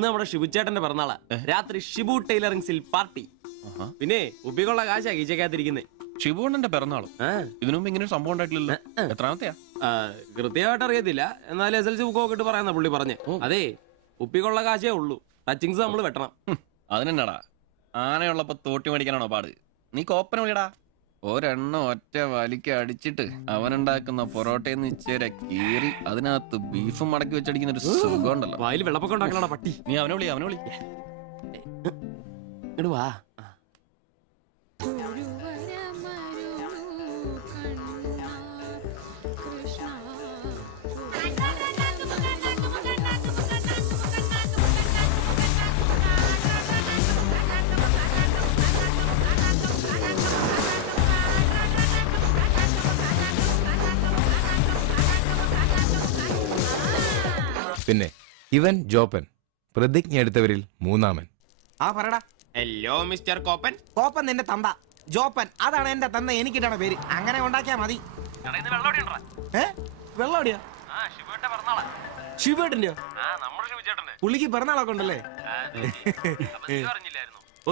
ഇന്ന് നമ്മുടെ ഷിബുച്ചേട്ടന്റെ പിറന്നാളാ. രാത്രി ഷിബു ടൈലറിംഗ്സിൽ പാർട്ടി. പിന്നെ ഉപ്പിക്കുള്ള കാശാ കീച്ചക്കാത്തിരിക്കുന്നേ. ഷിബുണ്ണന്റെ പിറന്നാള് ഇതിനു മുമ്പ് ഇങ്ങനെ ഒരു സംഭവം ഉണ്ടായിട്ടില്ലല്ലോ. എത്രാമത്തെയാ? കൃത്യമായിട്ട് അറിയത്തില്ല, എന്നാലും SLC ബുക്ക് നോക്കിട്ട് പറയാന്ന പുള്ളി പറഞ്ഞേ. അതെ, ഉപ്പിക്കുള്ള കാശേ ഉള്ളൂ, ടച്ചിങ്സ് നമ്മൾ വെട്ടണം. അതിനെന്നാടാ, ആനയുള്ളപ്പോ തോട്ടി മേടിക്കാനാണോ പാട്? നീ കോപ്പന വിളിയടാ. ഒരെണ്ണം ഒറ്റ വലിക്ക് അടിച്ചിട്ട് അവനുണ്ടാക്കുന്ന പൊറോട്ടയെന്ന് ഇച്ചേരെ കീറി അതിനകത്ത് ബീഫും മടക്കി വെച്ചടിക്കുന്ന ഒരു സുഖം ഉണ്ടല്ലോ. വായിൽ വെള്ളപ്പൊക്കം ഉണ്ടാക്കണ പട്ടി. നീ അവനെ വിളി. ഇങ്ങട് വാ. പിന്നെ ഇവൻ ജോപ്പൻ, പ്രതിജ്ഞ എടുത്തവരിൽ മൂന്നാമൻ. ആ പറടാ. Hello mister കോപ്പൻ. കോപ്പൻ നിന്റെ തന്ത, ജോപ്പൻ അതാണ് എന്റെ തന്ത, എനിക്കിട്ടാണ് പേര്. അങ്ങനെ ഉണ്ടാക്കിയാ മതി. വെള്ളം എവിടെയാ? ശിവേട്ടന്റെയോ? പുള്ളിക്ക് പിറന്നാളൊക്കെ ഉണ്ടല്ലേ?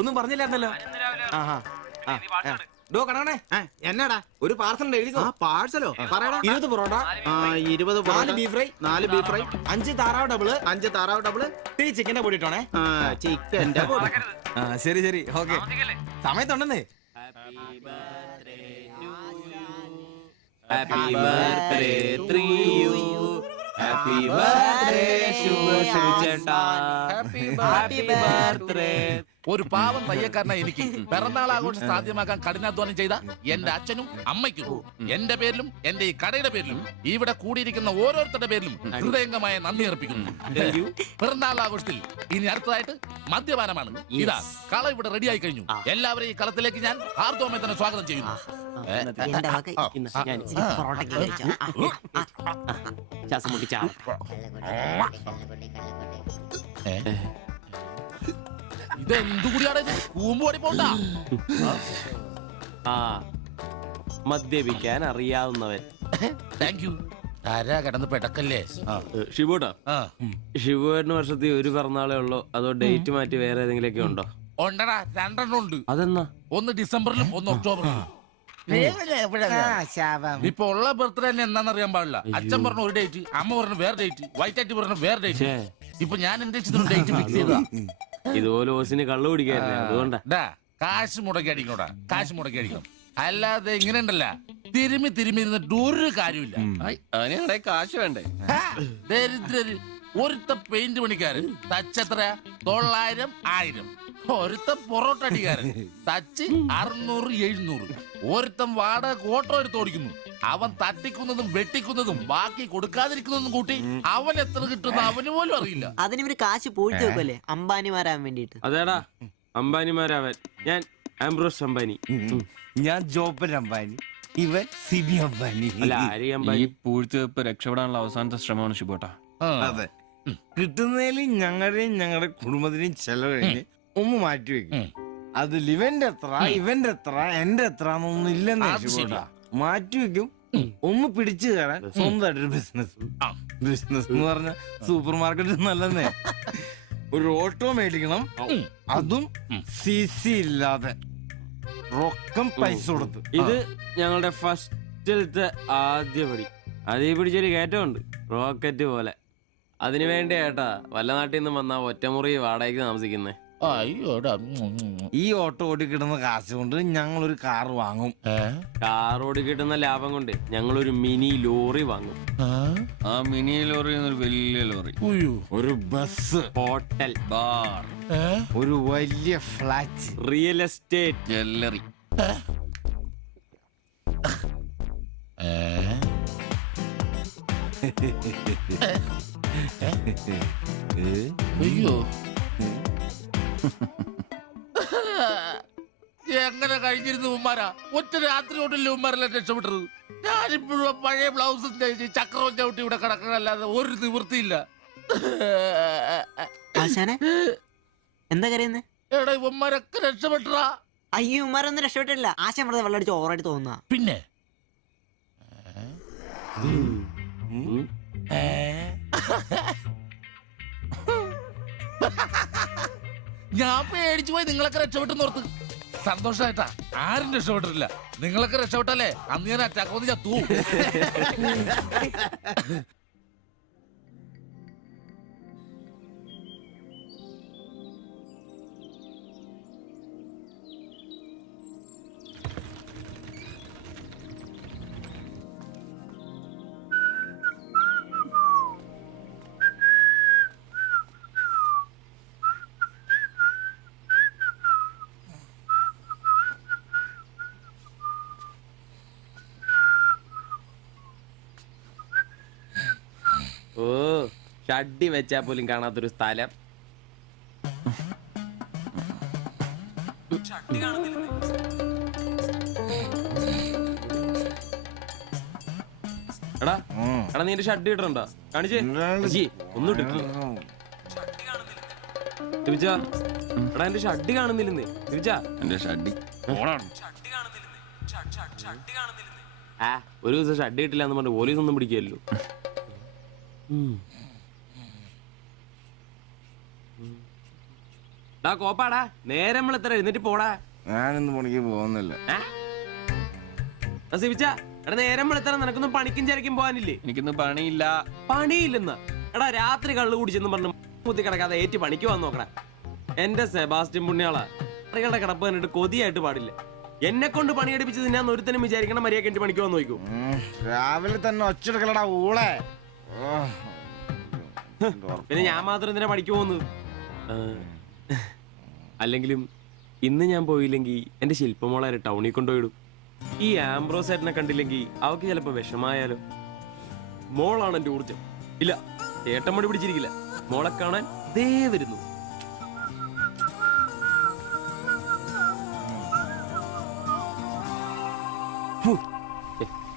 ഒന്നും പറഞ്ഞില്ലായിരുന്നല്ലോ. ഡോ കണക്കണേ, എന്നാടാ ഒരു പാർസൽ എഴുതിക്കോ. പാഴ്സലോ? 20 parotta, 20 4 beef fry, 4 beef fry, 5 താറാവ് ഡബിള്, 5 താറാവ് ഡബിള്, ടീ ചിക്കന്റെ പൊടി ഇട്ടോണേ. ചിക്കന്റെ പൊടി. ശരി ശരി, ഓക്കെ. സമയത്തുണ്ടെന്നേ. Happy birthday to you. Happy birthday ശിവചേട്ടാ. Happy birthday. ഒരു പാവം തയ്യക്കാരനായി എനിക്ക് പിറന്നാൾ ആഘോഷം സാധ്യമാക്കാൻ കഠിനാധ്വാനം ചെയ്ത എന്റെ അച്ഛനും അമ്മയ്ക്കും എന്റെ പേരിലും എന്റെ ഈ കടയുടെ പേരിലും ഇവിടെ കൂടിയിരിക്കുന്ന ഓരോരുത്തരുടെ പേരിലും ഹൃദയംഗമായ നന്ദി അർപ്പിക്കുന്നു. പിറന്നാൾ ആഘോഷത്തിൽ ഇനി അടുത്തതായിട്ട് മദ്യപാനമാണ്. ഇതാ കള ഇവിടെ റെഡിയായി കഴിഞ്ഞു. എല്ലാവരെയും ഈ കളത്തിലേക്ക് ഞാൻ ഹാർദവമായി തന്നെ സ്വാഗതം ചെയ്യുന്നു. ഇതെന്തുകൂടിയാണ് കൂമ്പോടി പോണ്ട. മദ്യപിക്കാൻ അറിയാവുന്നവൻ. Thank you. ആരാ കിടന്ന് പെടക്കല്ലേ? ഷിബുട്ടാ, ഷിബുവേട്ടന് വർഷത്തിൽ ഒരു പിറന്നാളേ ഉള്ളോ അതോ ഡേറ്റ് മാറ്റി വേറെ ഏതെങ്കിലുമൊക്കെ ഉണ്ടോ? ഉണ്ടടാ, 2 ഉണ്ട്. അതെന്നാ? ഒന്ന് ഡിസംബറിലും ഒന്ന് ഒക്ടോബറിലും. ഇപ്പൊ ഉള്ള ബർത്ത്ഡേ തന്നെ എന്താണെന്നറിയാൻ പാടില്ല. അച്ഛൻ പറഞ്ഞ ഒരു ഡേറ്റ്, അമ്മ പറഞ്ഞ വേറെ ഡേറ്റ്, വൈറ്റാറ്റി പറഞ്ഞ വേറെ ഡേറ്റ്. ഇപ്പൊ ഞാൻ എന്റെ ഡേറ്റ് ഫിക്സ് ചെയ്താ. ഇതുപോലെ ഓസിന് കള്ളു കുടിക്കായിരുന്നു, അതുകൊണ്ടാ. കാശ് മുടക്കി അടിക്കണോടാ, കാശ് മുടക്കി അടിക്കണം. അല്ലാതെ ഇങ്ങനെ ഉണ്ടല്ല തിരുമ്മി ഇരുന്നിട്ട് ഒരു കാര്യമില്ല. അതിനെ കാശ് വേണ്ടേ? ദരിദ്രര്. ഒരുത്ത പെയിന്റ് പണിക്കാരൻ തച്ചെത്ര 900 1000. ഒരുത്ത പൊറോട്ട അടിക്കാരൻ തച്ച് 600 700. ഒരുത്തൻ വാടക ഓട്ടോ എടുത്ത് ഓടിക്കുന്നു. അവൻ തട്ടിക്കുന്നതും വെട്ടിക്കുന്നതും ബാക്കി കൊടുക്കാതിരിക്കുന്നതും കൂട്ടി അവൻ എത്ര കിട്ടുന്ന അവന് പോലും അറിയില്ല. അതിനിവര് കാശ് പൂഴ്ത്തി വെക്കല്ലേ അംബാനിമാരാൻ വേണ്ടിട്ട്. അതേടാ, അംബാനിമാരാവൻ. ഞാൻ ആംബ്രോസ് അംബാനി. ഞാൻ ജോപ്പൻ അംബാനി, ഇവൻ സിബി അംബാനി. അല്ല, ആര്യ ഈ അംബാനി. പൂഴ്ത്തിവെപ്പ് രക്ഷപ്പെടാനുള്ള അവസാനത്തെ ശ്രമമാണ് ഷിബോട്ടാ. അതെ, കിട്ടുന്നതിൽ ഞങ്ങളുടെയും ഞങ്ങളുടെ കുടുംബത്തിനെയും ചെലവ് കഴിഞ്ഞ് ഒന്ന് മാറ്റി വെക്കും. അതിൽ ഇവന്റെ എത്ര ഇവന്റെ എത്ര എന്റെ എത്ര എന്നൊന്നും ഇല്ലെന്ന് മാറ്റി വെക്കും. ഒന്ന് പിടിച്ചു കയറാൻ സ്വന്തമായിട്ടൊരു ബിസിനസ് എന്ന് പറഞ്ഞ സൂപ്പർ മാർക്കറ്റ് നല്ലതന്നെ. ഒരു ഓട്ടോ മേടിക്കണം, അതും CC ഇല്ലാതെ റൊക്കം പൈസ കൊടുത്ത്. ഇത് ഞങ്ങളുടെ ഫസ്റ്റിലത്തെ ആദ്യ പടി. അതീ പിടിച്ചൊരു കയറ്റമുണ്ട്, റോക്കറ്റ് പോലെ. അതിനു വേണ്ടി ഏട്ടാ വല്ല നാട്ടിൽ നിന്നും വന്നാ ഒറ്റമുറി വാടകയ്ക്ക് താമസിക്കുന്നേ. അയ്യോടാ, ഈ ഓട്ടോ ഓടി കിട്ടുന്ന കാശ് കൊണ്ട് ഞങ്ങളൊരു കാർ വാങ്ങും. കാർ ഓടി കിട്ടുന്ന ലാഭം കൊണ്ട് ഞങ്ങളൊരു മിനി ലോറി വാങ്ങും. ആ മിനി ലോറി ഒരു വലിയ ലോറി, ഒരു ബസ്, ഹോട്ടൽ, ബാർ, ഒരു വലിയ ഫ്ലാറ്റ്, റിയൽ എസ്റ്റേറ്റ്, ജ്വല്ലറി. അയ്യോ, എങ്ങനെ കഴിഞ്ഞിരുന്നു ഉമ്മാരാ? ഒറ്റ രാത്രി കൊണ്ടല്ലേ ഉമ്മാരെല്ലാം രക്ഷപ്പെട്ടത്. ഞാനിപ്പോഴും പഴയ ബ്ലൗസും ചക്രവും ചവിട്ടി ഇവിടെ കിടക്കണല്ലാതെ ഒരു നിവൃത്തിയില്ല. ആശാനെ എന്താ കരയുന്നേ? എടാ ഉമ്മാരൊക്കെ രക്ഷപ്പെട്ടാ. അയ്യോ ഉമ്മാരൊന്നും രക്ഷപ്പെട്ടില്ല. ആശാൻ വെറുതെ വെള്ളം അടിച്ച് ഓവറായിട്ട് തോന്നുക. പിന്നെ ഞാൻ പേടിച്ചു പോയി നിങ്ങളൊക്കെ രക്ഷപ്പെട്ടെന്നോർത്ത്. സന്തോഷായിട്ടാ, ആരും രക്ഷപ്പെട്ടിട്ടില്ല. നിങ്ങളൊക്കെ രക്ഷപ്പെട്ടല്ലേ അന്ന് ഞാൻ അറ്റാക്ക് വന്ന് ചത്തു. ഓ, ഷഡ്ഡി വെച്ചാ പോലും കാണാത്തൊരു സ്ഥലം. എടാ എടാ നീ എന്റെ ഷഡ്ഡി ഇടണ്ട, കാണിച്ചേ. അജി, ഒന്നും ഇട്ടിട്ടില്ല. ദിവിച്ചാ, എടാ എന്റെ ഷഡ്ഡി കാണുന്നില്ലെന്നേ. ദിവിച്ചാ, എന്റെ ഷഡ്ഡി ആ ഒരു ദിവസം ഷഡ്ഡി ഇട്ടില്ല എന്ന് പറഞ്ഞ് പോലീസ് ഒന്നും പിടിക്കല്ലോ. കോപ്പാടാ, നേരം നമ്മൾ എത്ര എഴുന്നേറ്റ് പോടാ. ഞാനിന്ന് പണിക്ക് പോകുന്നില്ല. സിവിച്ചാ, എടാ നേരം വെളുത്തറ നിനക്കൊന്നും പണിക്കും ചരക്കും പോകാനില്ലേ? എനിക്കിന്ന് പണിയില്ല. പണിയില്ലെന്ന്? എടാ രാത്രി കള്ളു കുടിച്ചെന്ന് പറഞ്ഞു കുത്തി കിടക്കാതെ ഏറ്റ് പണിക്ക് വന്ന് നോക്കണ. എന്റെ സെബാസ്റ്റ്യൻ പുണ്യാളാ, സ്ത്രീകളുടെ കിടപ്പ് കണ്ടിട്ട് കൊതിയായിട്ട് പാടില്ല. എന്നെ കൊണ്ട് പണിയെടുപ്പിച്ചത് ഞാൻ ഒരുത്തനും വിചാരിക്കണം മര്യാദ എന്റെ പണിക്ക് വന്ന് നോക്കൂ. രാവിലെ തന്നെ ഒച്ചെടുക്കലടാ ഊളെ. പിന്നെ ഞാൻ മാത്രം എന്തിനാ പണിക്ക് പോകുന്നത്? അല്ലെങ്കിലും ഇന്ന് ഞാൻ പോയില്ലെങ്കിൽ എന്റെ ശില്പമോളെ ടൗണിൽ കൊണ്ടുപോയിടും. ഈ ആംബ്രോസേട്ടനെ കണ്ടില്ലെങ്കിൽ അവക്ക് ചിലപ്പോ വിഷമായാലോ. മോളാണ് എന്റെ ഊർജം. ഇല്ല, ചേട്ടൻ മടി പിടിച്ചിരിക്കില്ല. മോളെ കാണാൻ ദേ വരുന്നു.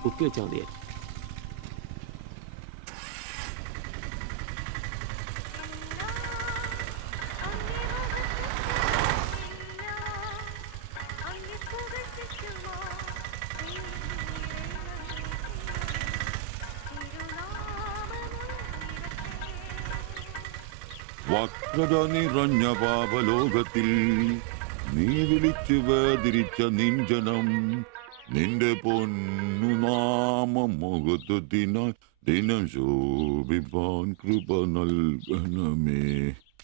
കുത്തി വെച്ചാൽ മതിയായി. വക്രത നിറഞ്ഞ പാപലോകത്തിൽ നീ വിളിച്ചു വേദിരിച്ച നിഞ്ചനം നിന്റെ പൊന്നു നാമം മുഖത്തിനായി ദിനം ശോഭിപ്പാൻ കൃപ നൽകണമേ.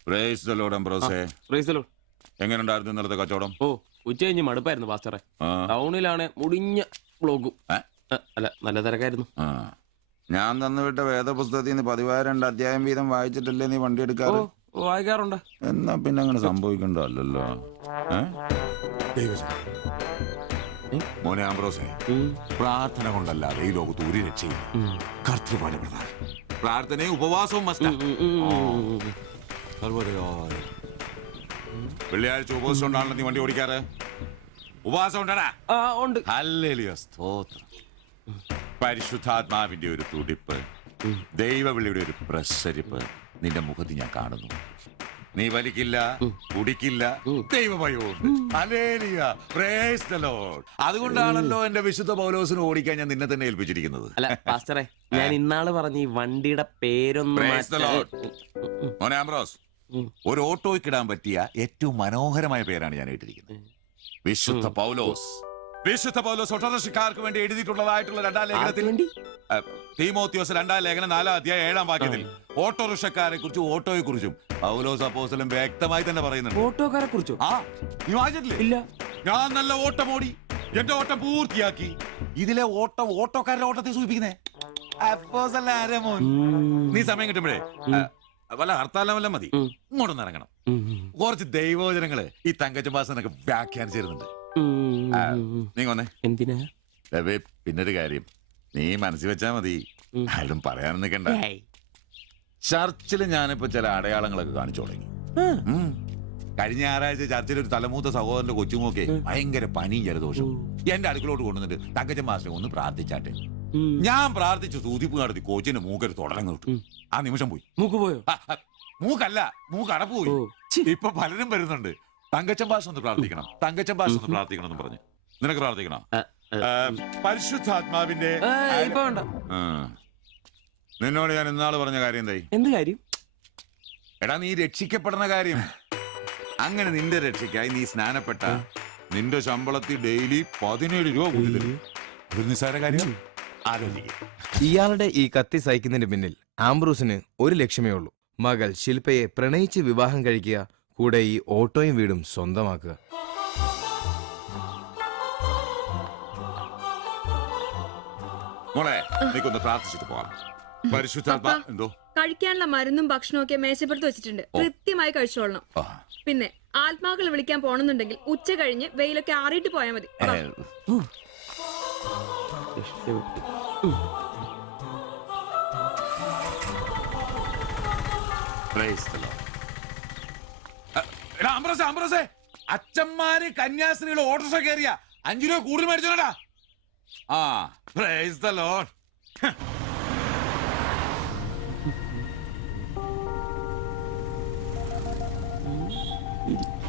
പ്രൈസ് ദി ലോർഡ് അംബ്രോസേ. Praise the Lord. എങ്ങനെയുണ്ടായിരുന്നു ഇന്നലത്തെ കച്ചവടം? ഓ, ഉച്ച കഴിഞ്ഞ് മടുപ്പായിരുന്നു പാസ്റ്ററെ. ടൗണിലാണ് മുടിഞ്ഞ ബ്ലോഗും. അല്ല, നല്ല തിരക്കായിരുന്നു. ഞാൻ തന്നുവിട്ട വേദപുസ്തകത്തിൽ നിന്ന് 12 അധ്യായം വീതം വായിച്ചിട്ടല്ലേ നീ വണ്ടി എടുക്കാറ്? വായിക്കാറുണ്ട്. എന്നാ പിന്നെ അങ്ങനെ സംഭവിക്കണ്ടല്ലോ. മോനെ ആംബ്രോസേ, പ്രാർത്ഥന കൊണ്ടല്ലാതെ ഈ ലോകത്ത് ഒരു രക്ഷയും. കർത്തൃപാട് പ്രധാനം. പ്രാർത്ഥനയും ഉപവാസവും വെള്ളിയാഴ്ച ഉപവാസം ഉണ്ടാണല്ലോ നീ വണ്ടി ഓടിക്കാറ്. ഉപവാസം ഉണ്ടാടാ? ഉണ്ട്. ഹല്ലേലൂയ, സ്തോത്രം. പരിശുദ്ധാത്മാവിന്റെ ഒരു തുടിപ്പ്, ദൈവവിളിയുടെ ഒരു പ്രസരിപ്പ് നിന്റെ മുഖത്ത് ഞാൻ കാണുന്നു. നീ വലിക്കില്ല, കുടിക്കില്ല, ദൈവഭയമുണ്ട്. Hallelujah, praise the Lord. അതുകൊണ്ടാണല്ലോ എന്റെ വിശുദ്ധ പൗലോസിനെ ഓടിക്കാൻ ഞാൻ നിന്നെ തന്നെ ഏൽപ്പിച്ചിരിക്കുന്നത്. അല്ല പാസ്റ്ററെ, ഞാൻ ഇന്നാള് പറഞ്ഞ ഈ വണ്ടിയുടെ പേരൊന്നും പ്രൈസ് ദി ലോർഡ്. മോനെ ആംബ്രോസ്, ഒരു ഓട്ടോയ്ക്കിടാൻ പറ്റിയ ഏറ്റവും മനോഹരമായ പേരാണ് ഞാൻ ഇട്ടിരിക്കുന്നത്. വിശുദ്ധ പൗലോസ്. വിശുദ്ധ പൗലോസ് ഓട്ടോറിക്ഷക്കാർക്ക് വേണ്ടി എഴുതിയിട്ടുള്ളതായിട്ടുള്ള 2-ാം ലേഖനത്തിൽ, തീമോത്തിയോസ് 2-ാം ലേഖനം 4-ാം അധ്യായം 7-ാം വാക്യത്തിൽ ഓട്ടോറിക്ഷക്കാരെ കുറിച്ചും ഓട്ടോയെ കുറിച്ചും പൗലോസ് അപ്പോസ്തലൻ വ്യക്തമായി തന്നെ പറയുന്നുണ്ട്. ഓട്ടോക്കാരെ കുറിച്ചോ? നീ വായിച്ചിട്ടില്ലേ? ഇല്ല. ഞാൻ നല്ല ഓട്ടമോടി എന്റെ ഓട്ടം പൂർത്തിയാക്കി. ഇതിലെ ഓട്ടം ഓട്ടോക്കാരുടെ ഓട്ടത്തെ സൂചിപ്പിക്കുന്നേ. നീ സമയം കിട്ടുമ്പോഴേ വല്ല ഹർത്താലം വല്ല മതി, ഇങ്ങോട്ടൊന്ന് ഇറങ്ങണം. കുറച്ച് ദൈവവചനങ്ങള് ഈ തങ്കച്ചമ്പാസനൊക്കെ വ്യാഖ്യാനിച്ചിരുന്നുണ്ട്. നീ വന്നേ. എന്തിനാ? പിന്നൊരു കാര്യം നീ മനസ്സിൽ വെച്ചാ മതി, ആരും പറയാൻ നിൽക്കണ്ട. ചർച്ചിൽ ഞാനിപ്പോ ചില അടയാളങ്ങളൊക്കെ കാണിച്ചു തുടങ്ങി. കഴിഞ്ഞ ഞായറാഴ്ച ചർച്ചിൽ ഒരു തലമൂത്ത സഹോദരന്റെ കൊച്ചുമോക്കെ ഭയങ്കര പനിയും ജലദോഷവും എന്റെ അടുക്കളോട്ട് കൊണ്ടുവന്നിട്ട് തങ്കച്ചമ്പാസനെ ഒന്ന് പ്രാർത്ഥിച്ചാട്ടെ. ഞാൻ പ്രാർത്ഥിച്ചു സൂചിപ്പ് നടത്തി കോച്ചിന്റെ മൂക്കൊരു തുടരങ്ങ് കിട്ടും. ആ നിമിഷം പോയി. മൂക്ക് പോയോ? മൂക്കല്ല, മൂക്ക് അടപ്പ് പോയി. ഇപ്പൊ പലരും വരുന്നുണ്ട്, തങ്കച്ചമ്പാസ് ഒന്ന് പ്രാർത്ഥിക്കണം, തങ്കച്ചമ്പാസ് ഒന്ന് പ്രാർത്ഥിക്കണം എന്ന് പറഞ്ഞു. നിനക്ക് പ്രാർത്ഥിക്കണം? പരിശുദ്ധാത്മാവിന്റെ ഇപ്പൊ വേണ്ട. നിന്നോട് ഞാൻ ഇന്നാള് പറഞ്ഞ കാര്യം എന്തായി? എന്ത് കാര്യം? എടാ നീ രക്ഷിക്കപ്പെടുന്ന കാര്യം അങ്ങനെ നിന്റെ രക്ഷയ്ക്കായി നീ സ്നാനപ്പെട്ട നിന്റെ ശമ്പളത്തിൽ ഡെയിലി 17 രൂപ കൂടി തരും ഒരു നിസ്സാര കാര്യം ആലോചിക്കുക. ഇയാളുടെ ഈ കത്തി സഹിക്കുന്നതിന് പിന്നിൽ ആംബ്രൂസിന് ഒരു ലക്ഷ്യമേ ഉള്ളൂ. മകൾ ശില്പയെ പ്രണയിച്ച് വിവാഹം കഴിക്കുക, കൂടെ ഈ ഓട്ടോയും വീടും സ്വന്തമാക്കുക. മോളെ നീക്കൊന്ന് പ്രാർത്ഥിച്ചിട്ട് പോവാം. പരിശുദ്ധാത്മാ എന്തോ കഴിക്കാനുള്ള മരുന്നും ഭക്ഷണവും ഒക്കെ മേശപ്പുറത്ത് വെച്ചിട്ടുണ്ട്. കൃത്യമായി കഴിച്ചോളണം. ആ. പിന്നെ ആത്മാക്കൾ വിളിക്കാൻ പോണെന്നുണ്ടെങ്കിൽ ഉച്ച കഴിഞ്ഞ് വെയിലൊക്കെ ആറിയിട്ട് പോയാൽ മതി. വാ. Praise the Lord. എടാ അംബ്രോസേ, അംബ്രോസേ, അച്ഛന്മാര് കന്യാസ്ത്രീകൾ ഓട്ടോറിക്ഷ കയറിയ 5 രൂപ കൂടുതൽ മേടിച്ചോടാ. ആ പ്രൈസ് ദ ലോർഡ്.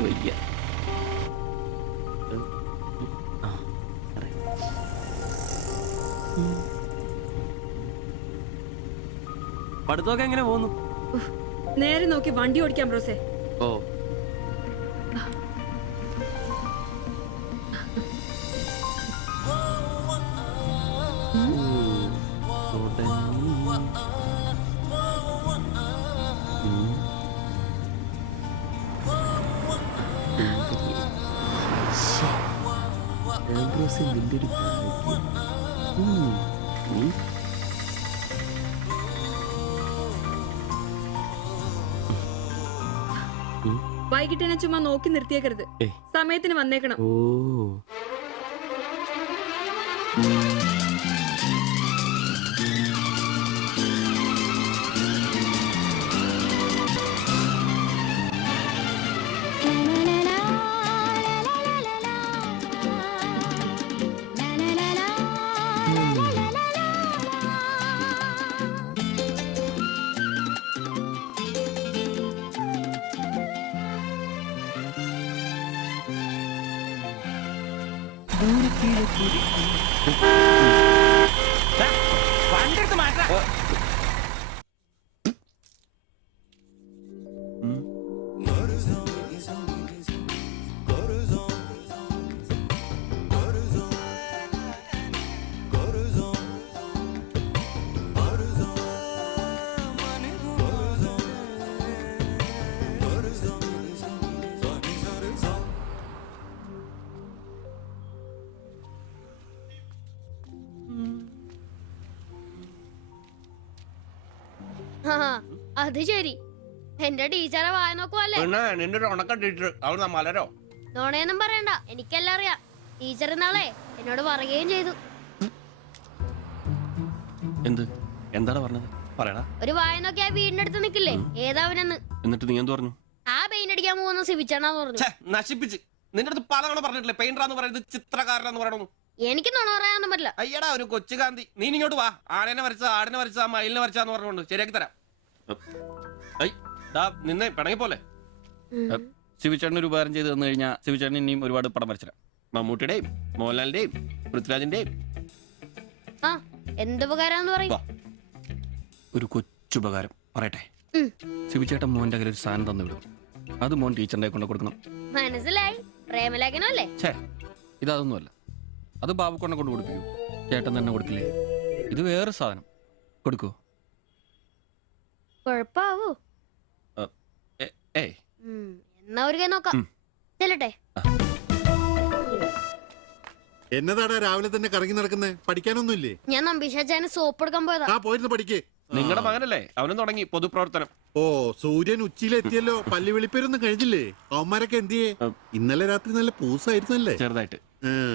വയ്യ. പഠിത്തമൊക്കെ എങ്ങനെ പോകുന്നു? നേരെ നോക്കി വണ്ടി ഓടിക്കാം ബ്രോസേ. ഓ വൈകിട്ട് എന്നെ ചുമ്മാ നോക്കി നിർത്തിയേക്കരുത്. ഏയ്. സമയത്തിന് വന്നേക്കണം. ഓ അത് ശരി, എന്റെ ടീച്ചറെ വായ നോക്കുവല്ലേ? നിന്റെ ഒരു ഉണക്കം ടീച്ചർ അവൾ മലരോ? നോണയൊന്നും പറയണ്ട, എനിക്കെല്ലാം അറിയാം. ടീച്ചർ ഇന്നാളെ എന്നോട് പറയുകയും ചെയ്തു. എന്ത്? എന്താണ് പറഞ്ഞത്? പറയടാ. ഒരു വായ നോക്കി ആ വീടിന്റെ അടുത്ത് നിക്കില്ലേ, ഏതാവനെന്ന്. എന്നിട്ട് നീ എന്ത് പറഞ്ഞു? ആ പെയിന്റ് അടിക്കാൻ പോകുന്ന സിവിച്ചാണെന്ന് പറഞ്ഞു. നശിപ്പിച്ച്. നിന്റെ അടുത്ത് പലതവണ പറഞ്ഞിട്ടില്ലേ പെയിന്ററാന്ന് പറയുന്നത് ചിത്രകാരനാന്ന് പറയണമെന്ന്? എനിക്ക് നുണ പറയാനൊന്നും പറ്റില്ല. അയ്യടാ ഒരു കൊച്ചു കാന്തി. നീ ഇങ്ങോട്ട് വാ. ആനനെ വരച്ച, ആടിനെ വരച്ച, മയിലിനെ വരച്ചാന്ന് പറഞ്ഞുകൊണ്ട് ശരിയാക്കി തരാം. നിന്നെ പിണങ്ങി പോലെ ശിവചേട്ടന് ഒരു ഉപകാരം ചെയ്ത് തന്നു കഴിഞ്ഞാൽ ശിവചേട്ടൻ ഇനിയും ഒരുപാട് പടം വരച്ചിരാം. മമ്മൂട്ടിയുടെയും മോഹൻലാലിന്റെയും പൃഥ്വിരാജിന്റെയും. ആ, എന്തുപകാരാന്ന് പറയും. ഒരു കൊച്ചുപകാരം പറയട്ടെ. ശിവചേട്ടൻ മോന്റെ കയ്യിൽ ഒരു സാധനം തന്നു വിടും. അത് മോൻ ടീച്ചറിന്റെ കൊണ്ട് കൊടുക്കണം. മനസ്സിലായി, പ്രേമലേഖനല്ലേ? ഛേ, ഇതൊന്നുമല്ല. അത് ബാബുക്കൊണ്ടെ കൊണ്ട് കൊടുപ്പിക്കൂ. ചേട്ടൻ തന്നെ കൊടുക്കില്ലേ? ഇത് വേറെ സാധനം. കൊടുക്കൂ. കൊഴപ്പാവൂ? ഏയ്, എന്നാ ഒരു കൈ നോക്കാം. ചെല്ലട്ടെ. എന്നതാടാ രാവിലെ തന്നെ കറങ്ങി നടക്കുന്നേ? പഠിക്കാനൊന്നുമില്ലേ? ഞാൻ നമ്പീശാച്ചാന് സോപ്പ് എടുക്കാൻ പോയതാ. ആ പോയിരുന്നു പഠിക്കേ. നിങ്ങളുടെ മകനല്ലേ, അവനും തുടങ്ങി പൊതുപ്രവർത്തനം. ഓ, സൂര്യൻ ഉച്ചയിലെത്തിയല്ലോ. പല്ലി വിളിപ്പേരൊന്നും കഴിഞ്ഞില്ലേ? അവന്മാരൊക്കെ എന്തിയേ? ഇന്നലെ രാത്രി നല്ല പൂസായിരുന്നല്ലേ? ചെറുതായിട്ട്.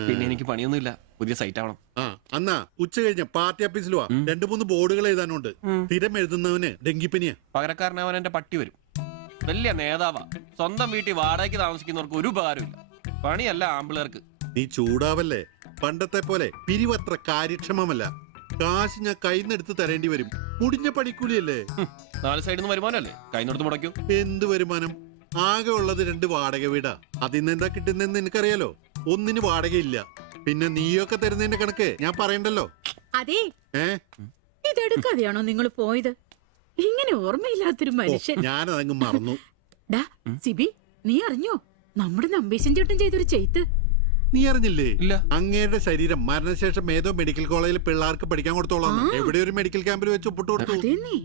പിന്നെ എനിക്ക് പണിയൊന്നുമില്ല, പുതിയ സൈറ്റ് ആവണം. ആ, അന്നാ ഉച്ച കഴിഞ്ഞ പാർട്ടി ഓഫീസിൽ വാ. 2-3 ബോർഡുകൾ എഴുതാനുണ്ട്. സ്ഥിരം എഴുതുന്നവന് ഡെങ്കിപ്പനിയാ. പകരക്കാരനവൻ എന്റെ പട്ടി വരും. വലിയ നേതാവാ. സ്വന്തം വീട്ടിൽ വാടകയ്ക്ക് താമസിക്കുന്നവർക്ക് ഒരു ഉപകാരമില്ല. പണിയല്ല ആമ്പിളേർക്ക്. നീ ചൂടാവല്ലേ? പണ്ടത്തെ പോലെ പിരിവത്ര കാര്യക്ഷമമല്ല. കാശ് ഞാൻ കൈന്നെടുത്ത് തരേണ്ടി വരും. മുടിഞ്ഞ പണിക്കൂലിയല്ലേ? 4 സൈഡിൽ നിന്ന് വരുമാനമല്ലേ, കൈന്നെടുത്ത് മുടക്കൂ. എന്ത് വരുമാനം? ആകെ ഉള്ളത് 2 വാടക വീടാ. അതിന്ന് എന്താ കിട്ടുന്നെന്ന് നിനക്കറിയാലോ. ഒന്നിന് വാടകയില്ല. പിന്നെ നീയൊക്കെ തരുന്നതിന്റെ കണക്ക് ഞാൻ പറയണ്ടല്ലോ. അതെ, ഏ ഇതെടുക്കാതെയാണോ നിങ്ങൾ പോയത്? ഇങ്ങനെ ഓർമ്മയില്ലാത്തൊരു മനുഷ്യൻ. ഞാനതങ്ങ് മറന്നു. ഡാ സിബി, നീ അറിഞ്ഞോ നമ്മുടെ നമ്പീശൻ ചേട്ടൻ ചെയ്തൊരു ചെയ്ത്ത്? നീ അറിഞ്ഞില്ലേ? ഇല്ല. അങ്ങേരുടെ ശരീരം മരണശേഷം ഏതോ മെഡിക്കൽ കോളേജിൽ പിള്ളേർക്ക് പഠിക്കാൻ കൊടുത്തോളാം. എവിടെ ഒരു മെഡിക്കൽ ക്യാമ്പിൽ വെച്ച് ഒപ്പിട്ട് കൊടുത്തു. അതേന്നേ.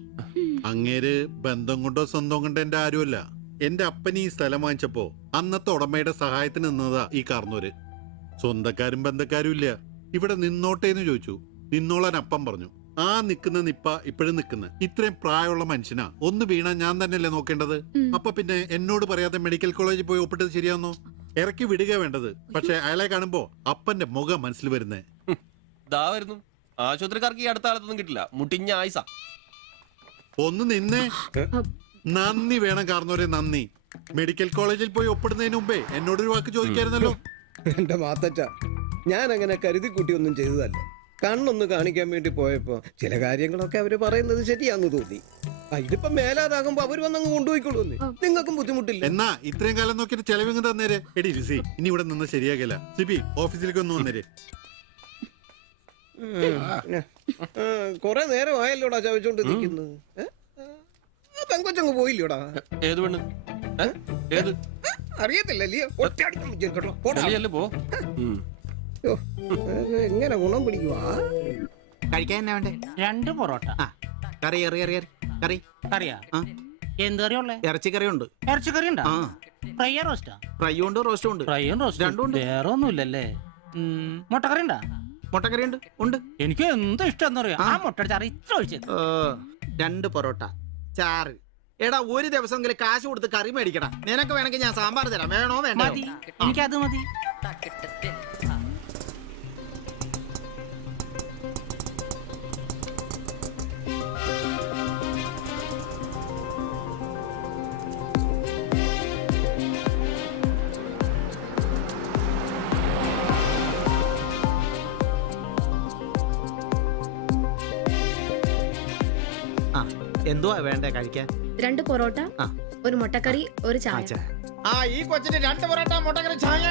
അങ്ങേര് ബന്ധം കൊണ്ടോ സ്വന്തം കൊണ്ടോ എന്റെ ആരുമല്ല. എന്റെ അപ്പൻ ഈ സ്ഥലം വാങ്ങിച്ചപ്പോ അന്നത്തെ ഉടമയുടെ സഹായത്തിന് നിന്നതാ ഈ കാർന്നൂര്. സ്വന്തക്കാരും ബന്ധക്കാരും ഇല്ല. ഇവിടെ നിന്നോട്ടേന്ന് ചോദിച്ചു. നിന്നോളാൻ അപ്പം പറഞ്ഞു. ആ നിക്കുന്ന നിപ്പ ഇപ്പോഴും നിക്കുന്ന ഇത്രയും പ്രായമുള്ള മനുഷ്യനാ. ഒന്ന് വീണാ ഞാൻ തന്നെയല്ലേ നോക്കേണ്ടത്? അപ്പൊ പിന്നെ എന്നോട് പറയാതെ മെഡിക്കൽ കോളേജിൽ പോയി ഒപ്പിട്ടത് ശരിയാന്നോ? ഇറക്കി വിടുക വേണ്ടത്. പക്ഷെ അയാളെ കാണുമ്പോ അപ്പന്റെ മുഖം മനസ്സിൽ വരുന്നേ. ദാ വരുന്നു. ആശുപത്രിക്കാർക്ക് ഈ അടുത്ത കാലത്തൊന്നും കിട്ടില്ല. മുട്ടിഞ്ഞ ആയിസ. ഒന്ന് നിന്നേ. നന്ദി വേണം കാർന്നോരെ, നന്ദി. മെഡിക്കൽ കോളേജിൽ പോയി ഒപ്പിടുന്നതിന് മുമ്പേ എന്നോടൊരു വാക്ക് ചോദിക്കായിരുന്നല്ലോ. എന്റെ മാത്തച്ച, ഞാൻ അങ്ങനെ കരുതി കൂട്ടിയൊന്നും ചെയ്തതല്ല. കണ്ണൊന്ന് കാണിക്കാൻ വേണ്ടി പോയപ്പോ ചില കാര്യങ്ങളൊക്കെ അവര് പറയുന്നത് ശരിയാന്ന് തോന്നി. ഇതിപ്പോ മേലാതാകുമ്പോ അവര് വന്നങ്ങ് കൊണ്ടുപോയിക്കോളൂ. നിങ്ങൾക്കും ബുദ്ധിമുട്ടില്ല. എന്നാ ഇത്രയും കാലം നോക്കിയിട്ട് ചെലവിങ് തന്നേരെ. എടി രിസി, ഇനി ഇവിടെ നിന്ന് ശരിയാകില്ല. സിബി, ഓഫീസിലേക്ക് ഒന്ന് വന്നേരെ. കൊറേ നേരമായല്ലോടാ ചവച്ചോണ്ട് നിൽക്കുന്നത്. പെങ്കൊച്ചങ്ങ് പോയില്ലോടാ. ഏത് പെണ്ണ്? ഏത്? അറിയത്തില്ലല്ലേ? പോ. എങ്ങനെ ഗുണം പിടിക്കുവാ? കഴിക്കാൻ എന്നാ വേണ്ടേ? 2 പൊറോട്ട. കറി കറി കറി കറി കറിയാ? എന്ത് കറിയുള്ളേ? ഇറച്ചിക്കറി ഉണ്ട്. ഇറച്ചിക്കറി ഉണ്ടാ? ഫ്രൈയാ റോസ്റ്റാ? ഫ്രൈയും ഉണ്ട് റോസ്റ്റും ഉണ്ട്. ഫ്രൈയും റോസ്റ്റും രണ്ടും ഉണ്ട്. വേറെ ഒന്നുമില്ലല്ലേ? മുട്ടക്കറി ഉണ്ടാ? മുട്ടക്കറി ഉണ്ട് ഉണ്ട്. എനിക്ക് എന്ത് ഇഷ്ടം അറിയാം. ആ മുട്ടയുടെ ചാറ് ഇത്ര ഒഴിച്ചത്. 2 പൊറോട്ട, ചാറ്. എടാ ഒരു ദിവസമെങ്കിലും കാശ് കൊടുത്ത് കറി മേടിക്കടാ. നിനക്ക് വേണമെങ്കിൽ ഞാൻ സാമ്പാർ തരാം. വേണോ വേണ്ട? മതി, എനിക്കത് മതി. എന്തുവാ വേണ്ടേ കഴിക്കാൻ? 2 പൊറോട്ട, ഒരു മുട്ടക്കറി, ഒരു ചായ. ഈ കൊച്ചിന് 2 പൊറോട്ട, മുട്ടക്കറി, ചായ.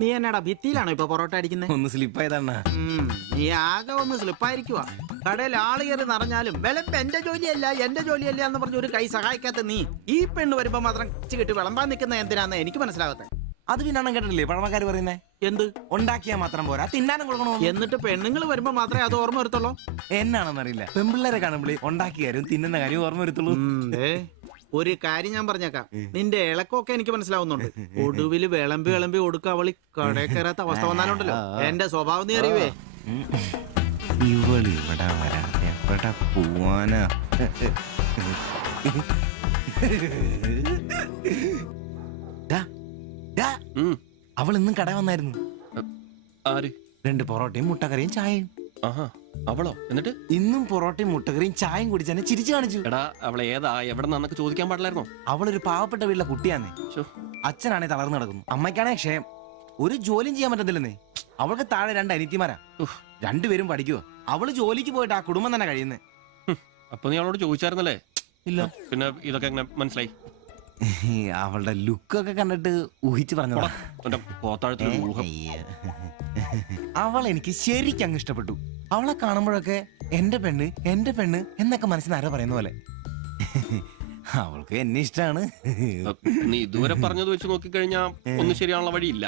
നീ എന്നാടാ ഭിത്തിയിലാണോ ഇപ്പൊ പൊറോട്ട അടിക്കുന്നത്? ഒന്ന് സ്ലിപ്പായതാണ്. നീ ആകെ ഒന്ന് സ്ലിപ്പായിരിക്കുവാ. കടയിൽ ആള് കയറി നിറഞ്ഞാലും വിളമ്പ് എന്റെ ജോലിയല്ല എന്റെ ജോലിയല്ല എന്ന് പറഞ്ഞ ഒരു കൈ സഹായിക്കാത്ത നീ ഈ പെണ്ണ് വരുമ്പോ മാത്രം കിട്ടി വിളമ്പാൻ നിൽക്കുന്ന എന്തിനാന്ന് എനിക്ക് മനസ്സിലാകത്തെ. അത് പിന്നെ കേട്ടില്ലേ പഴമക്കാര് പറയുന്നേ? എന്ത്? ഉണ്ടാക്കിയാ മാത്രം പോരാ, തിന്നാനും കൊടുക്കണോ? എന്നിട്ട് പെണ്ണുങ്ങൾ വരുമ്പോ മാത്രമേ അത് ഓർമ്മ വരുത്തുള്ളൂ. എന്നാണെന്നറിയില്ല, പെൺപിള്ളേരെ കാണുമ്പോഴേ ഉണ്ടാക്കിയ കാര്യം തിന്നുന്ന കാര്യം ഓർമ്മ വരുത്തുള്ളൂ. ഒരു കാര്യം ഞാൻ പറഞ്ഞേക്കാം, നിന്റെ ഇളക്കമൊക്കെ എനിക്ക് മനസ്സിലാവുന്നുണ്ട്. ഒടുവില് വിളമ്പി വിളമ്പി കൊടുക്കുക അവളി കടയിൽ കയറാത്ത അവസ്ഥ വന്നാലുണ്ടല്ലോ എന്റെ സ്വഭാവം നീ അറിയുവേ. ഇവള് ഇവിടെ വരാ, എവിടെ പോവാനാ? അവൾ ഇന്നും കട വന്നായിരുന്നു. ആര്? 2 പൊറോട്ടയും മുട്ടക്കറിയും ചായയും. അവളോ? എന്നിട്ട് ഇന്നും പൊറോട്ടയും മുട്ടക്കറിയും ചായയും കുടിച്ച് തന്നെ ചിരിച്ചു കാണിച്ചു. എടാ അവളെ ഏതാ എവിടെ നിന്നൊക്കെ ചോദിക്കാൻ പാടില്ലായിരുന്നോ? അവളൊരു പാവപ്പെട്ട വീട്ടിലെ കുട്ടിയാന്നേ. അച്ഛനാണെ തളർന്നു നടക്കുന്നു, അമ്മയ്ക്കാണെ ക്ഷയം. ഒരു ജോലിയും ചെയ്യാൻ പറ്റത്തില്ലെന്നേ. അവൾക്ക് താഴെ 2 അനിയത്തിമാരാ. 2 പേരും പഠിക്കുവോ. അവള് ജോലിക്ക് പോയിട്ട് ആ കുടുംബം തന്നെ കഴിയുന്നേ. അപ്പൊ നീ അവളോട് ചോദിച്ചായിരുന്നല്ലേ? ഇല്ല. പിന്നെ ഇതൊക്കെ എങ്ങനെ മനസ്സിലായി? അവളുടെ ലുക്കൊക്കെ കണ്ടിട്ട് ഊഹിച്ചു പറഞ്ഞതാ. അവൾ എനിക്ക് ശരിക്കും അങ്ങ് ഇഷ്ടപ്പെട്ടു. അവളെ കാണുമ്പോഴൊക്കെ എന്റെ പെണ്ണ് എന്നൊക്കെ മനസ്സിൽ ആരോ പറയുന്ന പോലെ. അവൾക്ക് എന്നെ ഇഷ്ടാണ്. നീ ഇതുവരെ പറഞ്ഞത് വെച്ച് നോക്കിക്കഴിഞ്ഞാ ഒന്നും ശരിയാണുള്ള വഴിയില്ല.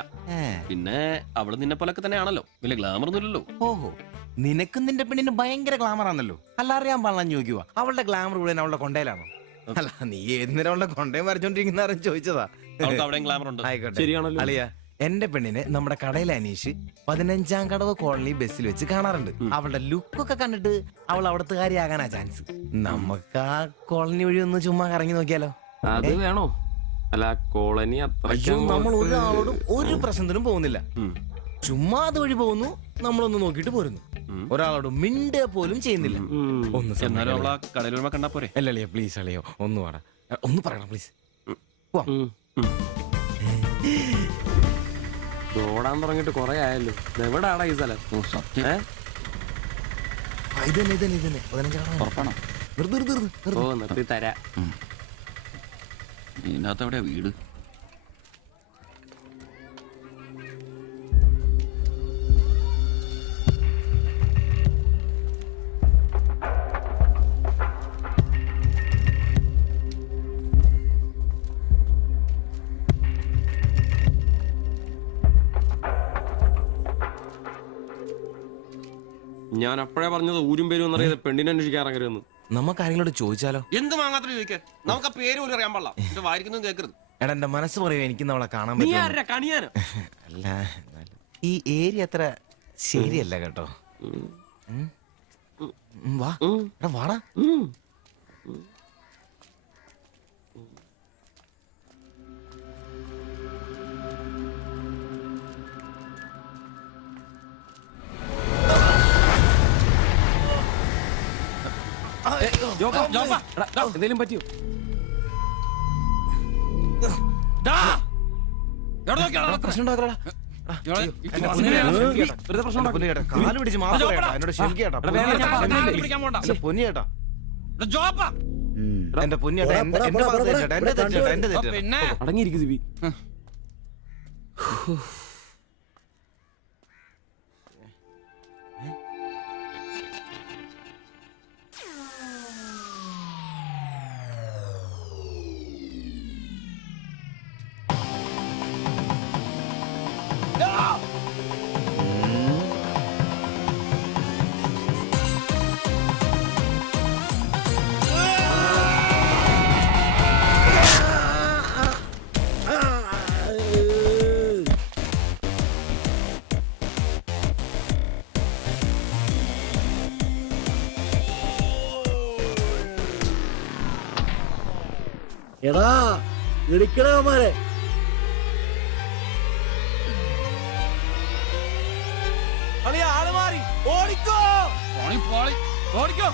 പിന്നെ അവള് നിന്നെ പോലൊക്കെ തന്നെയാണല്ലോ, വലിയ ഗ്ലാമർ ഒന്നുമില്ലല്ലോ. ഓഹോ, നിനക്കും നിന്റെ പെണ്ണിന് ഭയങ്കര ഗ്ലാമർ ആണല്ലോ. അല്ല, അറിയാൻ പാടില്ല ചോദിക്കുക, അവളുടെ ഗ്ലാമർ മുഴുവൻ അവളുടെ കൊണ്ടയിലാണോ? അല്ല, നീ ഏത് നേരം അവളുടെ കൊണ്ടയും വരച്ചോണ്ടിരിക്കുന്ന ചോദിച്ചതാ. അവൾക്ക് അവിടെയും ഗ്ലാമർ ഉണ്ട്. ആയിക്കോട്ടെ, ശരിയാണല്ലോ. അളിയ, എന്റെ പെണ്ണിനെ നമ്മുടെ കടയിലെ അനീഷ് 15-ാം കടവ് കോളനി ബസ്സിൽ വെച്ച് കാണാറുണ്ട്. അവളുടെ ലുക്കൊക്കെ കണ്ടിട്ട് അവൾ അവിടുത്തെ കാര്യമാകാനാ ചാൻസ്. നമുക്ക് ആ കോളനി വഴി ഒന്ന് ചുമ്മാ കറങ്ങി നോക്കിയാലോ? അത് വേണോ? അല്ല, കോളനി അയ്യോ, നമ്മൾ ഒരാളോടും ഒരു പ്രശ്നത്തിനും പോകുന്നില്ല. ചുമ്മാ അത് വഴി പോകുന്നു, നമ്മളൊന്ന് നോക്കിയിട്ട് പോരുന്നു. ഒരാളോടും മിണ്ടുക പോലും ചെയ്യുന്നില്ല. ഒന്ന് എന്നാലും അവളാ കടയിൽ വരുമ്പോ കണ്ടാ പോരെ? അല്ല അളിയോ, പ്ലീസ് അളിയോ, ഒന്ന് പാടാ, ഒന്ന് പറയണം പ്ലീസ്. ഓടാൻ തുടങ്ങിട്ട് കൊറേ ആയല്ലോ. എവിടാടാ ഈ സ്ഥലം? ഇതന്നെ 15-ാം ഓ, നിർത്തി തരാ. ഇതിനകത്ത് എവിടെയാ വീട്? ഞാൻ അപ്പോഴേ പറഞ്ഞത് ഊരും പേരും എന്നറിയാതെ പെണ്ണിനെ അന്വേഷിക്കാൻ ഇറങ്ങരുതെന്ന്. നമുക്ക് ആരെങ്കിലോട് ചോദിച്ചാലോ? എന്ത് വാങ്ങാത്ത ചോദിക്കാൻ? നമുക്ക് ആ പേര് പോലും അറിയാൻ പാടില്ല. എന്റെ വായിരിക്കുന്നു കേൾക്കരുത്. എടാ, എന്റെ മനസ്സ് പറയൂ, എനിക്ക് അവളെ കാണാൻ നീ പറ്റും. ആരാ കണിയാനോ? അല്ല, ഈ ഏരിയ അത്ര ശരിയല്ല കേട്ടോ. വാ, എടാ വാടാ. എന്തേലും പറ്റിയോ? പ്രശ്നം ഉണ്ടാക്കലടാ. കാല് പിടിച്ച് മാറി എന്നോട് ക്ഷമിക്കേട്ടാ. പൊന്നിയേട്ടാ, എന്റെ പൊന്നിയേട്ടാ, എന്റെ ഭാഗത്ത് എന്റെ തെറ്റേട്ടാ, എന്റെ തെറ്റേട്ടാ. അടങ്ങിയിരിക്കും ദിവി. എടാ, ഇടിക്കണമാരെ ആള് മാറി, ഓടിക്കോ. ഓടിക്കോ.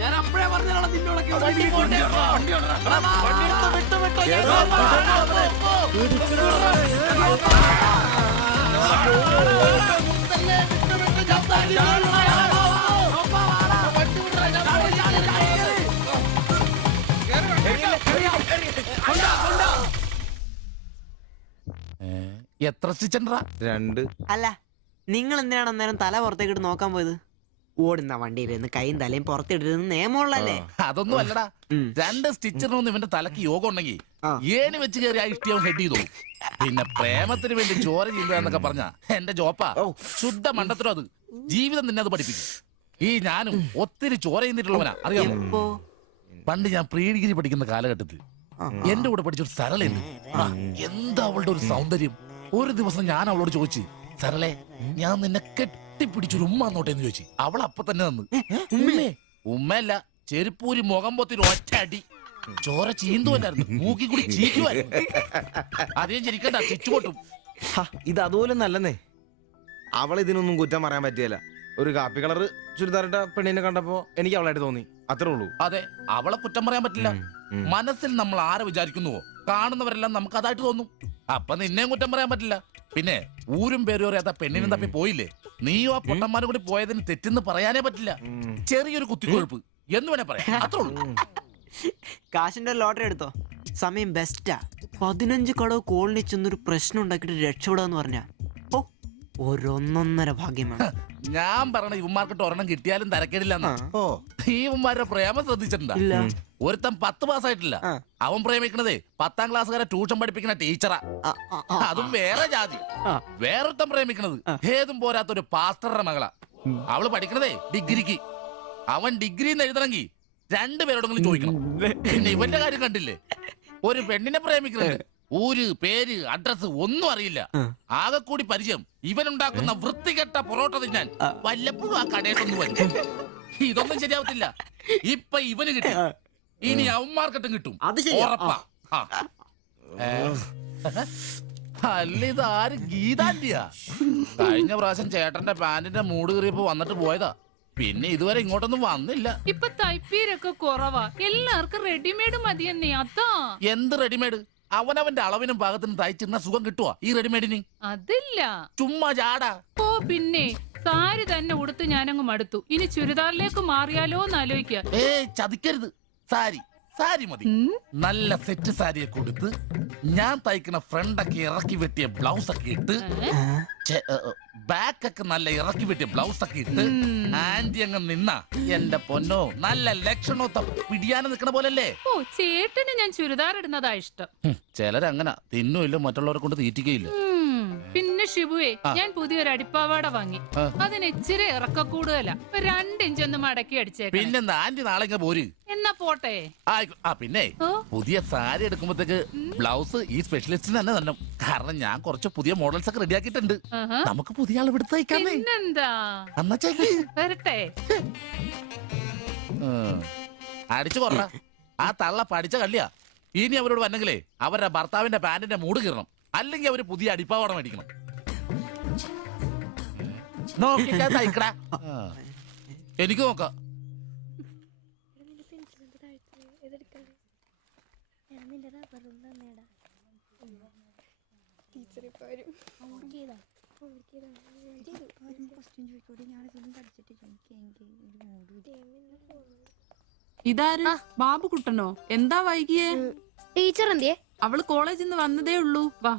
ഞാൻ അപ്പഴേ പറഞ്ഞാണ് നിന്നോടൊക്കെ. എത്ര സ്റ്റിച്ചൻഡ്രാ? 2. അല്ല, നിങ്ങൾ എന്തിനാണ് അന്നേരം തല പുറത്തേക്കിട്ട് നോക്കാൻ പോയത്? ഓടുന്ന വണ്ടിയിലിരുന്ന് കൈയും തലയും പുറത്തിടരുന്ന് നിയമമുള്ളല്ലേ? അതൊന്നും അല്ലടാ. 2 സ്റ്റിച്ചറിനൊന്നും ഇവന്റെ തലക്ക് യോഗം ഉണ്ടെങ്കിൽ ഏന് വെച്ച് കയറി ആ ഇഷ്ടിയവൻ ഹെഡ് ചെയ്തു. പിന്നെ പ്രേമത്തിന് വേണ്ടി ചോര ചെയ്യുക എന്നൊക്കെ പറഞ്ഞ എന്റെ ജോപ്പ ശുദ്ധ മണ്ടത്തിലോ. അത് ജീവിതം നിന്നെ അത് പഠിപ്പിക്കും. ഈ ഞാനും ഒത്തിരി ചോര ചെയ്യുന്നിട്ടുള്ളവനാ, അറിയാമോ? പണ്ട് ഞാൻ പ്രീ ഡിഗ്രി പഠിക്കുന്ന കാലഘട്ടത്തിൽ എന്റെ കൂടെ പഠിച്ചൊരു സരളയുണ്ട്. എന്താ അവളുടെ ഒരു സൗന്ദര്യം! ഒരു ദിവസം ഞാൻ അവളോട് ചോദിച്ചു, സരളെ, ഞാൻ നിന്നെ കെട്ടിപ്പിടിച്ചൊരു ഉമ്മ എന്നോട്ടെ എന്ന് ചോദിച്ചു. അവൾ അപ്പൊ തന്നെ തന്നു. ഉമ്മയല്ല, ചെരുപ്പൂരി മുഖം പൊത്തിരി ഒറ്റ അടി. ചോര ചീന്തുവല്ലായിരുന്നു, മൂക്കി കൂടി ചീറ്റുമായിരുന്നു. അധികം ചിരിക്കണ്ട, ചിച്ചുപൊട്ടും. ഇത് അതുപോലെ നല്ലെന്നേ. അവൾ ഇതിനൊന്നും കുറ്റം പറയാൻ പറ്റിയല്ല. ഒരു കാപ്പി കളറ് ചുരിദാറിട്ട പെണ്ണിനെ കണ്ടപ്പോ എനിക്ക് അവളായിട്ട് തോന്നി, അത്രേ ഉള്ളൂ. അതെ, അവളെ കുറ്റം പറയാൻ പറ്റില്ല. മനസ്സിൽ നമ്മൾ ആരെ വിചാരിക്കുന്നുവോ കാണുന്നവരെല്ലാം നമുക്ക് അതായിട്ട് തോന്നും. അപ്പൊ നിന്നെയും കുറ്റം പറയാൻ പറ്റില്ല. പിന്നെ ഊരും പേരും അറിയാത്ത പെണ്ണിനും തപ്പി പോയില്ലേ, നീയും ആ പൊട്ടന്മാരും കൂടി പോയതിന് തെറ്റെന്ന് പറയാനേ പറ്റില്ല. ചെറിയൊരു കുത്തിക്കൊഴുപ്പ് എന്ന് വേണേ പറയാം, അത്രേ ഉള്ളൂ. കാശിന്റെ ലോട്ടറി എടുത്തോ, സമയം ബെസ്റ്റാ. 15 കടവ് കോളിനി ചെന്നൊരു പ്രശ്നം ഉണ്ടാക്കിയിട്ട് രക്ഷപ്പെടാന്ന് പറഞ്ഞ ഓ ഒരൊന്നൊന്നര ഭാഗ്യമാണ്. ഞാൻ പറഞ്ഞ ഇവന്മാർക്കിട്ട് ഒരെണ്ണം കിട്ടിയാലും തരക്കേടില്ലെന്നാ. ഓ ഈ ഇവന്മാരുടെ പ്രേമം ശ്രദ്ധിച്ചിട്ടുണ്ടാ? ഇല്ല. ഒരുത്തൻ 10 പാസ്സായിട്ടില്ല, അവൻ പ്രേമിക്കണതേ 10ാം ക്ലാസ്സുകാരെ ട്യൂഷൻ പഠിപ്പിക്കുന്ന ടീച്ചറാ. അതും വേറെ ജാതി. വേറൊരുത്തൻ പ്രേമിക്കണത് ഏതും പോരാത്തൊരു പാസ്റ്ററുടെ മകളാ. അവള് പഠിക്കണതേ ഡിഗ്രിക്ക്. അവൻ ഡിഗ്രി എഴുതണമെങ്കിൽ 2 പേരോടെങ്കിലും ചോദിക്കണം. പിന്നെ ഇവന്റെ കാര്യം കണ്ടില്ലേ, ഒരു പെണ്ണിനെ പ്രേമിക്കുന്നുണ്ട്, ഊര് പേര് അഡ്രസ് ഒന്നും അറിയില്ല. ആകെ കൂടി പരിചയം ഇവനുണ്ടാക്കുന്ന വൃത്തികെട്ട പൊറോട്ട തിന്നാൻ വല്ലപ്പോഴും ആ കടയിലൊന്നും വരും. ഇതൊന്നും ശരിയാവത്തില്ല. ഇപ്പൊ ഇവന് കിട്ടി, ഇനി അവന്മാർക്കിട്ടും കിട്ടും, ഉറപ്പാ. അല്ല ഇതാര് ഗീതാന്റിയാ? കഴിഞ്ഞ പ്രാവശ്യം ചേട്ടന്റെ പാന്റിന്റെ മൂട് കയറിയപ്പോ വന്നിട്ട് പോയതാ, പിന്നെ ഇതുവരെ ഇങ്ങോട്ടൊന്നും വന്നില്ല. ഇപ്പൊ തയ്പ്പീരൊക്കെ കുറവാ, എല്ലാവർക്കും റെഡിമെയ്ഡ് മതിയെന്നേ. അതാ. എന്ത് റെഡിമെയ്ഡ്? അവനവന്റെ അളവിനും പാകത്തിനും തയ്ച്ചിരുന്ന സുഖം കിട്ടുവാ ഈ റെഡിമെയ്ഡിന്? അതില്ല. ചുമ്മാ ചാടാ. ഓ പിന്നെ സാരി തന്നെ ഉടുത്ത് ഞാനങ്ങ് മടുത്തു. ഇനി ചുരിദാറിലേക്ക് മാറിയാലോ എന്ന് ആലോചിക്കുക. ചതിക്കരുത്. സാരി സാരി മതി. നല്ല സെറ്റ് സാരിയെ കൊടുത്ത് ഞാൻ തയ്ക്കുന്ന ഫ്രണ്ടൊക്കെ ഇറക്കി വെട്ടിയ ബ്ലൗസ് ഒക്കെ ഇട്ട്, ബാക്കൊക്കെ നല്ല ഇറക്കി വെട്ടിയ ബ്ലൗസ് ഒക്കെ ഇട്ട് ആന്റി അങ്ങ് നിന്ന എന്റെ പൊന്നോ നല്ല ലക്ഷണോ പിടിയാനെ നിക്കണ പോലല്ലേ. ഓ ചേട്ടന് ഞാൻ ചുരിദാർ ഇടുന്നതാ ഇഷ്ടം. ചിലരങ്ങനെ തിന്നുമില്ല, മറ്റുള്ളവരെ കൊണ്ട് തീറ്റിക്കയില്ല. പിന്നെ ഷിബുവേ, ഞാൻ പുതിയൊരു അടിപ്പാവാട വാങ്ങി. അതിന് ഇച്ചിരി ഇറക്ക കൂടുതലാ. 2 ഇഞ്ച് ഒന്ന് മടക്കി അടിച്ചേക്കാം. പിന്നെന്താ ആന്റി നാളെ ഇങ്ങ് പോര്. എന്നാ പോട്ടെ. പിന്നെ പുതിയ സാരി എടുക്കുമ്പോഴത്തേക്ക് ബ്ലൗസ് ഈ സ്പെഷ്യലിസ്റ്റിന് തന്നെ തന്നെ. കാരണം ഞാൻ കുറച്ച് പുതിയ മോഡൽസ് ഒക്കെ റെഡിയാക്കിയിട്ടുണ്ട്. നമുക്ക് പുതിയ ആൾ എടുത്ത് തയ്ക്കാന്നേ. പിന്നെന്താ, വരട്ടെ. അടിച്ചു കൊറ. ആ തള്ള പഠിച്ച കള്ളിയാ. ഇനി അവരോട് വന്നെങ്കിലേ അവരുടെ ഭർത്താവിന്റെ പാന്റിന്റെ മൂട് കീറണം, അല്ലെങ്കിൽ അവര് പുതിയ അടിപ്പാവട മേടിക്കണം. നോക്കിക്കാ തയ്ക്കടാ. എനിക്ക് നോക്കാം. ഇതാര്? ബാബുക്കുട്ടനോ? എന്താ വൈകിയേ? ടീച്ചർ എന്തിയെ? അവള് കോളേജിൽ നിന്ന് വന്നതേ ഉള്ളൂ. വാ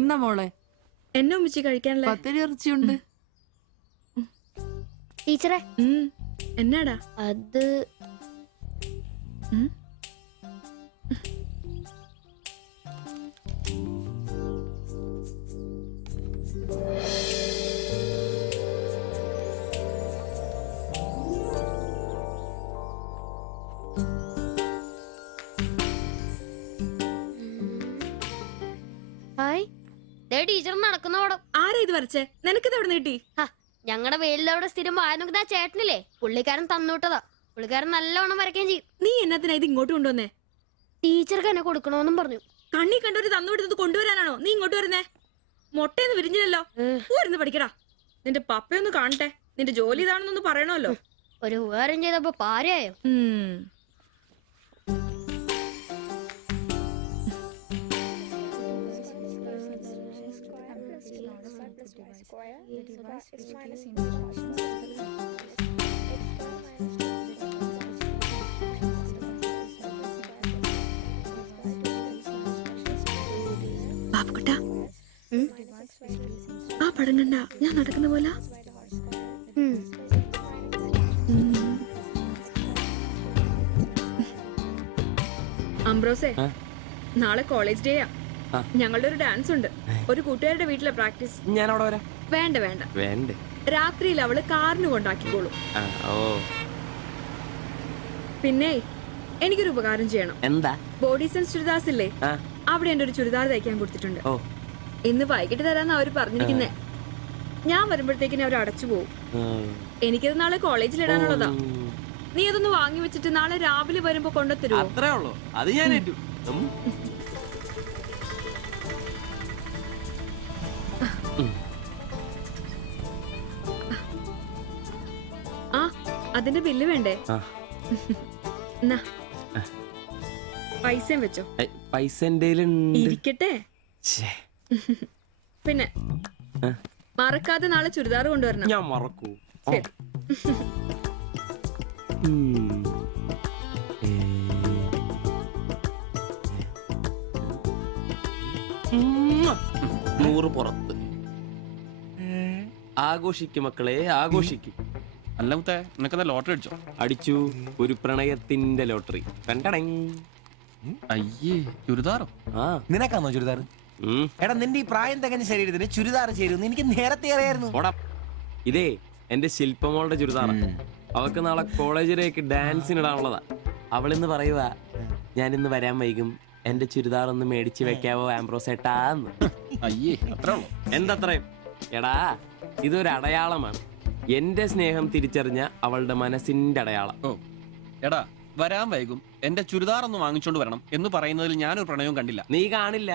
ഇന്ന മോളെ എന്നെ ഉമ്മിച്ച് കഴിക്കാനുള്ള പത്തിരി ഇറച്ചിയുണ്ട്. ടീച്ചറെ എന്നാടാ അത്? ടീച്ചർ നടക്കുന്ന പടം. ആരാ ഇത് വരച്ചേ? നിനക്കിത് എവിടെ നീട്ടി? ഞങ്ങളുടെ വെയിലവിടെ സ്ഥിരം വായനോക്കുന്ന ചേട്ടനില്ലേ, പുള്ളിക്കാരൻ തന്നുവിട്ടതാ. പുള്ളിക്കാരൻ നല്ലവണ്ണം വരയ്ക്കുകയും ചെയ്യും. നീ എന്നതിനാ ഇത് ഇങ്ങോട്ട് കൊണ്ടുവന്നേ? ടീച്ചർക്ക് എന്നെ കൊടുക്കണോന്നും പറഞ്ഞു. കണ്ണി കണ്ടൊരു തന്നുവിട്ടത് കൊണ്ടുവരാനാണോ നീ ഇങ്ങോട്ട് വരുന്നേ? മൊട്ടയെന്ന് വിരിഞ്ഞില്ലല്ലോ. പോരുന്ന് പഠിക്കടാ. നിന്റെ പപ്പയൊന്ന് കാണട്ടെ. നിന്റെ ജോലി ഇതാണെന്നൊന്ന് പറയണമല്ലോ. ഒരു ഉപകാരം ചെയ്തപ്പോ പാരയായോ? ബാബുക്കുട്ടാ, ആ പടം കണ്ട ഞാൻ നടക്കുന്ന പോലെ? അംബ്രോസേ, നാളെ കോളേജ് ഡേയാ. ഞങ്ങളുടെ ഒരു ഡാൻസ് ഉണ്ട്. ഒരു കൂട്ടുകാരുടെ വീട്ടിലെ പ്രാക്ടീസ്. ഞാൻ അവിടെ വരാം. വേണ്ട വേണ്ട വേണ്ടേ? രാത്രിയിൽ അവള് കാറിന് കൊണ്ടാക്കിക്കോളൂ. പിന്നെ എനിക്കൊരു ഉപകാരം ചെയ്യണം. എന്താ? ബോഡി സെൻസ് ചുരിദാർസ് ഇല്ലേ, അവിടെ എന്റെ ഒരു ചുരിദാർ തയ്ക്കാൻ കൊടുത്തിട്ടുണ്ട്. ഇന്ന് വൈകിട്ട് തരാന്ന് അവര് പറഞ്ഞിരിക്കുന്നേ. ഞാൻ വരുമ്പോഴത്തേക്കിനെ അവർ അടച്ചു പോകും. എനിക്കത് നാളെ കോളേജിൽ ഇടാനുള്ളതാ. നീ അതൊന്ന് വാങ്ങി വെച്ചിട്ട് നാളെ രാവിലെ വരുമ്പോ കൊണ്ടുത്തരുമോ? അത്രേ ഉള്ളൂ. അത് ഞാൻ ഏറ്റു. അതിന്റെ ബില്ല് വേണ്ടേ? ആ. എന്നാ പൈസയും വെച്ചോ. പൈസ എന്റെ കയ്യിലുണ്ട്. ഇരിക്കട്ടെ. ഛേ, പിന്നെ മറക്കാതെ നാളെ ചുരിദാർ കൊണ്ടുവരണം. ഞാൻ മറക്കൂ. ശരി. ഉം. 100 പുറത്ത്. ആഘോഷിക്കും മക്കളെ, ആഘോഷിക്കും. അല്ല മുത്തേ, നിനക്കെന്താ ലോട്ടറി അടിച്ചോ? അടിച്ചു, ഒരു പ്രണയത്തിന്റെ ലോട്ടറി. അയ്യേ, ചുരിദാറോ? ആ. നിനക്കാന്നോ ചുരിദാർ? എടാ നിന്റെ ഈ പ്രായം തികഞ്ഞ ശരീരത്തിന് ചുരിദാർ ചേരുന്നു എനിക്ക് നേരത്തെ അറിയായിരുന്നു. ഓടാ, ഇതേ എന്റെ ശില്പമോളുടെ ചുരിദാറാണ്. അവൾക്ക് നാളെ കോളേജിലേക്ക് ഡാൻസിനിടാനുള്ളതാ. അവളിന്ന് പറയുക, ഞാനിന്ന് വരാൻ വൈകും, എന്റെ ചുരിദാർ ഒന്ന് മേടിച്ച് വെക്കാവോ ആംബ്രോസേട്ടാന്ന്. അയ്യേ, അത്രേ ഉള്ളൂ. എന്തത്രയും? എടാ, ഇതൊരു അടയാളമാണ്. എന്റെ സ്നേഹം തിരിച്ചറിഞ്ഞ അവളുടെ മനസ്സിന്റെ അടയാളം. ഓ എടാ, വരാൻ വൈകും, എന്റെ ചുരിദാർ ഒന്ന് വാങ്ങിച്ചോണ്ട് വരണം എന്ന് പറയുന്നതിൽ ഞാനൊരു പ്രണയവും കണ്ടില്ല. നീ കാണില്ല,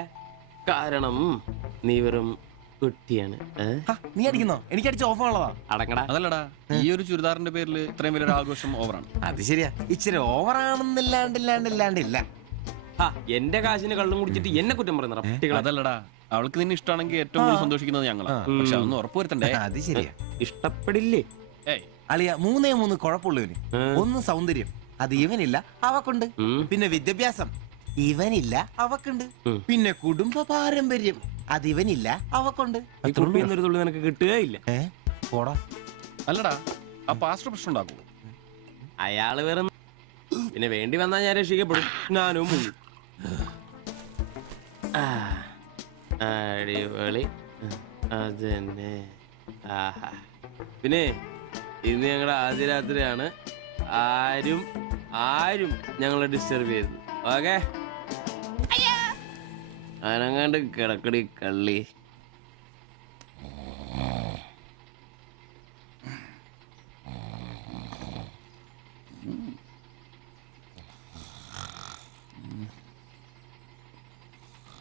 കാരണം നീ വെറും കുട്ടിയാണ്. നീ അടിക്കുന്നോ? എനിക്ക് അടിച്ച ഓഫ് ഉള്ളതാ. അടങ്ങടാ. അതല്ലടാ, ഈ ഒരു ചുരിദാറിന്റെ പേരിൽ ഇത്രയും വലിയൊരു ആഘോഷം ഓവറാണ്. അത് ശരിയാ, ഇച്ചിരി ഓവറാണെന്നില്ലാണ്ടില്ല. എന്റെ കാശിന് കള്ളും കുടിച്ചിട്ട് എന്നെ കുറ്റം പറയുന്ന. അതല്ലടാ, അവൾക്ക് നിന്നെ ഇഷ്ടമാണെങ്കിൽ ഏറ്റവും കൂടുതൽ സന്തോഷിക്കുന്നത് ഞങ്ങളാ. പക്ഷെ അതൊന്നും ഉറപ്പുവരുത്തണ്ടേ. അത് ശരിയാ. ഇഷ്ടപ്പെടില്ലേ? ഏയ് അളിയ 3 കുഴപ്പമുള്ളവന്. ഒന്ന് സൗന്ദര്യം, അത് ഇവനില്ല അവക്കുണ്ട്. പിന്നെ വിദ്യാഭ്യാസം, ഇവനില്ല അവക്കുണ്ട്. പിന്നെ കുടുംബ പാരമ്പര്യം, അത് ഇവനില്ല അവക്കുണ്ട്. ഒരു തുള്ളി നിനക്ക് കിട്ടുകയില്ല. പോടാ. അല്ലടാ, ആ പാസ്റ്റർ പ്രശ്നം ഉണ്ടാക്കൂ. അയാള് വേറെ. പിന്നെ വേണ്ടി വന്നാ ഞാൻ രക്ഷിക്കപ്പെടും. ഞാനും മുങ്ങും. അടിപൊളി. അതന്നെ. ആഹാ. പിന്നെ ഇന്ന് ഞങ്ങളുടെ ആദ്യ രാത്രിയാണ്. ആരും ഞങ്ങളെ ഡിസ്റ്റർബ് ചെയ്തു. ഓക്കെ, അനങ്ങാണ്ട് കിടക്കടി കള്ളി.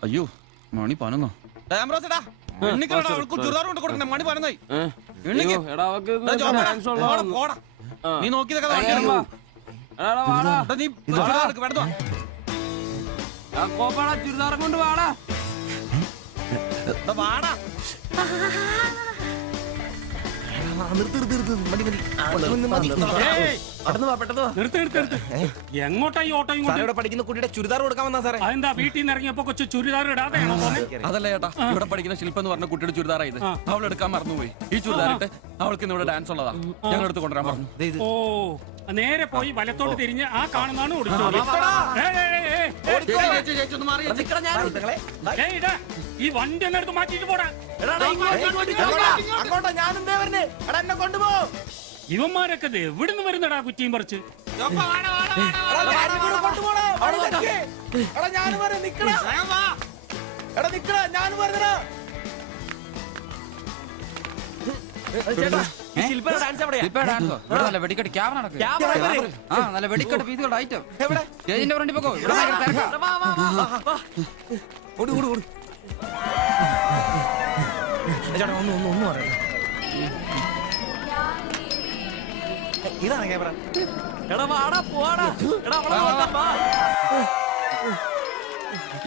അയ്യോ, മണി 11. നീ നോക്കിയതൊക്കെ ചുരിദാറും കൊണ്ട് വാടാ. എങ്ങോട്ടാ ഈ ഓട്ടോയും പഠിക്കുന്ന കുട്ടിയുടെ ചുരിദാർ കൊടുക്കാൻ വന്നാ സാറേ. അതെന്താ വീട്ടിൽ നിന്ന് ഇറങ്ങിയപ്പോ കൊച്ചു ചുരിദാർ ഇടാതെയാണോ പോന്നെ? അതല്ല ചേട്ടാ, ഇവിടെ പഠിക്കുന്ന ശില്പം എന്ന് പറഞ്ഞ കുട്ടിയുടെ ചുരിദാറാ ഇത്. അവൾ എടുക്കാൻ മറന്നുപോയി. ഈ ചുരിദാറിട്ട് അവൾക്ക് ഇന്ന് ഇവിടെ ഡാൻസ് ഉള്ളതാ. ഞങ്ങൾ എടുത്ത് കൊണ്ടുവരാൻ പറഞ്ഞു. ഓ, നേരെ പോയി വലത്തോട്ട് തിരിഞ്ഞ് ആ കാണുന്നതാണ് ഈ വണ്ടി ഒന്ന് എടുത്ത് മാറ്റിട്ട് പോടാ. ഇവന്മാരൊക്കെ എവിടുന്ന് വരുന്നടാ കുറ്റിയും പറിച്ച്? ഇതാണ് ക്യാമറ.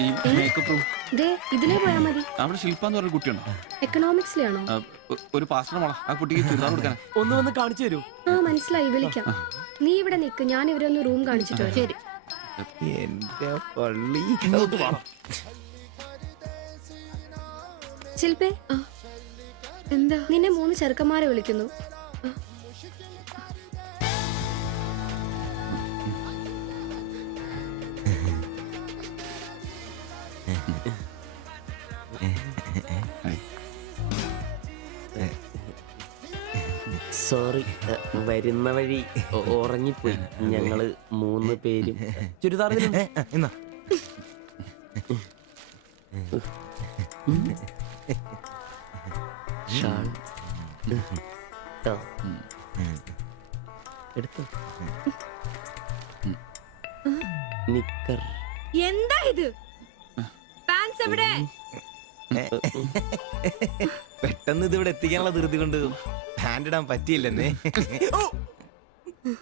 ഈ മേക്കപ്പ് റൂം ഇതിലേ പോയാ മതി. അവിടെ ശില്പ എന്ന് പറഞ്ഞ കുട്ടിയുണ്ടോ? എക്കണോമിക്സിലാണോ? ഒരു പാസ്റ്റർ മോളാ. ആ കുട്ടിക്ക് ചുരിദാർ കൊടുക്കാൻ ഒന്ന് കാണിച്ചു തരൂ. ആ മനസ്സിലായി, വിളിക്കാം. നീ ഇവിടെ നിക്ക്, ഞാൻ ഇവരെ ഒന്ന് റൂം കാണിച്ചിട്ട് വരാം. ശരി. എന്റെ പള്ളി. ശില്പേ, എന്താ? നിന്നെ 3 ചെറുക്കന്മാരെ വിളിക്കുന്നു. സോറി, വരുന്ന വഴി ഉറങ്ങിപ്പോയി. ഞങ്ങള് 3 പേരും ചുരിദാറിൽ എടുത്തു. നിക്കർ. എന്താ ഇത്? പാൻസ് എവിടെ? പെട്ടെന്ന് ഇതിവിടെ എത്തിക്കാനുള്ള ധൃതി കൊണ്ട് പാൻറ് ഇടാൻ പറ്റിയില്ലെന്നേ. മോനെ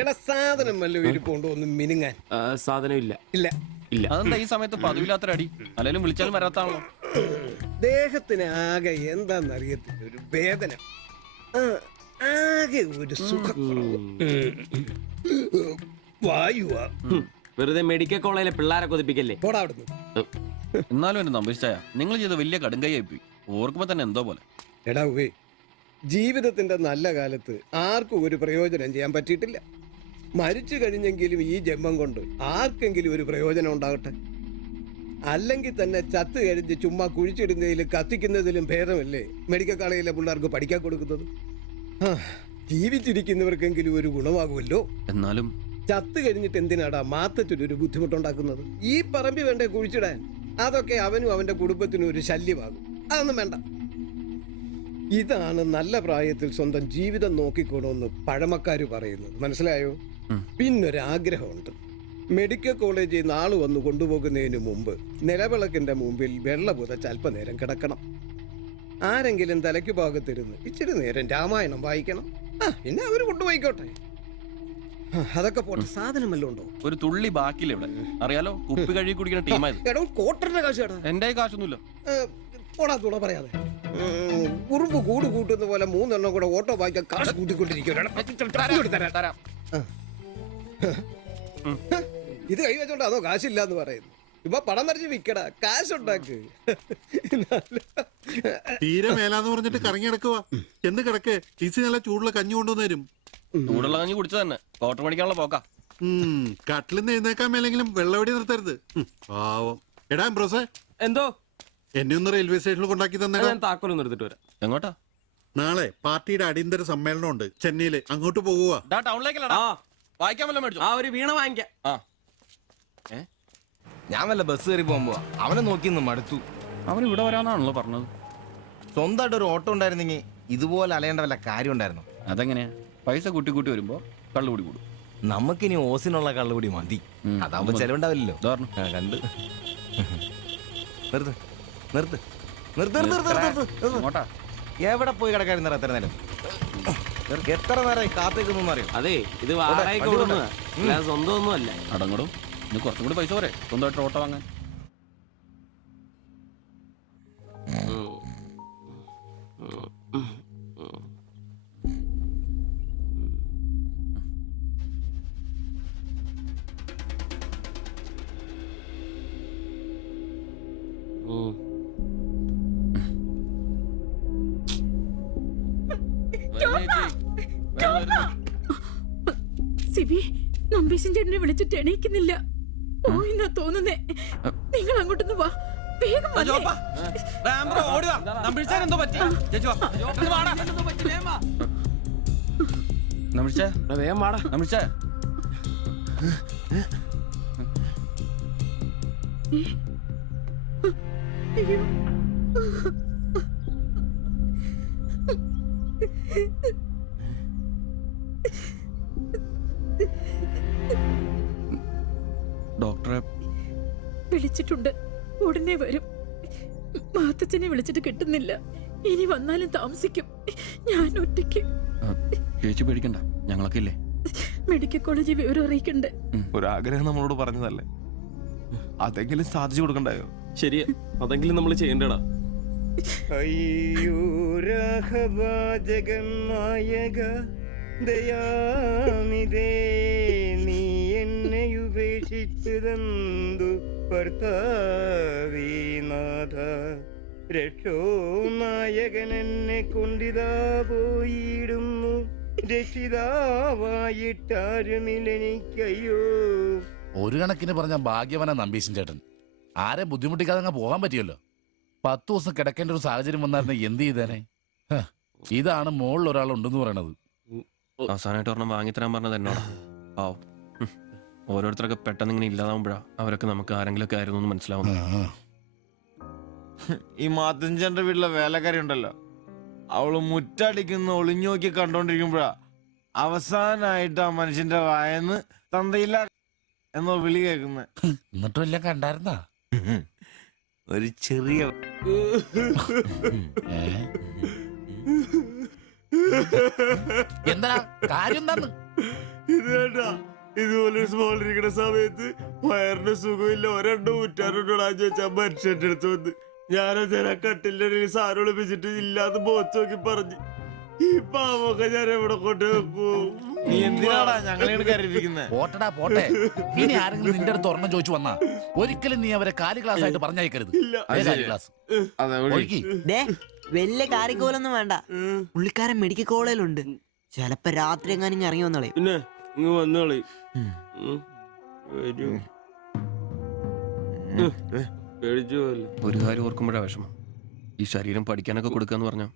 എടാ സാധനം വല്ല ഇരിപ്പുണ്ടോ ഒന്ന് മിനുങ്ങാൻ? സാധനം ഇല്ല. ഇല്ല. ഇല്ല. അതെന്താ ഈ സമയത്ത് പതിവില്ലാത്തൊരടി? അല്ലെങ്കിലും വിളിച്ചാലും വരാത്താണല്ലോ. ദേഹത്തിന് ആകെ എന്താന്നറിയത്തില്ല, ഒരു വേദന, ആകെ ഒരു സുഖക്കുറവ്. വായുവാ. വെറുതെ മെഡിക്കൽ കോളേജിലെ പിള്ളേരെ കൊതിപ്പിക്കല്ലേ. പോടാ അവിടുന്ന്. എന്നാലും എന്നെ നമ്പിച്ചായ നിങ്ങൾ ചെയ്ത വലിയ കടുങ്കയായി പോയി. ഓർക്കുമ്പോ തന്നെ എന്തോ പോലെ. എടാ ഉവേ, ജീവിതത്തിന്റെ നല്ല കാലത്ത് ആർക്കും ഒരു പ്രയോജനം ചെയ്യാൻ പറ്റിയിട്ടില്ല. മരിച്ചു കഴിഞ്ഞെങ്കിലും ഈ ജന്മം കൊണ്ട് ആർക്കെങ്കിലും ഒരു പ്രയോജനം ഉണ്ടാകട്ടെ. അല്ലെങ്കിൽ തന്നെ ചത്ത് കഴിഞ്ഞ് ചുമ്മാ കുഴിച്ചിടുന്നതിലും കത്തിക്കുന്നതിലും ഭേദമല്ലേ മെഡിക്കൽ കോളേജിലെ പിള്ളേർക്ക് പഠിക്കാൻ കൊടുക്കുന്നത്? ജീവിച്ചിരിക്കുന്നവർക്കെങ്കിലും ഒരു ഗുണമാകുമല്ലോ. എന്നാലും ചത്ത് കഴിഞ്ഞിട്ട് എന്തിനാടാ മാത്തത്തിനൊരു ബുദ്ധിമുട്ടുണ്ടാക്കുന്നത്? ഈ പറമ്പി വേണ്ടേ കുഴിച്ചിടാൻ? അതൊക്കെ അവനും അവന്റെ കുടുംബത്തിനും ഒരു ശല്യമാകും. അതൊന്നും വേണ്ട. ഇതാണ് നല്ല പ്രായത്തിൽ സ്വന്തം ജീവിതം നോക്കിക്കോണമെന്ന് പഴമക്കാര് പറയുന്നത്. മനസ്സിലായോ? പിന്നൊരാഗ്രഹമുണ്ട്. മെഡിക്കൽ കോളേജിൽ നാള് വന്ന് കൊണ്ടുപോകുന്നതിന് മുമ്പ് നിലവിളക്കിന്റെ മുമ്പിൽ വെള്ള പുതച്ച് അല്പനേരം കിടക്കണം. ആരെങ്കിലും തലയ്ക്ക് ഭാഗത്തിരുന്ന് ഇച്ചിരി നേരം രാമായണം വായിക്കണം. പിന്നെ അവര് കൊണ്ടുപോയിക്കോട്ടെ. അതൊക്കെ പോട്ടെ, സാധനം വല്ലതും ഉണ്ടോ? ഒരു തുള്ളി ബാക്കിയില്ല ഇവിടെ. അറിയാലോ, കുപ്പി കഴുകി കുടിക്കുന്ന ടീമായത്. എടോ, കോട്ടറിന്റെ കാശ് കേടാ. എന്റെ കാശൊന്നുമില്ല. പോടാ തുണ പറയാതെ. ഉറുമ്പ് കൂട് കൂട്ടുന്ന പോലെ 3 എണ്ണം കൂടെ ഓട്ടോ വായിക്കാൻ കാശ് കൂട്ടിക്കൊണ്ടിരിക്കും. ഇത് കൈവച്ചോണ്ട് അതോ കാശില്ലാന്ന് പറയുന്നു. ഇപ്പൊ പണം വരച്ച് വിക്കടാ, കാശുണ്ടാക്ക്. തീരെ മേലാന്ന് പറഞ്ഞിട്ട് കറങ്ങി കിടക്കുക. എന്ത് കിടക്ക്? ഈസി നല്ല ചൂടുള്ള കഞ്ഞി കൊണ്ടുവന്ന് തരും. ചൂടുള്ള കഞ്ഞി കുടിച്ചു തന്നെ കോട്ടർ മേടിക്കാനുള്ള പോക്കാ. കട്ടിലിന്ന് എഴുന്നേക്കാൻ മേലെങ്കിലും വെള്ളവടി നിർത്തരുത്. പാവം. എടാ എംബ്രോസേ, എന്തോ എന്നെ ഒന്ന് റെയിൽവേ സ്റ്റേഷനിൽ കൊണ്ടാക്കി തന്നെ. ഞാൻ താക്കോലൊന്നും എടുത്തിട്ട് വരാം. എങ്ങോട്ടാ? നാളെ പാർട്ടിയുടെ അടിയന്തര സമ്മേളനം ഉണ്ട് ചെന്നൈയില്. അങ്ങോട്ട് പോകുക. ടൗണിലേക്കല്ലടാ. വായിക്കാൻ വല്ല മേടിച്ചു. ഒരു വീണ വാങ്ങിക്കാം. ഞാൻ വല്ല ബസ് കയറി പോകുമ്പോ അവനെ നോക്കിയൊന്നും മടുത്തു. അവൻ ഇവിടെ വരാന്നാണല്ലോ പറഞ്ഞത്. സ്വന്തമായിട്ട് ഒരു ഓട്ടോ ഉണ്ടായിരുന്നെങ്കിൽ ഇതുപോലെ അലയേണ്ട വല്ല കാര്യം ഉണ്ടായിരുന്നു. അതെങ്ങനെയാ? പൈസ കൂട്ടി കൂട്ടി വരുമ്പോ കള്ളുകൂടി കൂടും. നമുക്കിനി ഓസിനുള്ള കള്ളുകൂടി മതി. അതാവുമ്പോ ചെലവുണ്ടാവില്ലല്ലോ. കണ്ട് നിർത്ത് നിർത്ത് നിർത്ത് നിർത്ത്. എങ്ങോട്ടാ? എവിടെ പോയി കിടക്കാരുന്ന എത്ര നേരം? എത്ര നേരമായി കാത്തേക്കൊന്നും അറിയാം. അതെ, ഇത് വാടകയ്ക്ക് കൊടുക്കുന്നതാ, അല്ലാതെ സ്വന്തം ഒന്നും അല്ല. അടങ്ങടും. ഇനി കുറച്ചും കൂടി പൈസ പോരെ സ്വന്തമായിട്ട് ഓട്ടോ വാങ്ങാൻ? സിബി, നമ്പീശൻ ചേട്ടനെ വിളിച്ചിട്ട് എണീക്കുന്നില്ല. പോയിന്നാ തോന്നുന്നേ. നിങ്ങൾ അങ്ങോട്ടൊന്ന് വാ, വേഗം വന്നേ. വേഗം വാടാ. അയ്യോ, ഡോക്ടറെ വിളിച്ചിട്ടുണ്ട്, ഉടനെ വരും. മാത്തച്ഛനെ വിളിച്ചിട്ട് കിട്ടുന്നില്ല. ഇനി വന്നാലും താമസിക്കും. ഞാൻ ഒറ്റയ്ക്ക്. ചേച്ചി പേടിക്കണ്ട, ഞങ്ങളൊക്കെ ഇല്ലേ. മെഡിക്കൽ കോളേജിൽ വിവരം അറിയിക്കണ്ടേ? ഒരാഗ്രഹം നമ്മളോട് പറഞ്ഞതല്ലേ, അതെങ്കിലും സാധിച്ചു കൊടുക്കണ്ടായോ? ശരിയാ, അതെങ്കിലും നമ്മൾ ചെയ്യണ്ടടാ. അയ്യോ രാഘവാജകനായക ദയാനിധേ, നീ എന്നെ ഉപേക്ഷിച്ചതെന്തു ഭർത്താവീനാഥ. രക്ഷോ നായകൻ എന്നെ കൊണ്ടിതാ പോയിടുന്നു, രക്ഷിതാവായിട്ടാരുമില്ലെനിക്കയ്യോ. ഒരു കണക്കിന് പറഞ്ഞ ഭാഗ്യവന നമ്പീശൻ ചേട്ടൻ. ആരെ ബുദ്ധിമുട്ടിക്കാതെ അങ്ങ് പോകാൻ പറ്റിയല്ലോ. 10 ദിവസം കിടക്കേണ്ട ഒരു സാഹചര്യം വന്നായിരുന്നു എന്ത് ചെയ്തേനെ? ഇതാണ് മുകളിൽ ഒരാളുണ്ടെന്ന് പറയണത്. അവസാനമായിട്ട് ഒരെണ്ണം വാങ്ങിത്തരാൻ പറഞ്ഞത് എന്നോടാ. പാവം. ഓരോരുത്തരൊക്കെ പെട്ടെന്ന് ഇങ്ങനെ ഇല്ലാതാവുമ്പോഴാ അവരൊക്കെ നമുക്ക് ആരെങ്കിലൊക്കെ ആയിരുന്നു എന്ന് മനസ്സിലാവുന്നു. ഈ മാത്തഞ്ചന്റെ വീട്ടിലെ വേലക്കാരി ഉണ്ടല്ലോ, അവള് മുറ്റടിക്കുന്ന ഒളിഞ്ഞു നോക്കി കണ്ടോണ്ടിരിക്കുമ്പോഴാ അവസാനായിട്ട് ആ മനുഷ്യന്റെ വായന്ന് തന്തയില്ല എന്നോ വിളി കേൾക്കുന്ന എന്നിട്ടും എല്ലാം കണ്ടായിരുന്നാ? ഒരു ചെറിയ എന്താ കാര്യം എന്താന്ന്? ഇതുപോലെ സ്മോൾ ഇരിക്കുന്ന സമയത്ത് വയറിന് സുഖമില്ല, ഒരെണ്ണം ഊറ്റാറുണ്ടോടാന്ന് ചോദിച്ചാ മനുഷ്യന്റെ അടുത്ത് വന്ന് ഞാനോ കട്ടിന്റെ സാരം ഒളിപ്പിച്ചിട്ട് ഇല്ലാന്ന് ബോത്ത് നോക്കി പറഞ്ഞു. ഈ പാവൊക്കെ ഞാൻ എവിടെ കൊണ്ട് വെക്കും? നീ എന്തിനാടാ ഞങ്ങളെ കരയിപ്പിക്കുന്നത്? പോട്ടടാ പോട്ടെ. ഇനി ആരെങ്കിലും നിന്റെ അടുത്ത് ഒരെണ്ണം ചോദിച്ചു വന്നാ ഒരിക്കലും നീ അവരെ കാലി ക്ലാസ് ആയിട്ട് പറഞ്ഞയക്കരുത്. കാലി ക്ലാസ് അതെ ഒഴുകി. ഡേ വലിയ കാരിക്കോലൊന്നും വേണ്ട, പുള്ളിക്കാരൻ മെഡിക്കൽ കോളേജിലുണ്ട്. ചിലപ്പോ രാത്രി എങ്ങാനും ഇറങ്ങി വന്നോളെ. പിന്നെ ഇങ്ങ് വന്നോളി. പേടിച്ചു പോയല്ലോ. ഒരു കാര്യം ഓർക്കുമ്പോഴാ വിഷമം. ഈ ശരീരം പഠിക്കാനൊക്കെ കൊടുക്കാന്ന് പറഞ്ഞ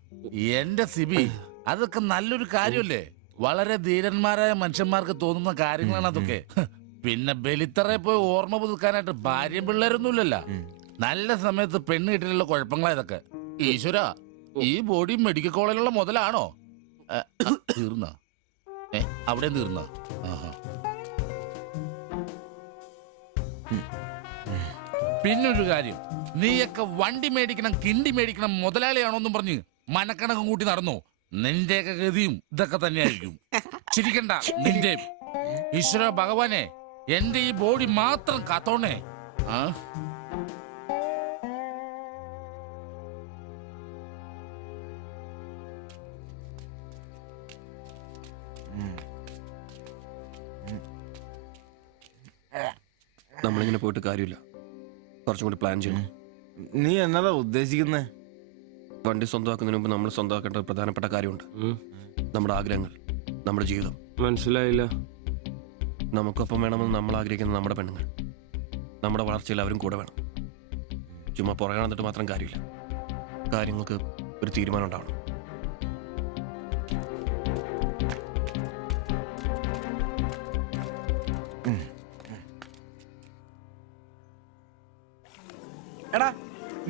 എന്റെ സിബി, അതൊക്കെ നല്ലൊരു കാര്യമല്ലേ? വളരെ ധീരന്മാരായ മനുഷ്യന്മാർക്ക് തോന്നുന്ന കാര്യങ്ങളാണ് അതൊക്കെ. പിന്നെ ബലിത്തറെ പോയി ഓർമ്മ പുതുക്കാനായിട്ട് ഭാര്യയും പിള്ളേരൊന്നുമില്ലല്ലോ. നല്ല സമയത്ത് പെണ്ണ് കിട്ടിയുള്ള കുഴപ്പങ്ങളാ ഇതൊക്കെ. ഈശ്വര, ഈ ബോഡി മെഡിക്കൽ കോളേജിലുള്ള മുതലാണോ? തീർന്ന അവിടെ തീർന്ന. പിന്നൊരു കാര്യം, നീയൊക്കെ വണ്ടി മേടിക്കണം, കിണ്ടി മേടിക്കണം, മുതലാളിയാണോന്നും പറഞ്ഞ് മനക്കണക്കും കൂട്ടി നടന്നു. നിന്റെയൊക്കെ ഗതിയും ഇതൊക്കെ തന്നെയായിരിക്കും. ചിരിക്കണ്ട നിന്റെ. ഈശ്വര ഭഗവാനെ, എന്റെ ഈ ബോഡി മാത്രം കാത്തോണേ. ആ നമ്മളിങ്ങനെ പോയിട്ട് കാര്യമില്ല. കുറച്ചും കൂടി പ്ലാൻ ചെയ്യണം. നീ എന്നതാ ഉദ്ദേശിക്കുന്നേ? വണ്ടി സ്വന്തമാക്കുന്നതിന് മുമ്പ് നമ്മൾ സ്വന്തമാക്കേണ്ട ഒരു പ്രധാനപ്പെട്ട കാര്യമുണ്ട്. നമ്മുടെ ആഗ്രഹങ്ങൾ, നമ്മുടെ ജീവിതം. മനസ്സിലായില്ല. നമുക്കൊപ്പം വേണമെന്ന് നമ്മൾ ആഗ്രഹിക്കുന്ന നമ്മുടെ പെണ്ണുങ്ങൾ. നമ്മുടെ വളർച്ചയിൽ അവരും കൂടെ വേണം. ചുമ്മാ പുറകെ നടന്നിട്ട് മാത്രം കാര്യമില്ല. കാര്യങ്ങൾക്ക് ഒരു തീരുമാനം ഉണ്ടാവണം. എടാ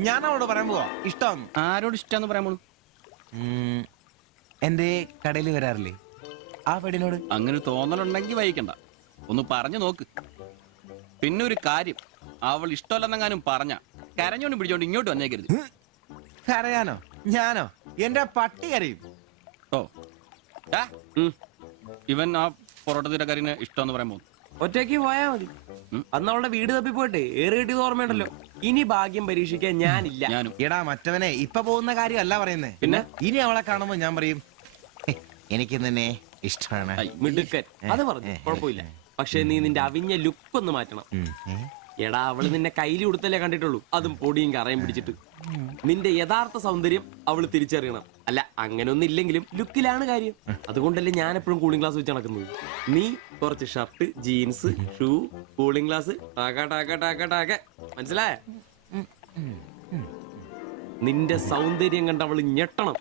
ഞാൻ അവളോട് പറയാൻ പോവാ ഇഷ്ടം. ആരോട് ഇഷ്ടമെന്ന് പറയാൻ പോണു? എന്റെ കടയിൽ വരാറില്ലേ ആ പെടിനോട്? അങ്ങനെ തോന്നലുണ്ടെങ്കിൽ വൈകണ്ട, ഒന്ന് പറഞ്ഞു നോക്ക്. പിന്നെ ഒരു കാര്യം, അവൾ ഇഷ്ടമല്ലെന്നെങ്ങാനും പറഞ്ഞ കരഞ്ഞോണ്ട് പിടിച്ചോണ്ട് ഇങ്ങോട്ട് വന്നേക്കരുത്. കരയാനോ? ഞാനോ? എന്റെ പട്ടി കരയും. ഓ ഇവൻ ആ പൊറോട്ട തീരക്കാരിന് ഇഷ്ടമെന്ന് പറയാൻ പോകുന്നു. ഒറ്റയ്ക്ക് പോയാ മതി. അന്ന് അവളുടെ വീട് തപ്പി പോട്ടെ ഏറ് കിട്ടിയത് ഓർമ്മയുണ്ടല്ലോ. ഇനി ഭാഗ്യം പരീക്ഷിക്കാൻ ഞാനില്ല. ഞാനും. എടാ മറ്റവനെ ഇപ്പൊ പോകുന്ന കാര്യമല്ല പറയുന്നേ. പിന്നെ ഇനി അവളെ കാണുമ്പോ ഞാൻ പറയും എനിക്ക് നിന്നെ ഇഷ്ടമാണ്. മിടുക്കൻ. അത് പറഞ്ഞു കുഴപ്പമില്ല. പക്ഷെ നീ നിന്റെ അവിഞ്ഞ ലുക്ക് ഒന്ന് മാറ്റണം. എടാ അവള് നിന്നെ കയ്യിൽ കൊടുത്തല്ലേ കണ്ടിട്ടുള്ളൂ, അതും പൊടിയും കറയും പിടിച്ചിട്ട്. നിന്റെ യഥാർത്ഥ സൗന്ദര്യം അവള് തിരിച്ചറിയണം. അല്ല അങ്ങനൊന്നും ഇല്ലെങ്കിലും ലുക്കിലാണ് കാര്യം. അതുകൊണ്ടല്ലേ ഞാൻ എപ്പോഴും കൂളിംഗ് ഗ്ലാസ് വെച്ച് നടക്കുന്നത്. നീ കുറച്ച് shirt, jeans, shoe, cooling glass, മനസ്സിലായ? നിന്റെ സൗന്ദര്യം കണ്ട് അവള് ഞെട്ടണം.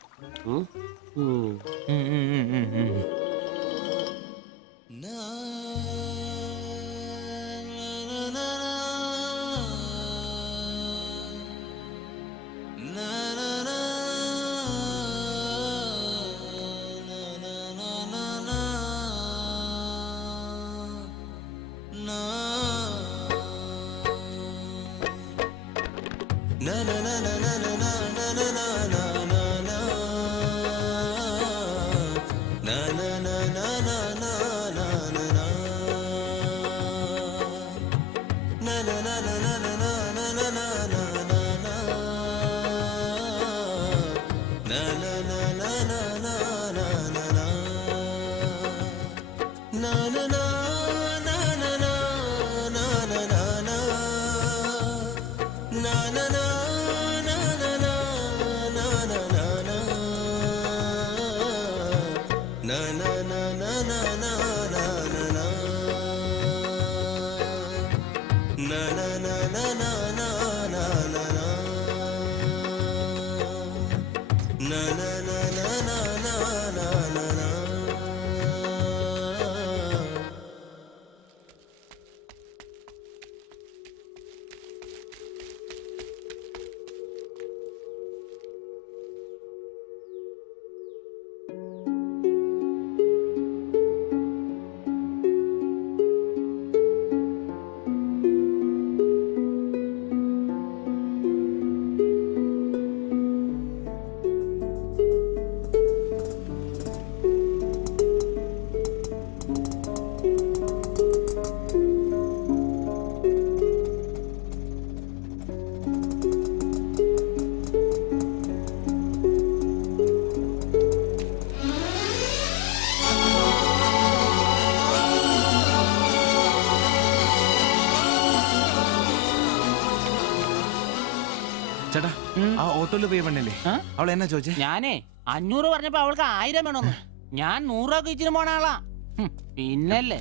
ഓട്ടോയിൽ പോയി പെണ്ണല്ലേ അവൾ എന്നാ ചോദിച്ചേ? ഞാനേ 500 പറഞ്ഞപ്പോ അവൾക്ക് 1000 വേണമെന്ന്. ഞാൻ 100 ഒക്കെ ഇച്ചിരി പോണ ആളാ. പിന്നല്ലേ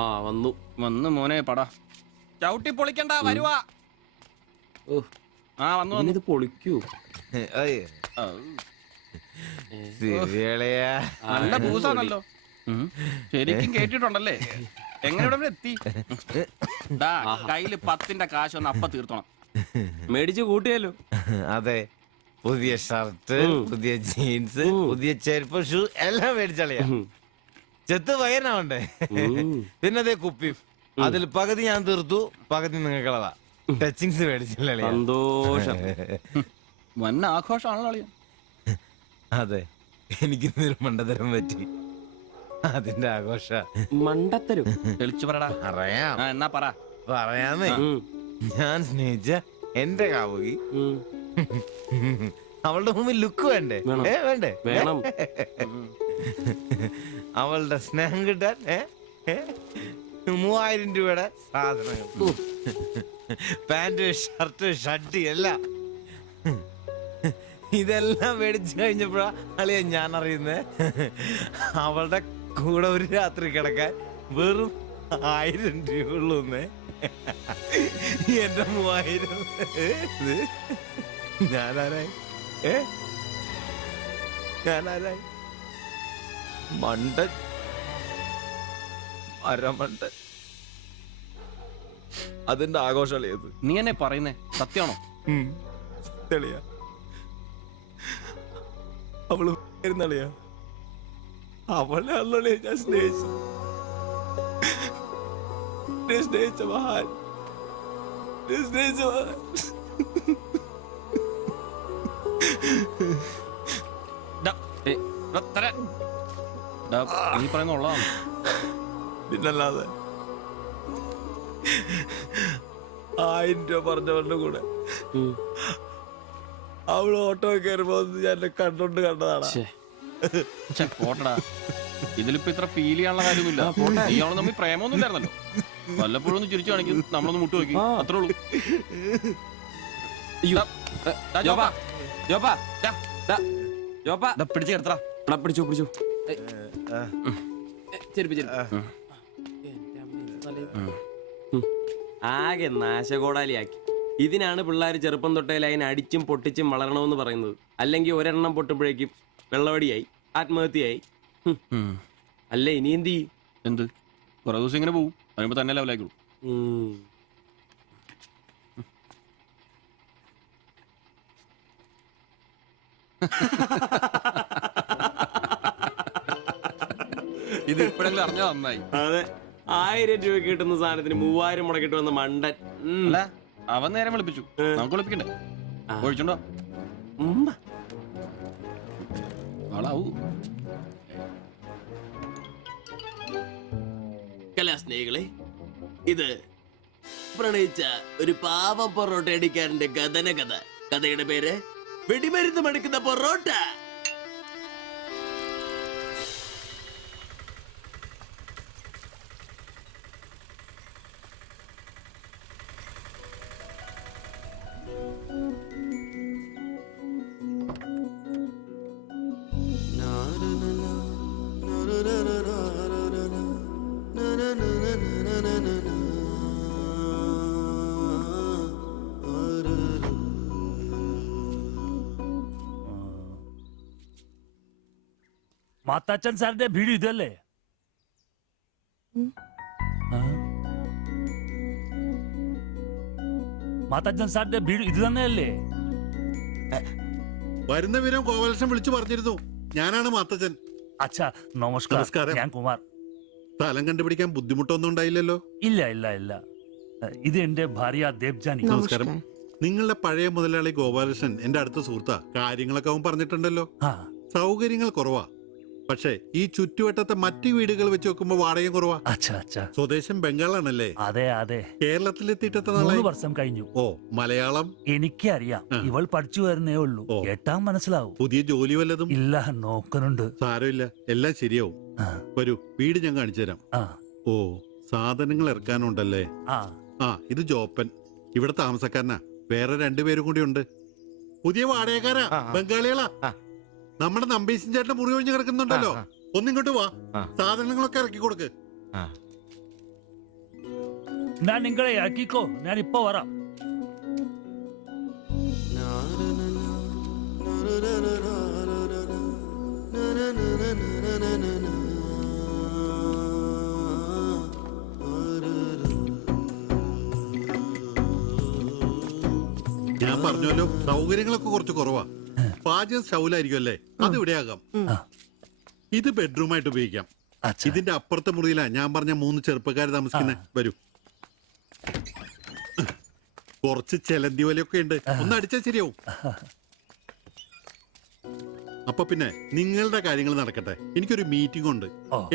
ആ വന്നു വന്ന് മോനെ പടാ ചവിട്ടി പൊളിക്കണ്ട വരുവാ. ആ വന്നു വന്നു. ഇത് പൊളിക്കൂ. ഔ, ശരിയളയാ. നല്ല പൂസാണല്ലോ. ശരിക്കും കേട്ടിട്ടുണ്ടല്ലേ? എങ്ങനെ ഇവിടെ വരെ എത്തി? ദാ കയ്യില് 10ന്റെ കാശ് ഒന്ന് അപ്പ തീർത്തോണം. മേടിച്ച് കൂട്ടിയല്ലോ. അതെ, പുതിയ ഷർട്ട്, പുതിയ ജീൻസ്, പുതിയ ചെരുപ്പ്, ഷൂ എല്ലാം മേടിച്ചളയാ. ചെത്ത് വയനാവണ്ടേ? പിന്നെ അതേ കുപ്പി, അതിൽ പകുതി ഞാൻ തീർത്തു, പകുതി നിങ്ങൾക്കുള്ളതാ. ടച്ചിങ്സ് മേടിച്ചില്ലേ? സന്തോഷം. വന്ന ആഘോഷമാണല്ലോ അളിയാ. അതെ, എനിക്ക് ഇന്നൊരു മണ്ടതരം പറ്റി, അതിന്റെ ആഘോഷ. മണ്ടത്തരും തെളിച്ചു പറടാ. പറയാം, ആ എന്നാ പറ. പറയാന്നേ. ഞാൻ സ്നേഹിച്ച എന്റെ കാമുകി അവളുടെ മുമ്പിൽ ലുക്ക് വേണ്ടേ? വേണ്ടേ? വേണം. അവളുടെ സ്നേഹം കിട്ടാൻ 3000 രൂപയുടെ സാധനങ്ങൾ, പാന്റ്, ഷർട്ട്, ഷഡ്ഡി എല്ലാം. ഇതെല്ലാം മേടിച്ചു കഴിഞ്ഞപ്പോഴാ അളിയ ഞാൻ അറിയുന്നേ, അവളുടെ കൂടെ ഒരു രാത്രി കിടക്കാൻ വെറും 1000 രൂപ ഉള്ളൂന്നേ. എന്റെ 3000 ഞാനാരായി? ഞാനാരായി? മണ്ടൻ, അരമണ്ടൻ. അതിന്റെ ആഘോഷളിയത്. നീ എന്നെ പറയുന്നേ സത്യമാണോ? തെളിയ അവള് ളിയാ, അവളെ അല്ലേ ഞാൻ സ്നേഹിച്ചു. സ്നേഹിച്ച മഹാൻ, സ്നേഹിച്ച മഹാൻ. നീ പറയുന്ന ഉള്ളതാണ്. പിന്നല്ലാതെ 1000 രൂപ പറഞ്ഞവരുടെ കൂടെ അവള് ഓട്ടോ കയറുമ്പോ ഞാൻ കണ്ടോണ്ട് കണ്ടതാണ്. പോട്ടടാ, ഇതിലിപ്പോ ഇത്ര ഫീൽ ചെയ്യാനുള്ള കാര്യമൊന്നുമില്ല. ഇയാള് തമ്മിൽ പ്രേമൊന്നും ഇല്ലായിരുന്നല്ലോ. വല്ലപ്പോഴും ഒന്ന് ചിരിച്ചു കാണിക്കും, നമ്മളൊന്ന് മുട്ടു നോക്കി, അത്രേ ഉള്ളൂ. പിടിച്ചു കിടത്തടാ. പിടിച്ചു പിടിച്ചു. ആകെ നാശകോടാലിയാക്കി. ഇതിനാണ് പിള്ളേർ ചെറുപ്പം തൊട്ടേ ലൈൻ അടിച്ചും പൊട്ടിച്ചും വളരണമെന്ന് പറയുന്നത്. അല്ലെങ്കിൽ ഒരെണ്ണം പൊട്ടുമ്പോഴേക്കും വെള്ളവടിയായി, ആത്മഹത്യയായി. അല്ല ഇനി എന്ത് ചെയ്യും? എന്ത് കുറെ ദിവസം ഇങ്ങനെ പോവും, കഴിയുമ്പോ തന്നെ ലെവലായിക്കോളൂ. ഇത് ഇപ്പോഴെങ്കിലും അറിഞ്ഞാ നന്നായി. അതെ, 1000 രൂപ കിട്ടുന്ന സാധനത്തിന് 3000 മുടക്കിട്ട് വന്ന മണ്ടൻ. അല്ല, അവൻ നേരം വിളിപ്പിച്ചു, നമുക്ക് വിളിപ്പിക്കണ്ടേ? ഒഴിച്ചുണ്ടോ? ആളാവൂ. കലാസ്നേഹികളെ, ഇത് പ്രണയിച്ച ഒരു പാവം പൊറോട്ട അടിക്കാരന്റെ കഥന കഥ. കഥയുടെ പേര് വെടിമരുന്ന് മടുക്കുന്ന പൊറോട്ട. മാത്താച്ചൻ സാറിന്റെ വീട് ഇതല്ലേ? മാത്താച്ചൻ സാറിന്റെ വീട് ഇത് തന്നെയല്ലേ? വരുന്ന വിവരം കോവലക്ഷൻ വിളിച്ചു പറഞ്ഞിരുന്നു. ഞാനാണ് മാത്തച്ഛൻ. അച്ഛാ നമസ്കാരം. ഞാൻ കുമാർ. സ്ഥലം കണ്ടുപിടിക്കാൻ ബുദ്ധിമുട്ടൊന്നും ഉണ്ടായില്ലല്ലോ? ഇല്ല ഇല്ല ഇല്ല. ഇത് എന്റെ ഭാര്യ ദേവ്ജാനി. നമസ്കാരം. നിങ്ങളുടെ പഴയ മുതലാളി ഗോപാലകൃഷ്ണൻ എന്റെ അടുത്ത സുഹൃത്താ. കാര്യങ്ങളൊക്കെ അവൻ പറഞ്ഞിട്ടുണ്ടല്ലോ. സൗകര്യങ്ങൾ കുറവാ, പക്ഷേ ഈ ചുറ്റുവട്ടത്തെ മറ്റു വീടുകൾ വെച്ച് നോക്കുമ്പോ വാടകയും കുറവാ. സ്വദേശം ബംഗാളാണല്ലേ? അതെ അതെ. കേരളത്തിലെത്തിയിട്ട് 3 വർഷം കഴിഞ്ഞു. ഓ, മലയാളം എനിക്കറിയാം. ഇവൾ പഠിച്ചു വരുന്നേ ഉള്ളൂ. കേട്ടാ മനസ്സിലാവും. പുതിയ ജോലി വല്ലതും? ഇല്ല, നോക്കുന്നുണ്ട്. സാരമില്ല, എല്ലാം ശരിയാവും. വരൂ, വീട് ഞാൻ കാണിച്ചു തരാം. ആ ഓ, സാധനങ്ങൾ ഇറക്കാനുണ്ടല്ലേ. ആ ആ, ഇത് ജോപ്പൻ, ഇവിടെ താമസക്കാരനാ. വേറെ 2 പേരും കൂടി ഉണ്ട്. പുതിയ വാടകക്കാരാ, ബംഗാളികളാ. നമ്മുടെ നമ്പീശൻ ചേട്ടൻ മുറി ഒഴിഞ്ഞ് കിടക്കുന്നുണ്ടല്ലോ. ഒന്നിങ്ങോട്ട് വാ, സാധനങ്ങളൊക്കെ ഇറക്കി കൊടുക്ക്. ഞാൻ നിങ്ങളെ ഇറക്കിക്കോ, ഞാൻ ഇപ്പൊ വരാം. ഞാൻ പറഞ്ഞല്ലോ, സൗകര്യങ്ങളൊക്കെ കുറച്ച് കുറവാ. പാചകം സ്റ്റൗലായിരിക്കും അല്ലേ, അത് ഇവിടെ ആകാം. ഇത് ബെഡ്റൂമായിട്ട് ഉപയോഗിക്കാം. ഇതിന്റെ അപ്പുറത്തെ മുറിയിലാ ഞാൻ പറഞ്ഞ 3 ചെറുപ്പക്കാർ താമസിക്കുന്നേ. വരൂ. കുറച്ച് ചെലന്തി വലയൊക്കെ ഉണ്ട്, ഒന്ന് അടിച്ചാൽ ശരിയാവും. അപ്പൊ പിന്നെ നിങ്ങളുടെ കാര്യങ്ങൾ നടക്കട്ടെ, എനിക്കൊരു മീറ്റിംഗ് ഉണ്ട്.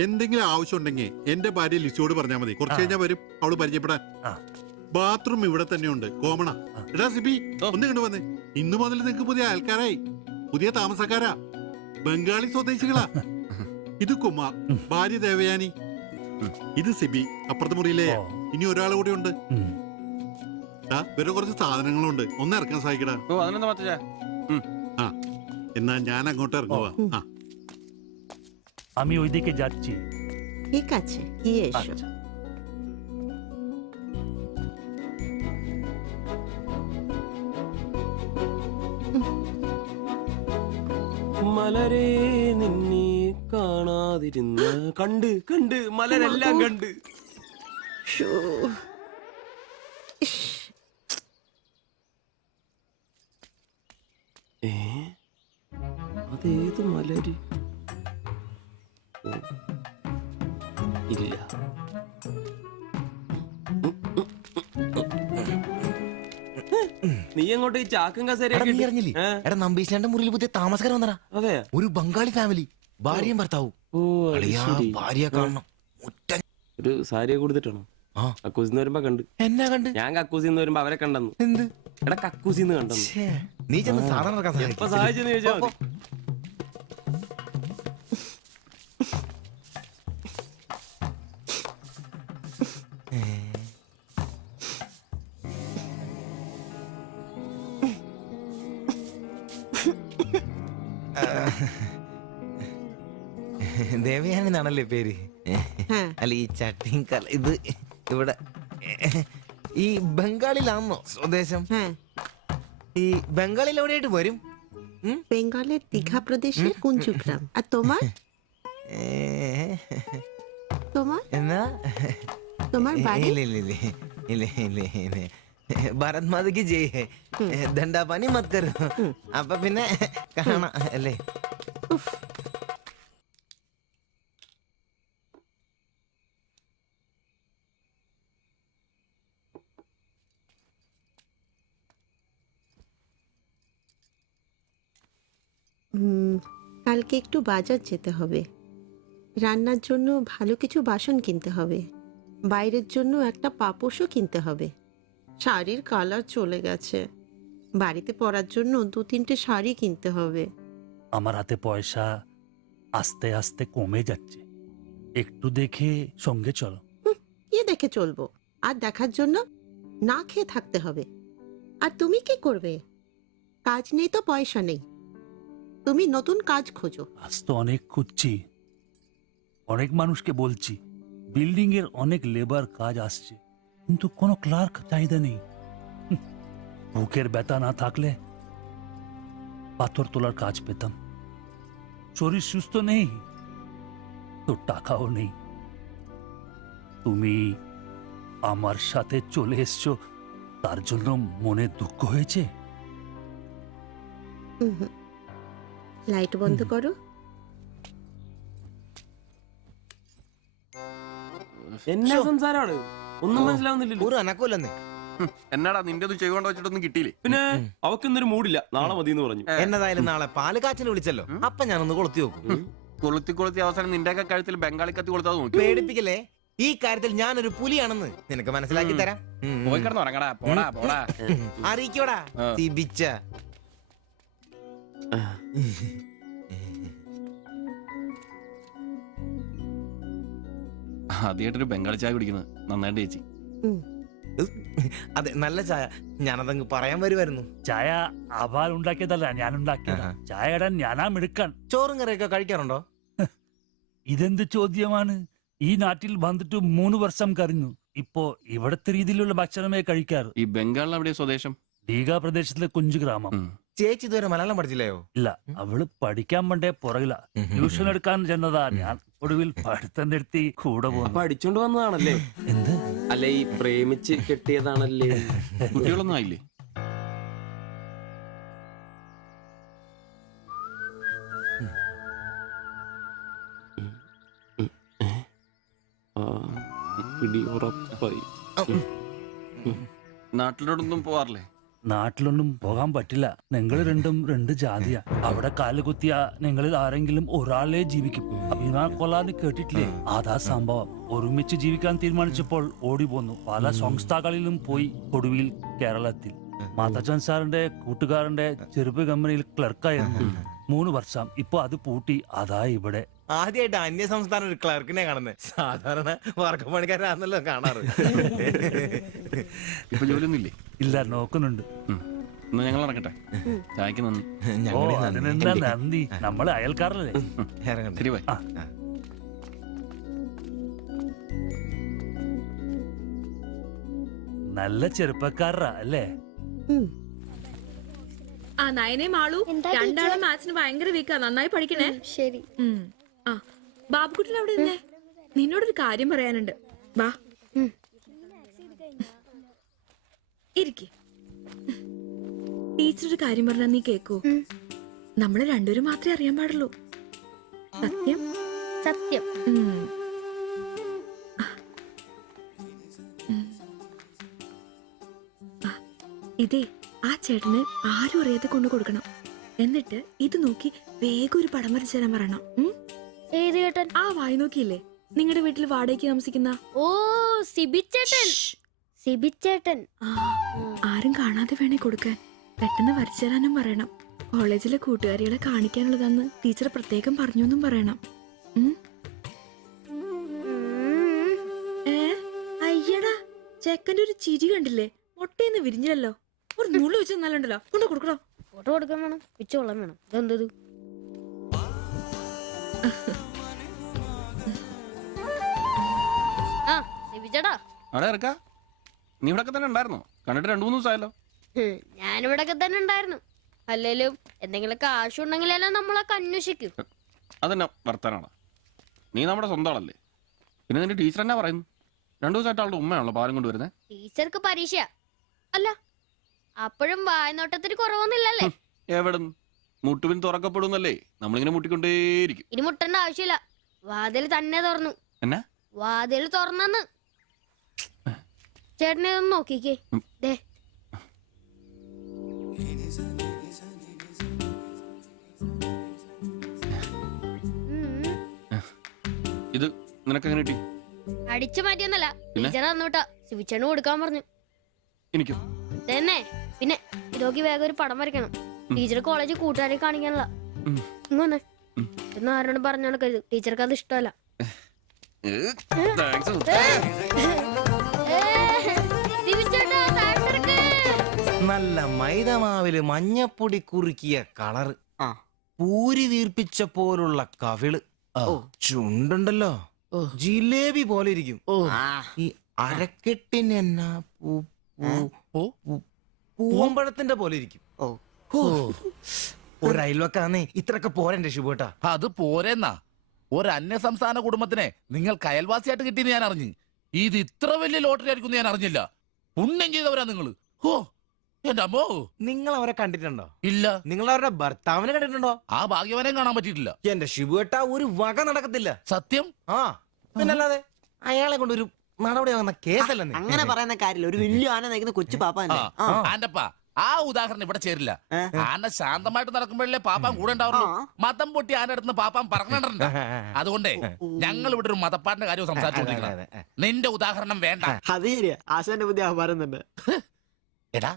എന്തെങ്കിലും ആവശ്യം ഉണ്ടെങ്കിൽ എന്റെ ഭാര്യ ലിസിയോട് പറഞ്ഞാൽ മതി. കുറച്ച് കഴിഞ്ഞാൽ വരും അവള് പരിചയപ്പെടാൻ. ബാത്റൂം ഇവിടെ തന്നെ ഉണ്ട്, കോമണാ. എടാ സിബി, ഒന്ന് കണ്ടു വന്നേ. ഇന്നു മുതൽ നിങ്ങൾക്ക് പുതിയ ആൾക്കാരായി, പുതിയ താമസക്കാരാ, ബംഗാളി സ്വദേശികളാ. ഇത് കുമാർ, ഭാര്യ ദേവയാനി. ഇത് സിബി, അപ്പുറത്തെ മുറിയിലെ. ഇനി ഒരാൾ കൂടി ഉണ്ട്. വേറെ കുറച്ച് സാധനങ്ങളുണ്ട്, ഒന്ന് ഇറക്കാൻ സഹായിക്കടാ. ആ, എന്നാ ഞാൻ അങ്ങോട്ട് ഇറങ്ങുവാ. আমি ওইদিকে যাচ্ছি। ঠিক আছে, গিয়ে এসো। മലരെ നിന്നെ കാണാതിരുന്ന കണ്ട് കണ്ട് മലരെല്ലാം കണ്ട്. അതേത് മലര്? ഇല്ല. നീ അങ്ങോട്ട് ഈ ചാക്കും കസേരയൊക്കെ ഇട്ട്- അറിഞ്ഞില്ലേ എടാ, നമ്പീശന്റെ മുറിയിൽ പുതിയ താമസക്കാരൻ വന്നടാ. അതെ, ഒരു ബംഗാളി ഫാമിലി, ഭാര്യയും ഭർത്താവും. ഓ അത് അളിയാ, ശരി. ഭാര്യയെ കാണണം. മുറ്റ- ഒരു സാരിയെ കൊടുത്തിട്ടാണോ? ആ. കക്കൂസിന്ന് വരുമ്പോ കണ്ട്. എന്നാ കണ്ട്? ഞാൻ കക്കൂസിന്ന് വരുമ്പോ അവരെ കണ്ടെന്നു. എന്ത്? എടാ കക്കൂസിന്ന് കണ്ടെന്നു. ഛേ, നീ ചെന്ന് സാധനം ഇറക്കാൻ എപ്പോ സഹായിക്ക്. സഹായിച്ചെന്ന് ചോദിച്ചാ മതി. ദേവയാനി എന്നാണല്ലേ പേര്? അല്ല, ഈ ചട്ടിയും ഇത് ഇവിടെ ഈ ബംഗാളിലാണോ സ്വദേശം? ഈ ബംഗാളിൽ എവിടെയായിട്ട് വരും? বেঙ্গলের দীঘা প্রদেশের কুঞ্জগ্রাম। আর তোমার? তোমার എന്നാ তোমার বাড়ি? ഇല്ല ഇല്ല ഇല്ല ഇല്ല ഇല്ല ഇല്ല. ഭാരത് മാതയ്ക്ക് ജയ്. ദണ്ഡാപാനി മത് കരോ. അപ്പൊ പിന്നെ കാണാം അല്ലേ? কালকে একটু বাজার যেতে হবে, রান্নার জন্য ভালো কিছু বাসন কিনতে হবে, বাইরের জন্য একটা পাপোশও কিনতে হবে। শাড়ির কালার চলে গেছে, বাড়িতে পরার জন্য 2-3টে শাড়ি কিনতে হবে। আমার হাতে পয়সা আস্তে আস্তে কমে যাচ্ছে, একটু দেখে সঙ্গে চলো। কি দেখে চলবো? আর দেখার জন্য না খেয়ে থাকতে হবে। আর তুমি কি করবে? কাজ নেই তো পয়সা নেই, তুমি নতুন কাজ খোঁজো। আজ তো অনেক খুঁজছি, অনেক মানুষকে বলছি, বিল্ডিং এর অনেক লেবার কাজ আসছে, কিন্তু কোনো ক্লার্ক চাহিদা নেই। বুকের ব্যথা না থাকলে পাথর তোলার কাজ পেতাম। শরীর সুস্থ নেই তো টাকাও নেই। তুমি আমার সাথে চলে এসছো, তার জন্য মনে দুঃখ হয়েছে? লাইট বন্ধ করো। എന്നാ സംസാരമാണ്? ഒന്നും മനസ്സിലാവുന്നില്ലല്ലോ. ഒരു അനക്കമില്ലെന്നേ. എന്നാടാ നിന്റെ ഒന്നും ചെയ്തുകൊണ്ട് വെച്ചിട്ടൊന്നും കിട്ടിയില്ലേ? പിന്നെ അവക്കിന്നൊരു മൂടില്ല, നാളെ മതി എന്ന് പറഞ്ഞു. എന്നതായാലും നാളെ പാല് കാച്ചിന് വിളിച്ചല്ലോ, അപ്പൊ ഞാനൊന്ന് കൊളുത്തി നോക്കും. കൊളുത്തി അവസാനം നിന്റെയൊക്കെ കഴുത്തിൽ ബംഗാളി കത്തി കൊടുത്താൽ നോക്കി. പേടിപ്പിക്കല്ലേ, ഈ കാര്യത്തിൽ ഞാനൊരു പുലിയാണെന്ന് നിനക്ക് മനസ്സിലാക്കി തരാം. പോയി കിടന്ന് ഉറങ്ങടാ, പോടാ പോടാ. അറിയിക്കോടാ തിബിച്ച. ആദ്യമായിട്ടൊരു ബംഗാളി ചായ കുടിക്കുന്നത്. നന്നായിട്ട് ചേച്ചി. അതെ, നല്ല ചായ. ഞാനതങ്ങ് പറയാൻ വരുമായിരുന്നു. ചായ അപാൽ ഉണ്ടാക്കിയതല്ല, ഞാൻ ഉണ്ടാക്കിയതാ. ചായ ഇടാൻ ഞാനാ മിടുക്കാൻ. ചോറും കറിയൊക്കെ കഴിക്കാറുണ്ടോ? ഇതെന്ത് ചോദ്യമാണ്? ഈ നാട്ടിൽ വന്നിട്ട് 3 വർഷം കഴിഞ്ഞു. ഇപ്പോ ഇവിടത്തെ രീതിയിലുള്ള ഭക്ഷണമേ കഴിക്കാറ്. ഈ ബംഗാളിൽ അവിടെ സ്വദേശം? ദീഘ പ്രദേശത്തിലെ കുഞ്ചു ഗ്രാമം. ചേച്ചി ഇതുവരെ മലയാളം പഠിച്ചില്ലയോ? ഇല്ല, അവള് പഠിക്കാൻ വേണ്ടേ പുറകില. ട്യൂഷൻ എടുക്കാൻ ചെന്നതാ. ഞാൻ ഒടുവിൽ പഠിത്തം നിർത്തി കൂടെ പോകുന്നു. പഠിച്ചോണ്ട് വന്നതാണല്ലേ? എന്ത്? അല്ല, ഈ പ്രേമിച്ച് കെട്ടിയതാണല്ലേ? കുട്ടികളൊന്നും ആയില്ലേ? പിടി ഉറപ്പായി. നാട്ടിലോടൊന്നും പോവാറില്ലേ? നാട്ടിലൊന്നും പോകാൻ പറ്റില്ല. നിങ്ങൾ രണ്ടും 2 ജാതിയാ. അവിടെ കാലുകുത്തിയ നിങ്ങളിൽ ആരെങ്കിലും ഒരാളെ ജീവിക്കും. അഭിമാൻ കൊല്ലാന്ന് കേട്ടിട്ടില്ലേ? അതാ സംഭവം. ഒരുമിച്ച് ജീവിക്കാൻ തീരുമാനിച്ചപ്പോൾ ഓടി പോന്നു. പല സംസ്ഥകളിലും പോയി. ഒടുവിൽ കേരളത്തിൽ മാതച്ചൻ സാറിന്റെ കൂട്ടുകാരന്റെ ചെറുപ്പ് കമ്പനിയിൽ ക്ലർക്കായിരുന്നു 3 വർഷം. ഇപ്പൊ അത് പൂട്ടി. അതാ ഇവിടെ. ആദ്യമായിട്ട് അന്യ സംസ്ഥാന ഒരു ക്ലർക്കിനെ കാണുന്നത്. സാധാരണ വർക്കപ്പണിക്കാരാണല്ലോ കാണാറ്. ഇപ്പൊ ജോലിയൊന്നും ഇല്ലേ? ഇല്ല, നോക്കുന്നുണ്ട്. എന്നാ ഞങ്ങൾ ഇറങ്ങട്ടെ. ചായക്ക് നന്ദി. ഓ, അതിനെന്താ നന്ദി? നമ്മള് അയൽക്കാരല്ലേ. ശരി, ബൈ. നല്ല ചെറുപ്പക്കാരാ അല്ലേ? ആ നയനെ മാളു രണ്ടാളും മാത്സിന് ഭയങ്കര വീക്കാ. നന്നായി പഠിക്കണേ. ശരി. ആ ബാബുക്കുട്ടൻ അവിടെ നിന്നേ, നിന്നോടൊരു കാര്യം പറയാനുണ്ട്. വാ ഇരിക്ക്. ടീച്ചർ ഒരു കാര്യം പറഞ്ഞാ നീ കേക്കൂ? നമ്മള് രണ്ടുപേരും മാത്രമേ അറിയാൻ പാടുള്ളൂ. സത്യം? സത്യം. ഇതേ ആ ചേട്ടന് ആരും അറിയാതെ കൊണ്ടു കൊടുക്കണം. എന്നിട്ട് ഇത് നോക്കി വേഗം ഒരു പടം വരച്ചു തരാൻ പറയണം. ഏത് ചേട്ടൻ? ആ വായി നോക്കിയില്ലേ, നിങ്ങളുടെ വീട്ടിൽ വാടകയ്ക്ക് താമസിക്കുന്ന? ഓ, സിബിച്ചേട്ടൻ. സിബിച്ചേട്ടൻ. ആരും കാണാതെ വേണേ കൊടുക്കാൻ. പെട്ടെന്ന് വരച്ചു തരാനും പറയണം. കോളേജിലെ കൂട്ടുകാരികളെ കാണിക്കാനുള്ളതാന്ന് ടീച്ചർ പ്രത്യേകം പറഞ്ഞു എന്നും പറയണം. അയ്യടാ, ചെക്കന്റെ ഒരു ചിരി കണ്ടില്ലേ? മുട്ടയെന്ന് വിരിഞ്ഞല്ലോ. ഒരു നൂല് വെച്ച് നല്ലുണ്ടല്ലോ. കൊണ്ട് കൊടുക്കണോ? ഫോട്ടോ കൊടുക്കാൻ വേണം, പിച്ചോളം വേണം. ഇതെന്തത്? ആ സിബിച്ചേട്ടാ. അവിടെ ഇറക്കാ. നീ ഇവിടെ തന്നെ ഉണ്ടായിരുന്നോ? കണ്ടിട്ട് 2-3 ദിവസമായല്ലോ. ഞാനിവിടൊക്കെ തന്നെ ഉണ്ടായിരുന്നു. അല്ലേലും എന്തെങ്കിലും കാശുണ്ടെങ്കിലല്ലേ നമ്മളൊക്കെ അന്വേഷിക്കും. അതെന്നാ വർത്താനാണ്? നീ നമ്മുടെ സ്വന്തം ആളല്ലേ. പിന്നെ നിന്റെ ടീച്ചർ എന്നാ പറയുന്നു? 2 ദിവസമായിട്ട് അവളുടെ ഉമ്മയാണല്ലോ പാലം കൊണ്ടുവരുന്നത്. ടീച്ചർക്ക് പരീക്ഷ അല്ല, അപ്പോഴും വായനോട്ടത്തിന് കുറവൊന്നുമില്ലല്ലേ? എവിടെ മുട്ടുപിൻ തുറക്കപ്പെടുന്നല്ലേ? നമ്മളിങ്ങനെ മുട്ടിക്കൊണ്ടേയിരിക്കും. ഇനി മുട്ടേണ്ട ആവശ്യമില്ല. വാതിൽ തന്നെ തുറന്നു. എന്നാ വാതിൽ തുറന്നെന്ന്. ചേട്ടനെ ഒന്ന് നോക്കിക്കേ. ദേ ഇത് നിനക്കെങ്ങനെ കിട്ടി? അടിച്ചു മാറ്റിയൊന്നല്ല, ടീച്ചർ തന്നൂട്ടാ. ശിവിച്ചേണ് കൊടുക്കാൻ പറഞ്ഞു. എനിക്കോ? തന്നെ. പിന്നെ ഇതൊക്കെ വേഗം ഒരു പടം വരയ്ക്കണം. ടീച്ചർ കോളേജിൽ കൂട്ടുകാരെ കാണിക്കാനുള്ള. ഇങ്ങൊന്ന് എന്ന് ആരോടും പറഞ്ഞു നടക്കരുത്. ടീച്ചർക്ക് അത് ഇഷ്ടമല്ല. നല്ല മൈദമാവില് മഞ്ഞപ്പൊടി കുറുക്കിയ കളറ്, പൂരി വീർപ്പിച്ച പോലുള്ള കവിള്, ചുണ്ടുണ്ടല്ലോ ജിലേബി പോലെ ഇരിക്കും. ഈ അരക്കെട്ടിന് എന്നാ പൂവമ്പഴത്തിന്റെ പോലെ ഇരിക്കും. ഒരു അയൽവക്കാന്നേ ഇത്രയൊക്കെ പോരന്റെ ശുഭേട്ടാ. അത് പോരെന്നാ. ഒരു അന്യ സംസ്ഥാന കുടുംബത്തിനെ നിങ്ങൾക്ക് അയൽവാസിയായിട്ട് കിട്ടിയെന്ന് ഞാൻ അറിഞ്ഞു. ഇത് ഇത്ര വലിയ ലോട്ടറി ആയിരിക്കും ഞാൻ അറിഞ്ഞില്ല. പുണ്യം ചെയ്തവരാ നിങ്ങള്. ഓ എന്റെ അമ്മോ. നിങ്ങൾ അവരെ കണ്ടിട്ടുണ്ടോ? ഇല്ല. നിങ്ങൾ അവരുടെ ഭർത്താവിനെ കണ്ടിട്ടുണ്ടോ? ആ ഭാഗ്യവനെ കാണാൻ പറ്റിയിട്ടില്ല. എന്റെ ശിബുവേട്ടാ ഒരു വക നടക്കത്തില്ല. സത്യം. ആ പിന്നല്ലാതെ അയാളെ കൊണ്ട് ഒരു നടപടിയാവുന്ന കേസല്ല. അങ്ങനെ പറയുന്ന കാര്യമില്ല. ഒരു വലിയ ആന നയിക്കുന്ന കൊച്ചു പാപ്പാന്റെ ആന്റപ്പാ ആ ഉദാഹരണം ഇവിടെ ചേരില്ല. ആന ശാന്തമായിട്ട് നടക്കുമ്പോഴല്ലേ പാപ്പാൻ കൂടെ ഉണ്ടാവുള്ളൂ. മതം പൊട്ടി ആന അടുത്ത് പാപ്പാൻ പറഞ്ഞിട്ടുണ്ട്. അതുകൊണ്ടേ ഞങ്ങൾ ഇവിടെ ഒരു മതപ്പാടിന്റെ കാര്യം സംസാരിച്ചോണ്ടിരിക്കണം. നിന്റെ ഉദാഹരണം വേണ്ട. അത് ശരിയാ. ആശാന്റെ പുതിയ പറയുന്നുണ്ട്. എടാ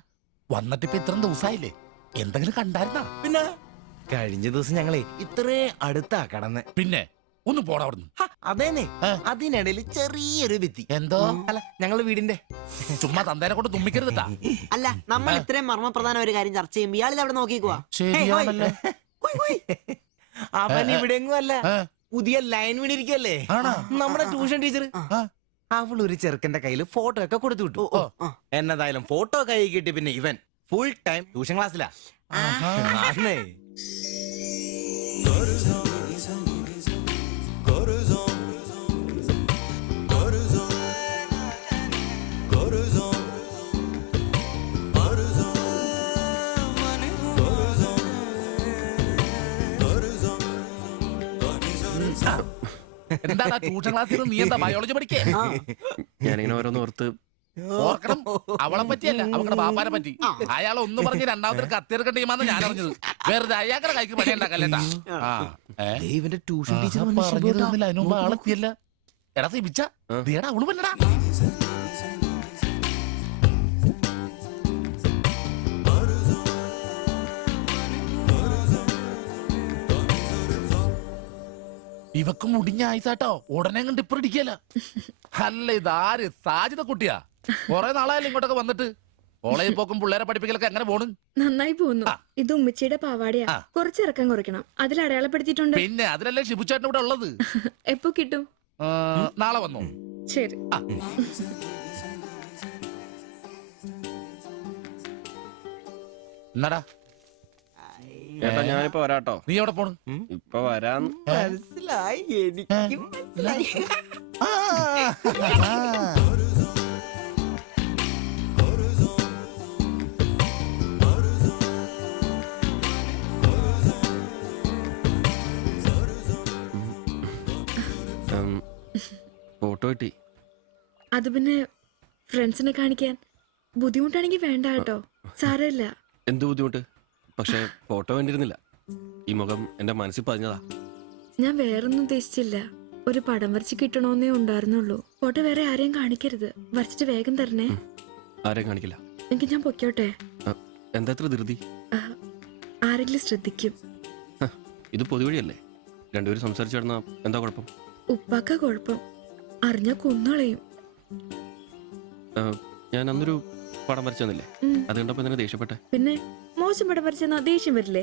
വന്നിട്ടിപ്പോ ഇത്രയും ദിവസമായില്ലേ? എന്തെങ്കിലും കണ്ടായിരുന്നാ? പിന്നെ കഴിഞ്ഞ ദിവസം ഞങ്ങളെ ഇത്രേ അടുത്താ കടന്ന്. പിന്നെ ഒന്ന് പോടാ അവിടുന്ന്. അതേനെ അതിനിടയിൽ ചെറിയൊരു ഭിത്തി. എന്തോ അല്ല ഞങ്ങള് വീടിന്റെ ചുമ്മാ തന്തേനെ കൊണ്ട് തുമ്മിക്കരുതാ. അല്ല നമ്മൾ ഇത്രയും മർമ്മപ്രധാന ഒരു കാര്യം ചർച്ച ചെയ്യുമ്പോൾ ഇയാളിത് അവിടെ നോക്കിക്കുവാ. ശരിയാണല്ലോ. അവൻ ഇവിടെങ്ങും അല്ല, പുതിയ ലൈൻ വീണിരിക്കല്ലേ നമ്മുടെ ട്യൂഷൻ ടീച്ചർ. അവൾ ഒരു ചെറുക്കന്റെ കയ്യിൽ ഫോട്ടോ ഒക്കെ കൊടുത്തു വിട്ടു. എന്നതായാലും ഫോട്ടോ കൈ കിട്ടി. പിന്നെ ഇവൻ ഫുൾ ടൈം ട്യൂഷൻ ക്ലാസ്സിലാ. ആണേ. എന്താ ട്യൂഷൻ ക്ലാസ്സിൽ നീ എന്താ ബയോളജി പഠിക്കേ? ഞാനിങ്ങനെ ഓരോന്ന് ഓർത്ത് ഓർക്കണം, അവളെ പറ്റിയല്ല അവളുടെ ബാപ്പാനെ പറ്റി. അയാൾ ഒന്ന് പറഞ്ഞ് രണ്ടാമത്തെ കത്തിയെടുക്കേണ്ട ടീമാന്ന് ഞാൻ അറിഞ്ഞത്. വെറുതെ അയാളുടെ കൈക്ക് പണി ഉണ്ടാക്കല്ലേട്ടാ. ഇവന്റെ ട്യൂഷൻ ടീച്ചർ അതിനു മുമ്പ് ആളെത്തിയല്ല. എടാ സിബിച്ച നീടാ അവള് പറ്റടാ. ഇവക്ക് മുടിഞ്ഞ ആയിസാട്ടോ, ഉടനെ കണ്ട് ഇപ്പൊ ഇടിക്കല. അല്ല ഇതാര് സാജിത കുട്ടിയാ? കൊറേ നാളായാലും ഇങ്ങോട്ടൊക്കെ വന്നിട്ട്. കോളേജിൽ പോക്കും പിള്ളേരെ പഠിപ്പിക്കലൊക്കെ എങ്ങനെ പോണ്? നന്നായി പോകുന്നു. ഇത് ഉമ്മച്ചിയുടെ പാവാടയാ, കുറച്ച് ഇറക്കം കുറയ്ക്കണം. അതിൽ അടയാളപ്പെടുത്തിയിട്ടുണ്ട്. പിന്നെ അതിലല്ലേ ഷിബുച്ചേട്ടൻ ഇവിടെ ഉള്ളത്. എപ്പോ കിട്ടും? നാളെ വന്നോ? ശരി. എന്നാടാ ചേട്ടാ ഞാനിപ്പോ വരാട്ടോ. നീ എവിടെ പോണ്? ഇപ്പൊ വരാന്ന്. മനസ്സിലായി, എനിക്കും മനസ്സിലായി. ഫോട്ടോ കിട്ടി. അത് പിന്നെ ഫ്രണ്ട്സിനെ കാണിക്കാൻ ബുദ്ധിമുട്ടാണെങ്കിൽ വേണ്ട കേട്ടോ, സാരമില്ല. എന്ത് ബുദ്ധിമുട്ട്? പക്ഷെ ഫോട്ടോ വേണ്ടിയിരുന്നില്ല. ഈ മുഖം എന്റെ മനസ്സിൽ പതിഞ്ഞതാ. ഞാൻ വേറൊന്നും ഉദ്ദേശിച്ചില്ല. ഒരു പടം വരച്ച് കിട്ടണോന്നേ ഉണ്ടായിരുന്നുള്ളൂ. ഫോട്ടോ വേറെ ആരെയും കാണിക്കരുത്. വരച്ചിട്ട് വേഗം തരണേ. ആരെയും കാണിക്കില്ല. എനിക്ക് ഞാൻ പൊക്കോട്ടെ? എന്താ ഇത്ര ധൃതി? ആരെങ്കിലും ശ്രദ്ധിക്കും. ഇത് പൊതുവഴിയല്ലേ, രണ്ടുപേരും സംസാരിച്ചു കിടന്നാ എന്താ കുഴപ്പം? ഉപ്പാക്ക കുഴപ്പം, അറിഞ്ഞാ കൊന്നളയും. ഞാൻ അന്നൊരു പടം വരച്ചു തന്നില്ലേ, അത് കണ്ടപ്പോ തന്നെ ദേഷ്യപ്പെട്ടെ. പിന്നെ മോശം പടം വരച്ചെന്നാ ദേഷ്യം വരില്ലേ?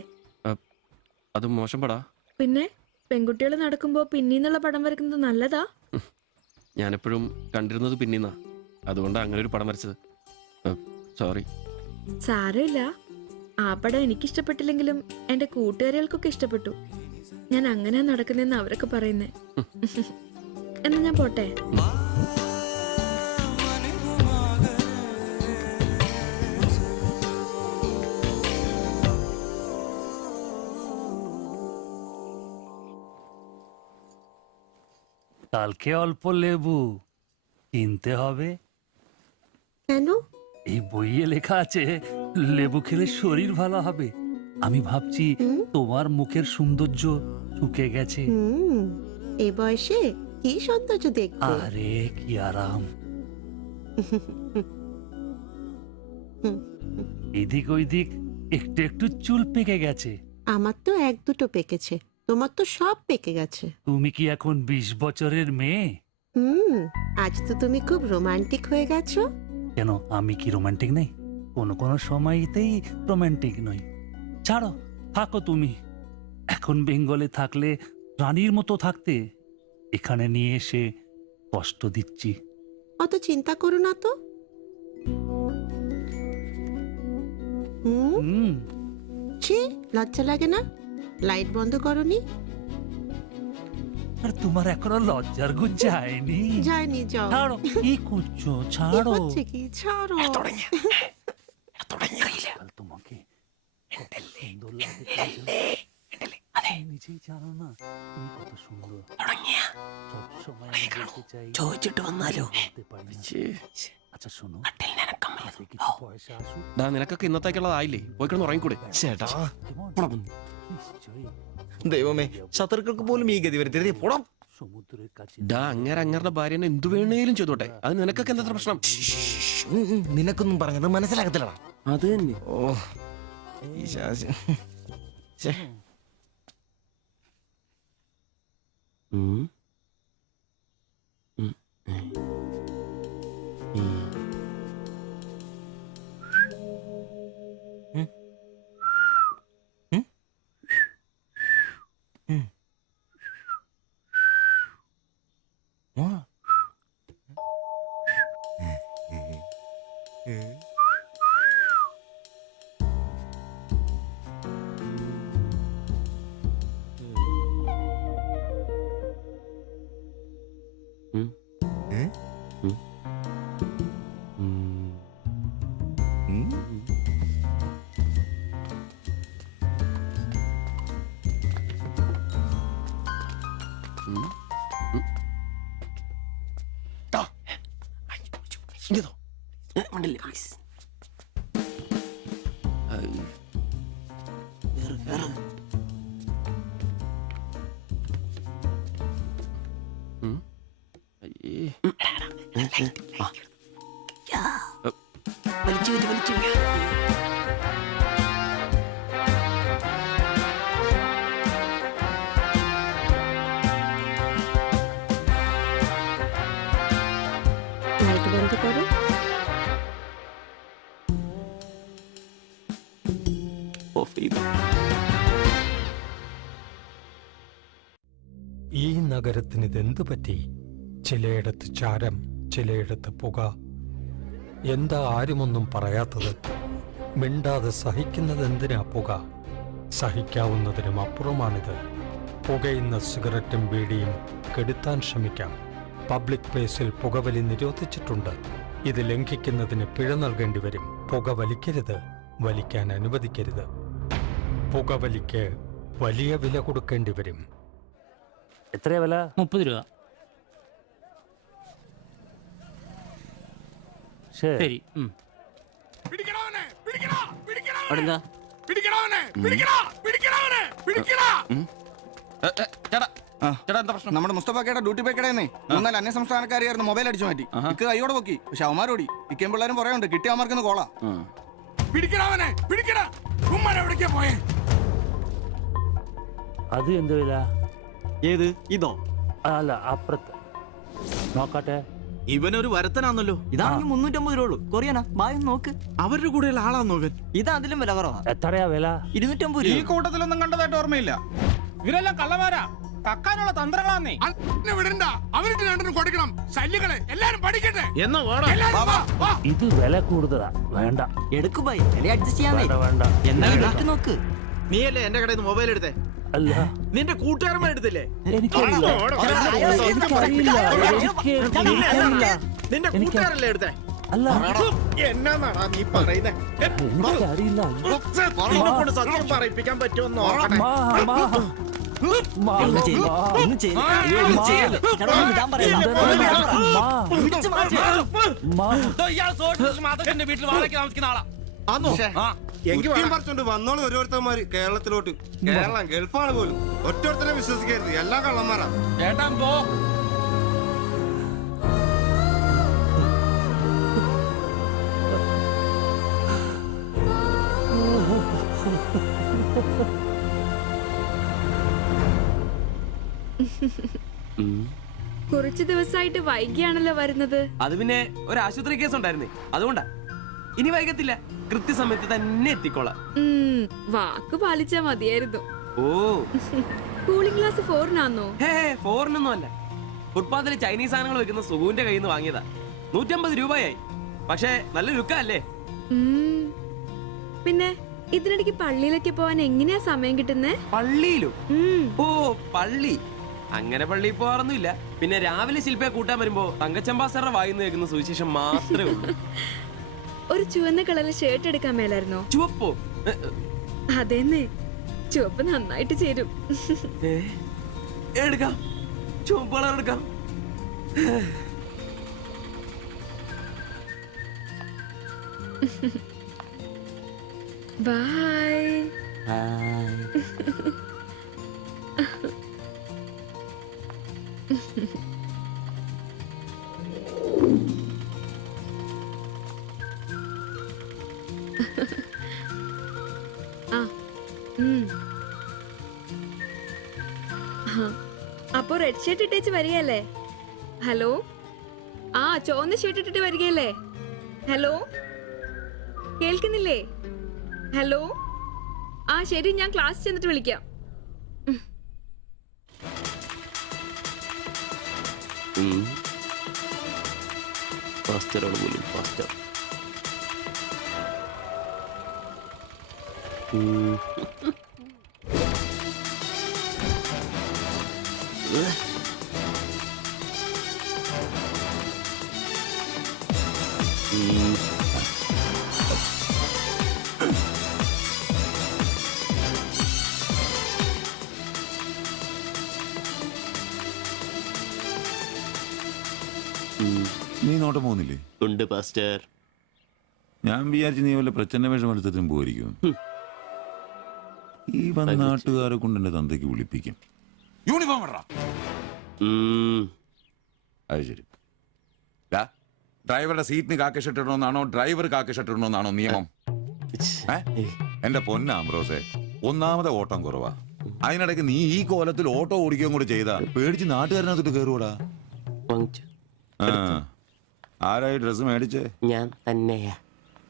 അത് മോശം പടാ. പിന്നെ പെൺകുട്ടികൾ നടക്കുമ്പോ പിന്നീന്നുള്ള പടം വരക്കുന്നത് നല്ലതാ. ഞാനെപ്പോഴും കണ്ടിരുന്നത് പിന്നീന്നാ, അതുകൊണ്ട് അങ്ങനെ ഒരു പടം വരച്ചത്. സോറി. സാരമില്ല. ആ പടം എനിക്കിഷ്ടപ്പെട്ടില്ലെങ്കിലും എന്റെ കൂട്ടുകാരികൾക്കൊക്കെ ഇഷ്ടപ്പെട്ടു. ഞാൻ അങ്ങനെയാ നടക്കുന്നതെന്ന് അവരൊക്കെ പറയുന്നേ. എന്നാ ഞാൻ പോട്ടെ. কালকে অল্প লেবু কিনতে হবে। কেন? এই বইয়ে লেখা আছে লেবু খেলে শরীর ভালো হবে। আমি ভাবছি তোমার মুখের সৌন্দর্য শুকে গেছে। এই বয়সে কি সৌন্দর্য দেখবো? আরে কি আরাম। এদিক ওইদিক একটু একটু চুল পেকে গেছে। আমার তো এক দুটো পেকেছে, তোমার তো সব পেকে গেছে। তুমি কি এখন 20 বছরের মেয়ে? আজ তো তুমি খুব রোমান্টিক হয়ে গেছো। কেন আমি কি রোমান্টিক নই? কোনো কোনো সময়তেই রোমান্টিক নই। ছাড়ো, থাকো তুমি। এখন বেঙ্গলে থাকলে রানীর মতো থাকতে, এখানে নিয়ে এসে কষ্ট দিচ্ছি। অত চিন্তা করো না তো। ছি, লজ্জা লাগে না? লাইট বন্ধ করনি? আর তোমার এখনো লজ্জার গুণ যায়নি? যায়নি, যাও। ছাড়ো, কি করছো? ছাড়ো। হচ্ছে কি? ছাড়ো। কাল তোমাকে কত সুন্দর লাগে, নিজেই জানো না তুমি কত সুন্দর। সবসময় আমি বলতে চাই, ചോദിച്ചിട്ട് വന്നാലോ? বলতে পারি না। আচ্ছা শোনো, হাতে কিছু পয়সা আসুক। നിനക്കൊക്കെ ഇന്നത്തേക്കുള്ളതായില്ലേ, പോയി കിടന്ന് ഉറങ്ങിക്കൂടെ? ചേട്ടാ নিশ্চয়ই ദൈവമേ, ശത്രുക്കൾക്ക് പോലും ഈ ഗതി വരുത്തരുതേ. പോടാം. সমুদ্রের কাছে അങ്ങേരുടെ ഭാര്യനെ എന്തു വേണേലും ചെയ്തോട്ടെ, അത് നിനക്കൊക്കെ എന്താ പ്രശ്നം? നിനക്കൊന്നും പറഞ്ഞത് മനസ്സിലാകത്തില്ലടാ. അത് തന്നെ. ഓ ഈ ശാസി. ഛെ. ഉം. ഉം. ഉം. ഉണ്ടല്ലേ, please. വലിച്ചു കയറ്റി, വലിച്ചു കയറ്റി. লাইট বন্ধ করো। ഓഫ് ചെയ്തു. ഈ നഗരത്തിന് ഇതെന്തു പറ്റി? ചിലയിടത്ത് ചാരം, ചിലയിടത്ത് പുക. എന്താ ആരുമൊന്നും പറയാത്തത്? മിണ്ടാതെ സഹിക്കുന്നത് എന്തിനാ പുക? സഹിക്കാവുന്നതിനും അപ്പുറമാണിത്. പുകയുന്ന സിഗരറ്റും ബീഡിയും കെടുത്താൻ ശ്രമിക്കാം. പബ്ലിക് പ്ലേസിൽ പുകവലി നിരോധിച്ചിട്ടുണ്ട്. ഇത് ലംഘിക്കുന്നതിന് പിഴ നൽകേണ്ടി വരും. പുക വലിക്കരുത്, വലിക്കാൻ അനുവദിക്കരുത്. പുകവലിക്ക് വലിയ വില കൊടുക്കേണ്ടി വരും. എത്രയാ വില? 30 രൂപ. ശരി. അവിടെന്താ? ചേട്ടാ എന്താ പ്രശ്നം? നമ്മുടെ മുസ്തഫാക്കയുടെ ഡ്യൂട്ടി പേക്കടേന്നേ 3-4 അന്യ സംസ്ഥാനക്കാരിയായിരുന്നു മൊബൈൽ അടിച്ചു മാറ്റി. ഇക്ക് കൈയോടെ പൊക്കി, പക്ഷെ അവന്മാരോടി. ഇക്കയും പിള്ളേരും പറയുന്നുണ്ട് കിട്ടിയ അവന്മാർക്കൊന്ന് കോളാ. അത് എന്ത് വില? ഏത്? ഇതോ? അല്ല, അപ്പുറത്ത് നോക്കട്ടെ. ഇവനൊരു വരത്തനാന്നല്ലോ. ഇതാണെങ്കിൽ 350 രൂപ ഉള്ളൂ. കൊറിയാനാ? ബായ് നോക്ക്. അവരുടെ കൂടെയുള്ള ആളാന്നോ ഇവൻ? ഇത് അതിലും വില കുറവാ. എത്രയാ വില? 250 രൂപ. കൂട്ടത്തിലൊന്നും കണ്ടതായിട്ട് ഓർമ്മയില്ല. ഇവരെല്ലാം കള്ളമാരാ, കക്കാനുള്ള തന്ത്രങ്ങളാന്നേ. ഇത് വില കൂടുതലാ. വേണ്ട, എടുക്കു ബായ്, വില അഡ്ജസ്റ്റ് ചെയ്യാന്നേ. വേണ്ട, വേണ്ട. എന്നാലും നോക്ക് നോക്ക്. നീയല്ലേ എന്റെ കടയിൽ നിന്ന് മൊബൈൽ എടുത്തേ? അല്ല, നിന്റെ കൂട്ടുകാരന്മാർ എടുത്തില്ലേ? എനിക്കറിയില്ല. നിന്റെ കൂട്ടുകാരല്ലേ എടുത്തേ? അല്ല, എന്നാടാ നീ പറയുന്നേ? എനിക്കറിയില്ല. സത്യം പറയിപ്പിക്കാൻ പറ്റുമെന്നോ? ഒന്ന് ചെയ്യ്, ഒന്ന് ചെയ്യ്. ഒന്ന് ചെയ്യല്ലേ? ചേട്ടാ, ഒന്ന് വിടാൻ പറയാം. പിടിച്ച് മാറ്റ്. വീട്ടിൽ വാടകയ്ക്ക് താമസിക്കുന്ന ആളാ. വന്നോളൂ ഓരോരുത്തന്മാര് കേരളത്തിലോട്ട്. കേരളം ഗൾഫാണ് പോലും. ഒറ്റൊരുത്തനെ വിശ്വസിക്കരുത്, എല്ലാ കള്ളന്മാരാ. ചേട്ടാ പോ. കുറച്ചു ദിവസമായിട്ട് വൈകിയാണല്ലോ വരുന്നത്. അത് പിന്നെ ഒരു ആശുപത്രി കേസ് ഉണ്ടായിരുന്നേ, അതുകൊണ്ടാ. ഇനി വൈകത്തില്ല, കൃത്യസമയത്ത് തന്നെ എത്തിക്കോളാം. വാക്ക് പാലിച്ചാ മതിയായിരുന്നു. ഓ, കൂളിംഗ് ഗ്ലാസ് 4-നാന്നോ? ഹേ, ഫോറിനൊന്നും അല്ല. ഫുട്പാത്തിൽ ചൈനീസ് സാധനങ്ങൾ വെക്കുന്ന സുഗുവിന്റെ കയ്യിൽ നിന്ന് വാങ്ങിയതാ. 150 രൂപയായി. പക്ഷേ നല്ല ലുക്കല്ലേ? പിന്നെ ഇതിനിടയ്ക്ക് പള്ളിയിലൊക്കെ പോവാൻ എങ്ങനെയാ സമയം കിട്ടുന്നേ? പള്ളിയിലും? ഓ, പള്ളി അങ്ങനെ പള്ളിയിൽ പോവാറൊന്നുമില്ല. പിന്നെ രാവിലെ ശില്പയെ കൂട്ടാൻ വരുമ്പോ തങ്കച്ചമ്പാസറ വായിന്ന് കേൾക്കുന്ന സുവിശേഷം മാത്രമേ ഉള്ളൂ. ഒരു ചുവന്ന കളറിൽ ഷർട്ട് എടുക്കാൻ മേലായിരുന്നോ? ചുവപ്പോ? അതെന്നെ, ചുവപ്പ് നന്നായിട്ട് ചേരും. എടുക്കാം, ചുവപ്പ് കളർ എടുക്കാം. ബൈ. അപ്പൊ റെഡ് റെഡ് ഷർട്ട് ഇട്ടേച്ച് വരികയല്ലേ? ഹലോ, ആ ചുവന്ന ഷർട്ട് ഇട്ടിട്ട് വരികയല്ലേ? ഹലോ, കേൾക്കുന്നില്ലേ? ഹലോ, ആ ശരി, ഞാൻ ക്ലാസ് ചെന്നിട്ട് വിളിക്കാം. ഫാസ്റ്ററാണ് പോലും ഫാസ്റ്റർ. നീ നോട്ടം പോകുന്നില്ലേ? ഉണ്ട് പാസ്റ്റർ. ഞാൻ വിചാരിച്ചു നീ വല്ല പ്രച്ഛന്ന വേഷം എടുത്തിട്ടും പോയിരിക്കും. ഈ വന്ന നാട്ടുകാരെ കൊണ്ട് എന്റെ തന്തയ്ക്ക് വിളിപ്പിക്കും. യൂണിഫോം ഇടറാ. അത് ശരി. ഡ്രൈവറുടെ സീറ്റിന് കാക്ക ഷർട്ട് ഇടണമെന്നാണോ ഡ്രൈവർ കാക്ക ഷർട്ട് ഇടണമെന്നാണോ നിയമം? എന്റെ പൊന്ന ആംബ്രോസേ, ഒന്നാമത്തെ ഓട്ടം കുറവാ. അതിനിടയ്ക്ക് നീ ഈ കോലത്തിൽ ഓട്ടോ ഓടിക്കുകയും കൂടെ ചെയ്താ പേടിച്ച് നാട്ടുകാരനകത്തോട്ട് കയറുകൂടാ. ആരായി ഡ്രസ് മേടിച്ചേ? ഞാൻ തന്നെയാ.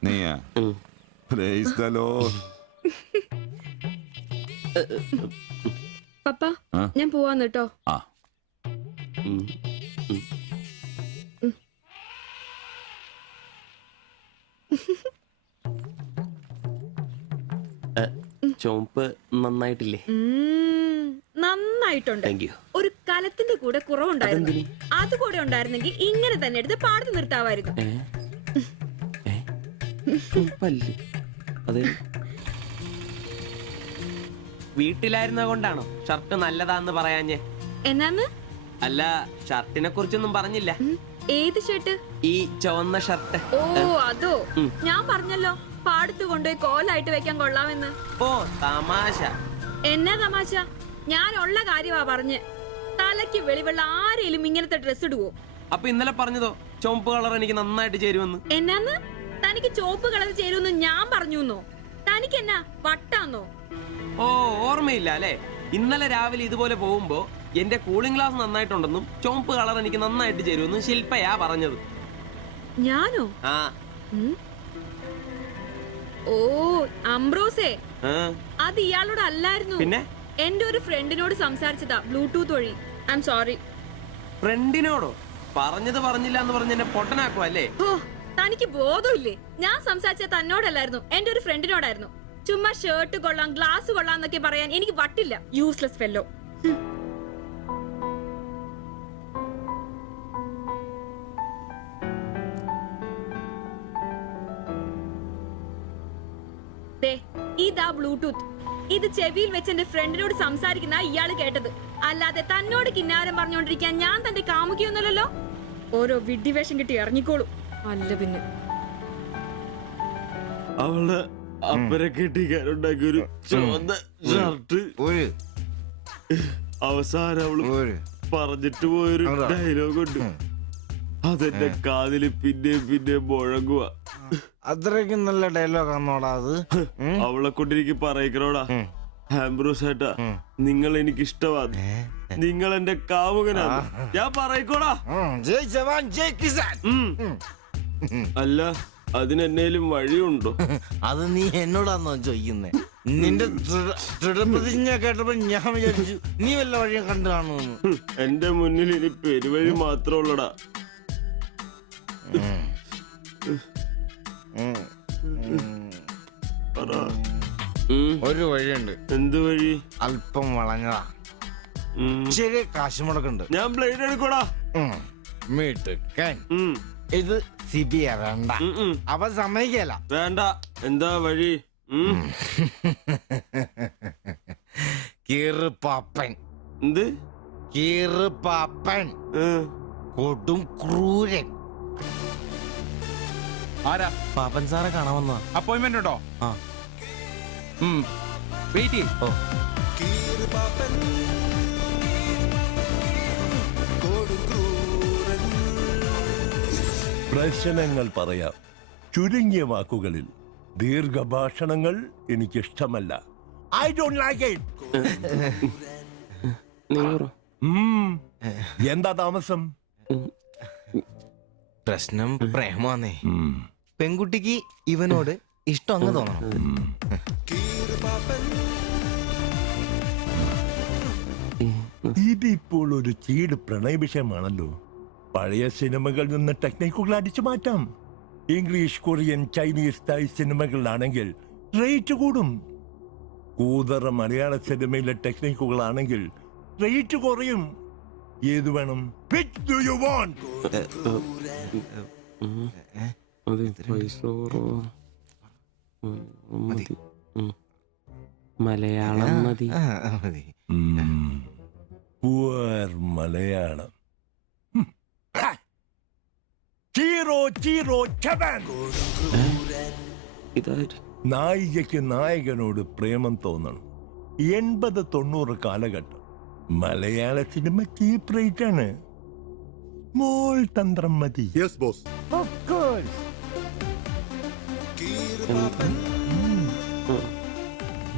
നീയാ? Price the Lord. പപ്പ, ഞാൻ പോവാന്ന് കേട്ടോ. ആ ചോപ്പ് നന്നായിട്ടില്ലേ? നന്നായിട്ടുണ്ട്. ഒരു കലത്തിന്റെ കൂടെ കുറവുണ്ടായിരുന്നു. അത് കൂടെ ഉണ്ടായിരുന്നെങ്കിൽ ഇങ്ങനെ തന്നെ എടുത്ത് പാടത്ത് നിർത്താമായിരുന്നു. വീട്ടിലായിരുന്ന കൊണ്ടാണോ ഷർട്ട് നല്ലതാന്ന് പറയാഞ്ഞേ? എന്നാന്ന്? അല്ല, ഷർട്ടിനെ കുറിച്ചൊന്നും പറഞ്ഞില്ല. ഏത് ഷർട്ട്? ഈ ചുവന്ന ഷർട്ട്. ഓ അതോ, ഞാൻ പറഞ്ഞല്ലോ പാടത്ത് കൊണ്ടുപോയി കോലായിട്ട് വെക്കാൻ കൊള്ളാമെന്ന്. ഓ തമാശ. എന്നാ തമാശ? ഞാൻ ഉള്ള കാര്യമാ പറഞ്ഞ്. തലയ്ക്ക് വെളിവുള്ള ആരെയും ഇങ്ങനത്തെ ഡ്രസ് ഇടുവോ? അപ്പൊ ഇന്നലെ പറഞ്ഞതോ ചുവപ്പ് കളർ എനിക്ക് നന്നായിട്ട് ചേരുമെന്ന്? എന്നാന്ന്? തനിക്ക് ചുവപ്പ് കളർ ചേരുമെന്ന് ഞാൻ പറഞ്ഞുന്നോ? തനിക്ക് എന്നാ വട്ടാന്നോ? ഓ ഓർമ്മയില്ല അല്ലേ? ഇന്നലെ രാവിലെ ഇതുപോലെ പോകുമ്പോ എന്റെ കൂളിംഗ് ഗ്ലാസ് നന്നായിട്ടുണ്ടെന്നും ചുവപ്പ് കളർ എനിക്ക് നന്നായിട്ട് ചേരുമെന്നും ശില്പയാ പറഞ്ഞത്. ഞാനോ? ആ. ഓ അംബ്രോസേ, അത് ഇയാളോട് അല്ലായിരുന്നു. പിന്നെ എന്റെ ഒരു ഫ്രണ്ടിനോട് സംസാരിച്ചതാ ബ്ലൂടൂത്ത് വഴി. I am sorry. ഫ്രണ്ടിനോടോ? പറഞ്ഞത് പറഞ്ഞില്ല എന്ന് പറഞ്ഞ് എന്നെ പൊട്ടനാക്കും അല്ലേ? ഓ തനിക്ക് ബോധമില്ലേ? ഞാൻ സംസാരിച്ച തന്നോടല്ലായിരുന്നു, എന്റെ ഒരു ഫ്രണ്ടിനോടായിരുന്നു. ചുമ്മാ ഷർട്ട് കൊള്ളാം ഗ്ലാസ് കൊള്ളാം എന്നൊക്കെ പറയാൻ എനിക്ക് വട്ടില്ല. Useless fellow. ഇതാ ബ്ലൂടൂത്ത്. ഇത് ചെവിയിൽ വെച്ച് എന്റെ ഫ്രണ്ടിനോട് സംസാരിക്കുന്ന ഇയാള് കേട്ടത്. അല്ലാതെ തന്നോട് കിന്നാരം പറഞ്ഞോണ്ടിരിക്കാൻ ഞാൻ തന്റെ കാമുകിയൊന്നുമല്ലല്ലോ. ഓരോ വിഡ്ഢിവേഷം കിട്ടി ഇറങ്ങിക്കോളൂ. അല്ല പിന്നെ അവള് അപ്പനെ കെട്ടിക്കാനുണ്ടാക്കിയൊരു ചുവന്ന ഷർട്ട് അവസാനം അവള് പറഞ്ഞിട്ട് പോയൊരു ഡയലോഗ് ഉണ്ട്. അതെന്റെ കാതില് പിന്നെ മുഴങ്ങുക. അത്രയ്ക്കും നല്ല ഡയലോഗ് ആണോടാ അത്? അവളെ കൊണ്ടെനിക്ക് പറയിക്കണോടാ. ആംബ്രോസ് ഏട്ടാ, നിങ്ങൾ എനിക്ക് ഇഷ്ടമാണ്, നിങ്ങൾ എന്റെ കാമുകനാണ്, ഞാൻ പറയിക്കോടാ. അല്ല, അതിനെന്നേലും വഴിയുണ്ടോ? അത് നീ എന്നോടാന്നോ ചോദിക്കുന്നേ? നിന്റെ ദൃഢപ്രതിജ്ഞ കേട്ടപ്പോ ഞാൻ വിചാരിച്ചു നീ വല്ല വഴിയും കണ്ടു കാണുമെന്ന്. എന്റെ മുന്നിൽ ഇനി പെരുവഴി മാത്രമുള്ളടാ. ഒരു വഴിയുണ്ട്. എന്ത് വഴി? അല്പം വളഞ്ഞതാ, ശരി കാശ് മുടക്കുണ്ട്. ഞാൻ ബ്ലേഡ് എടുക്കോടാ. മീട്ടുക്കൻ ഇത് സിബി വേണ്ട, അവ സമ്മതിക്കല. വേണ്ട. എന്താ വഴി? കീറുപാപ്പൻ. എന്ത് കീറുപാപ്പൻ? കൊടും ക്രൂരൻ. ആരാ? പാപ്പൻ സാറെ കാണാൻ വന്ന. അപ്പോയിന്റ്മെന്റ് ഉണ്ടോ? ആ വെയിറ്റ് ചെയ്യ്. ഓ പ്രശ്നങ്ങൾ പറയാം ചുരുങ്ങിയ വാക്കുകളിൽ. ദീർഘഭാഷണങ്ങൾ എനിക്കിഷ്ടമല്ല. I don't like it. എന്താ താമസം? പ്രശ്നം പ്രേമാന്നേ. പെൺകുട്ടിക്ക് ഇവനോട് ഇഷ്ടം അങ്ങ് തോന്നണം. ഇതിപ്പോൾ ഒരു ചീട് പ്രണയ വിഷയമാണല്ലോ. പഴയ സിനിമകളിൽ നിന്ന് ടെക്നിക്കുകൾ അടിച്ചു മാറ്റാം. ഇംഗ്ലീഷ്, കൊറിയൻ, ചൈനീസ്, തായ് സിനിമകളിലാണെങ്കിൽ റേറ്റ് കൂടും. കൂതറ മലയാള സിനിമയിലെ ടെക്നിക്കുകളാണെങ്കിൽ റേറ്റ് കുറയും. ഏത് വേണം? Which do you want? Malayalam മതി. Poor മലയാളം. Chi Rho Chi Rho ചവൻ. നായികയ്ക്ക് നായകനോട് പ്രേമം തോന്നണം. 80-90 കാലഘട്ടം മലയാള സിനിമ ചീപ്പ് റേറ്റ് ആണ്. മോൾ തന്ത്രം മതി. Yes boss. Of course.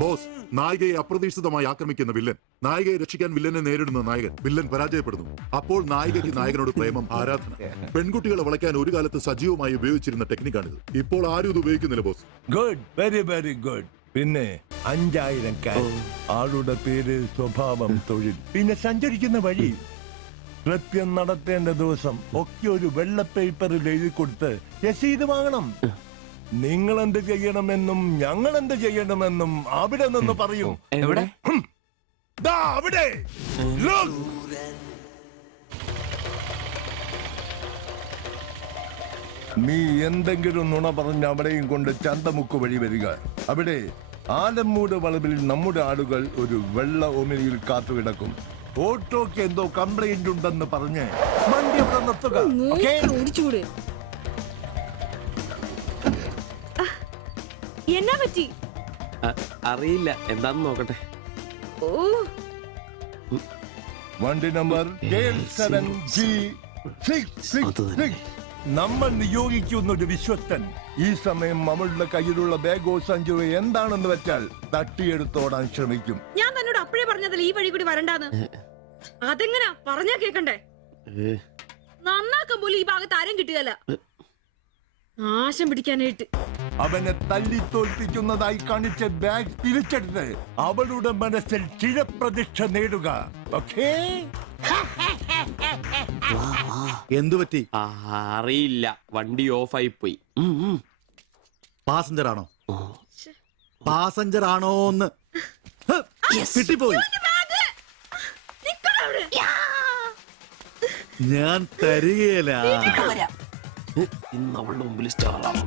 Boss, നായികയെ അപ്രതീക്ഷിതമായി ആക്രമിക്കുന്ന വില്ലൻ, നായികയെ രക്ഷിക്കാൻ വില്ലനെ നേരിടുന്ന നായകൻ, വില്ലൻ പരാജയപ്പെടുന്നു. അപ്പോൾ നായികയ്ക്ക് നായകനോട് പ്രേമം, ആരാധന. പെൺകുട്ടികളെ വളയ്ക്കാൻ ഒരു കാലത്ത് സജീവമായി ഉപയോഗിച്ചിരുന്ന ടെക്നിക്കാണിത്. ഇപ്പോൾ ആരും ഇത് ഉപയോഗിക്കുന്നില്ല boss. Good, very very good. പിന്നെ 5000 ക്യാഷ്, ആളുടെ പേര്, സ്വഭാവം, തൊഴിൽ, പിന്നെ സഞ്ചരിക്കുന്ന വഴി, കൃത്യം നടത്തേണ്ട ദിവസം ഒക്കെ ഒരു വെള്ള പേപ്പറിൽ എഴുതി കൊടുത്ത് രസീത് വാങ്ങണം. നിങ്ങൾ എന്ത് ചെയ്യണമെന്നും ഞങ്ങൾ എന്ത് ചെയ്യണമെന്നും അവിടെ നിന്ന് പറയും. എവിടെ? ദാ അവിടെ. Look. നീ എന്തെങ്കിലും നുണ പറഞ്ഞ് അവിടെയും കൊണ്ട് ചന്തമുക്ക് വഴി വരിക. അവിടെ ആലമ്മൂട് വളവിൽ നമ്മുടെ ആളുകൾ ഒരു വെള്ള ഒമിനിയിൽ കാത്തുകിടക്കും. ഓട്ടോക്ക് എന്തോ കംപ്ലൈന്റ് ഉണ്ടെന്ന് പറഞ്ഞ് വണ്ടി അവിടെ നിർത്തുക. Okay? ഓടിച്ചൂടെ? എന്നാ പറ്റി? അറിയില്ല, എന്താന്ന് നോക്കട്ടെ. ഓ, വണ്ടി നമ്പർ K7G666. നമ്മൾ നിയോഗിക്കുന്ന ഒരു വിശ്വസ്തൻ ഈ സമയം നമ്മളുടെ കയ്യിലുള്ള ബാഗോ സഞ്ചുവോ എന്താണെന്ന് വെച്ചാൽ തട്ടിയെടുത്തോടാൻ ശ്രമിക്കും. ഞാൻ തന്നോട് അപ്പോഴേ പറഞ്ഞതല്ലേ ഈ വഴി കൂടി വരണ്ടാന്ന്. അതെങ്ങനാ പറഞ്ഞാ കേക്കണ്ടേ? നന്നാക്കാൻ പോലും ഈ ഭാഗത്ത് ആരും കിട്ടുകയല്ല. നാശം പിടിക്കാനായിട്ട് അവനെ തല്ലി തോൽപ്പിക്കുന്നതായി കാണിച്ച ബാഗ് തിരിച്ചെടുത്ത് അവളുടെ മനസ്സിൽ ചിരപ്രതിഷ്ഠ നേടുക. ഓക്കേ? എന്തു പറ്റി? അറിയില്ല, വണ്ടി ഓഫായി പോയി. പാസഞ്ചർ ആണോ? പാസഞ്ചർ ആണോന്ന് കിട്ടിപ്പോയി. ഞാൻ തരികയില്ല. ഇന്ന് അവളുടെ മുമ്പിൽ സ്റ്റാർ ആവണം.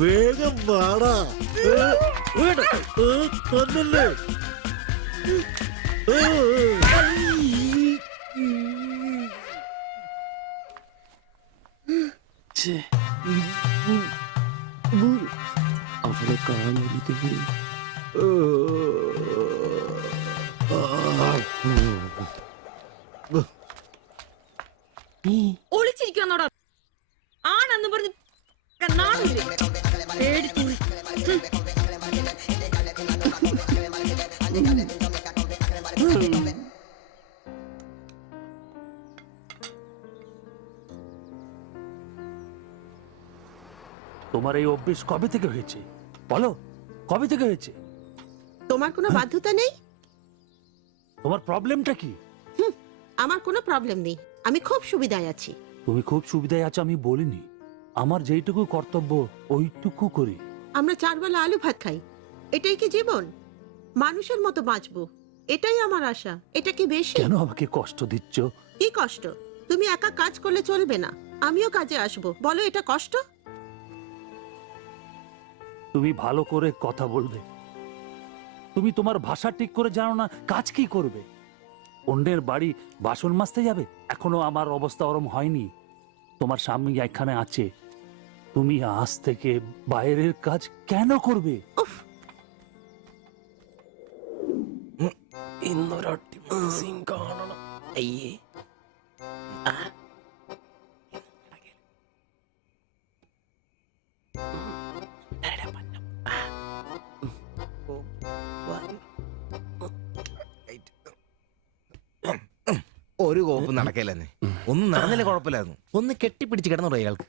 വേഗം വാടാ. കൊന്നല്ലേ? അവളെ കാണരുത്. ഒളിച്ചിരിക്കുന്നോടാ ആണെന്ന് പറഞ്ഞ് നാണില്ലേ? പേടിച്ചൂടി. তোমার এই অভ্যেস কবে থেকে হয়েছে বলো? কবে থেকে হয়েছে? তোমার কোনো বাধ্যতা নেই। তোমার প্রবলেমটা কি? আমার কোনো প্রবলেম নেই, আমি খুব সুবিধায় আছি। তুমি খুব সুবিধায় আছো আমি বলিনি, আমার যেইটুকু কর্তব্য ওইটুকু করি। আমরা 4 বেলা আলু ভাত খাই, এটাই কি জীবন? মানুষের মতো বাঁচবো, এটাই আমার আশা। এটা কি বেশি? কেন আমাকে কষ্ট দিচ্ছ? কি কষ্ট? তুমি একা কাজ করলে চলবে না, আমিও কাজে আসবো। বলো এটা কষ্ট? তুমি ভালো করে কথা বলবে। তুমি তোমার ভাষা ঠিক করে জানো না, কাজ কি করবে? অন্যের বাড়ি বাসন মাজতে যাবে? এখনো আমার অবস্থা ওরম হয়নি। তোমার স্বামী এখানে আছে, তুমি আজ থেকে বাইরের কাজ কেন করবে? ഇന്നൊരൊട്ടി സീൻ കാണണം. അയ്യേ ഒരു കോപ്പ് നടക്കില്ലെന്നേ. ഒന്നും നടന്നില്ല, കുഴപ്പമില്ലായിരുന്നു. ഒന്ന് കെട്ടിപ്പിടിച്ച് കിടന്നു അയാൾക്ക്.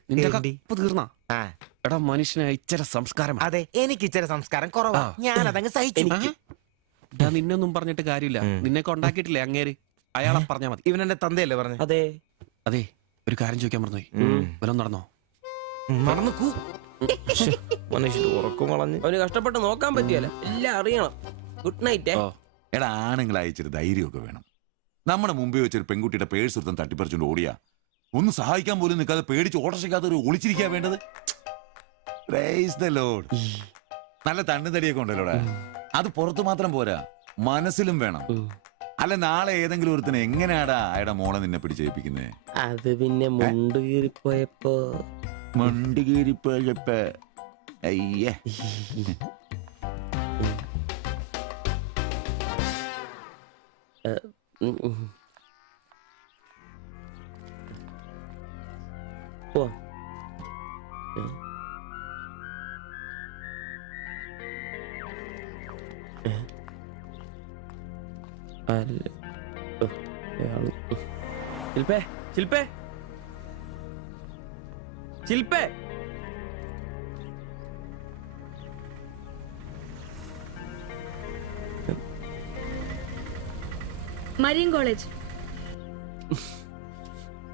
തീർന്നാ ആ എടാ, മനുഷ്യന് ഇച്ചിരി സംസ്കാരം. അതെ, എനിക്ക് ഇച്ചിരി സംസ്കാരം കുറവാ. ഞാൻ അതങ്ങ് സഹിച്ചു. നിന്നൊന്നും പറഞ്ഞിട്ട് കാര്യമില്ല. നിന്നെ കൊണ്ടാക്കിയിട്ടില്ലേ അങ്ങേര്, അയാളെ പറഞ്ഞാ മതി. ഇവനെന്റെ തന്തയല്ലേ പറഞ്ഞു? അതെ അതെ, ഒരു കാര്യം ചോദിക്കാൻ മറന്നുപോയി. വല്ലതും നടന്നോ? നടന്നു മനുഷ്യർ ഉറക്കം കളഞ്ഞ്. അവന് കഷ്ടപ്പെട്ട് നോക്കാൻ പറ്റിയല്ല, എല്ലാം അറിയണം. Good night. എടാ, ആണുങ്ങൾ അയച്ചൊരു ധൈര്യമൊക്കെ വേണം. നമ്മുടെ മുമ്പേ വെച്ചൊരു പെൺകുട്ടിയുടെ പേഴ്സ് ഒരുത്തൻ തട്ടിപ്പറിച്ചുകൊണ്ട് ഓടിയാ ഒന്ന് സഹായിക്കാൻ പോലും നിൽക്കാതെ പേടിച്ച് ഓട്ടർഷയ്ക്കകത്ത് ഒരു ഒളിച്ചിരിക്കാൻ വേണ്ടത്. Praise the Lord. നല്ല തണ്ണുതടിയൊക്കെ ഉണ്ടല്ലോടാ. അത് പുറത്ത് മാത്രം പോരാ, മനസ്സിലും വേണം. അല്ല, നാളെ ഏതെങ്കിലും ഒരുത്തിന് എങ്ങനെയാടാ അയാളുടെ മോളെ നിന്നെ പിടിച്ചേൽപ്പിക്കുന്നേ? അത് പിന്നെ മുണ്ട് കീറിപ്പോയപ്പോ അയ്യേ. പോ. ശില്പേ, ശില്പേ, ശില്പേ. Marian college.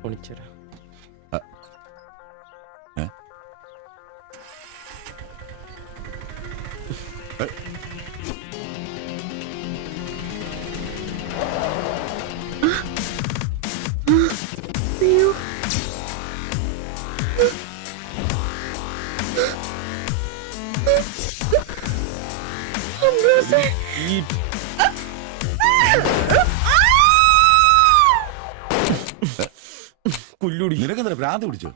പൊണിച്ചരാ. കുല്ലുടി, നിനക്കെന്താ ഭ്രാന്ത് പിടിച്ചോ?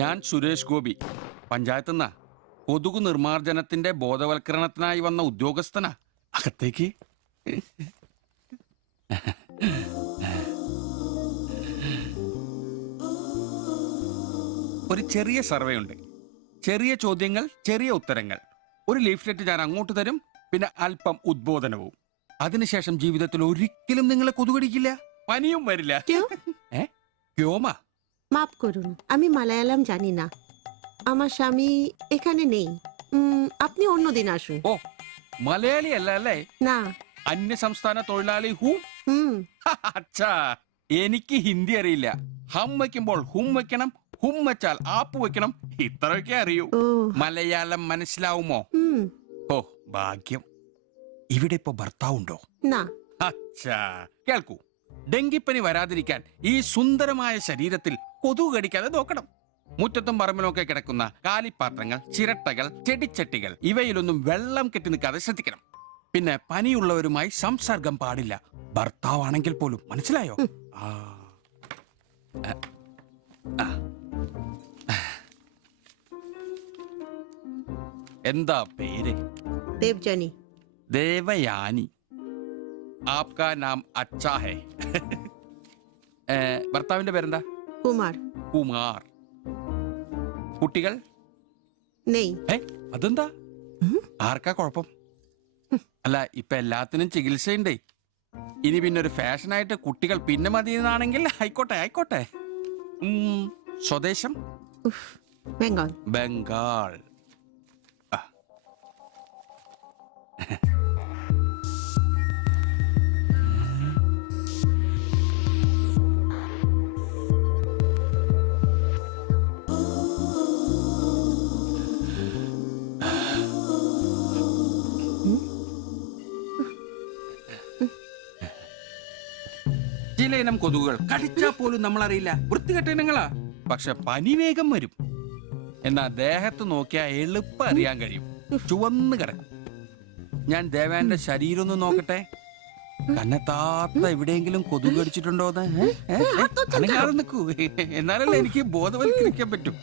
ഞാൻ സുരേഷ് ഗോപി, പഞ്ചായത്ത് കൊതുകു നിർമാർജനത്തിന്റെ ബോധവൽക്കരണത്തിനായി വന്ന ഉദ്യോഗസ്ഥനാ. അകത്തേക്ക്. ഒരു ചെറിയ സർവേ ഉണ്ട്. ചെറിയ ചോദ്യങ്ങൾ, ചെറിയ ഉത്തരങ്ങൾ. ഒരു ലീഫ്ലെറ്റ് ഞാൻ അങ്ങോട്ട് തരും, പിന്നെ അല്പം ഉദ്ബോധനവും. അതിനുശേഷം ജീവിതത്തിൽ ഒരിക്കലും നിങ്ങളെ കൊതുകടിക്കില്ല, പനിയും വരില്ല. ക്യോമ? মাফ করুন, আমি মালায়ালাম জানি না। আমার স্বামী এখানে নেই। আপনি অন্যদিন আসুন। ഓ, മലയാളി അല്ല അല്ലേ? না। അന്യ സംസ്ഥാന തൊഴിലാളി ഹൂം? അച്ഛാ, എനിക്ക് ഹിന്ദി അറിയില്ല. ഹം വയ്ക്കുമ്പോൾ ഹും വെക്കണം, ഹും വെച്ചാൽ ആപ്പ് വെക്കണം, ഇത്രയൊക്കെ അറിയൂ. മലയാളം മനസ്സിലാവുമോ? ഓ, ഭാഗ്യം. ഇവിടെ ഇപ്പൊ ഭർത്താവുണ്ടോ? അച്ഛാ, കേൾക്കൂ. ഡെങ്കിപ്പനി വരാതിരിക്കാൻ ഈ സുന്ദരമായ ശരീരത്തിൽ കൊതുക് കടിക്കാതെ നോക്കണം. മുറ്റത്തും പറമ്പിലൊക്കെ കിടക്കുന്ന കാലിപ്പാത്രങ്ങൾ, ചിരട്ടകൾ, ചെടിച്ചട്ടികൾ, ഇവയിലൊന്നും വെള്ളം കെട്ടി നിൽക്കാതെ ശ്രദ്ധിക്കണം. പിന്നെ പനിയുള്ളവരുമായി സംസർഗം പാടില്ല, ഭർത്താവാണെങ്കിൽ പോലും. മനസ്സിലായോ? എന്താ പേര്? ദേവ്ജാനി. ദേവയാനി. ആപ്കാ നാം അച്ഛാ ഹേ. ഭർത്താവിന്റെ പേരെന്താ? കുമാർ. കുമാർ. കുട്ടികൾ? അതെന്താ? ആർക്കാ കുഴപ്പം? അല്ല, ഇപ്പൊ എല്ലാത്തിനും ചികിത്സയുണ്ടേ. ഇനി പിന്നെ ഒരു ഫാഷനായിട്ട് കുട്ടികൾ പിന്നെ മതിയെന്നാണെങ്കിൽ ആയിക്കോട്ടെ, ആയിക്കോട്ടെ. സ്വദേശം? ബംഗാൾ. ബംഗാൾ. ചില ഇനം കൊതുകുകൾ കടിച്ചാൽ പോലും നമ്മൾ അറിയില്ല, വൃത്തികെട്ട ഇനങ്ങളാ. പക്ഷെ പനി വേഗം വരും. എന്നാ ദേഹത്ത് നോക്കിയാൽ എളുപ്പം അറിയാൻ കഴിയും. ചുവന്ന് കിടക്കും. ഞാൻ ദേവേന്റെ ശരീരം ഒന്ന് നോക്കട്ടെ. തന്നെ താത്ത എവിടെയെങ്കിലും കൊതുക് കടിച്ചിട്ടുണ്ടോന്ന് അനങ്ങാതെ നിൽക്കൂ. എന്നാലല്ലേ എനിക്ക് ബോധവൽക്കരിക്കാൻ പറ്റും.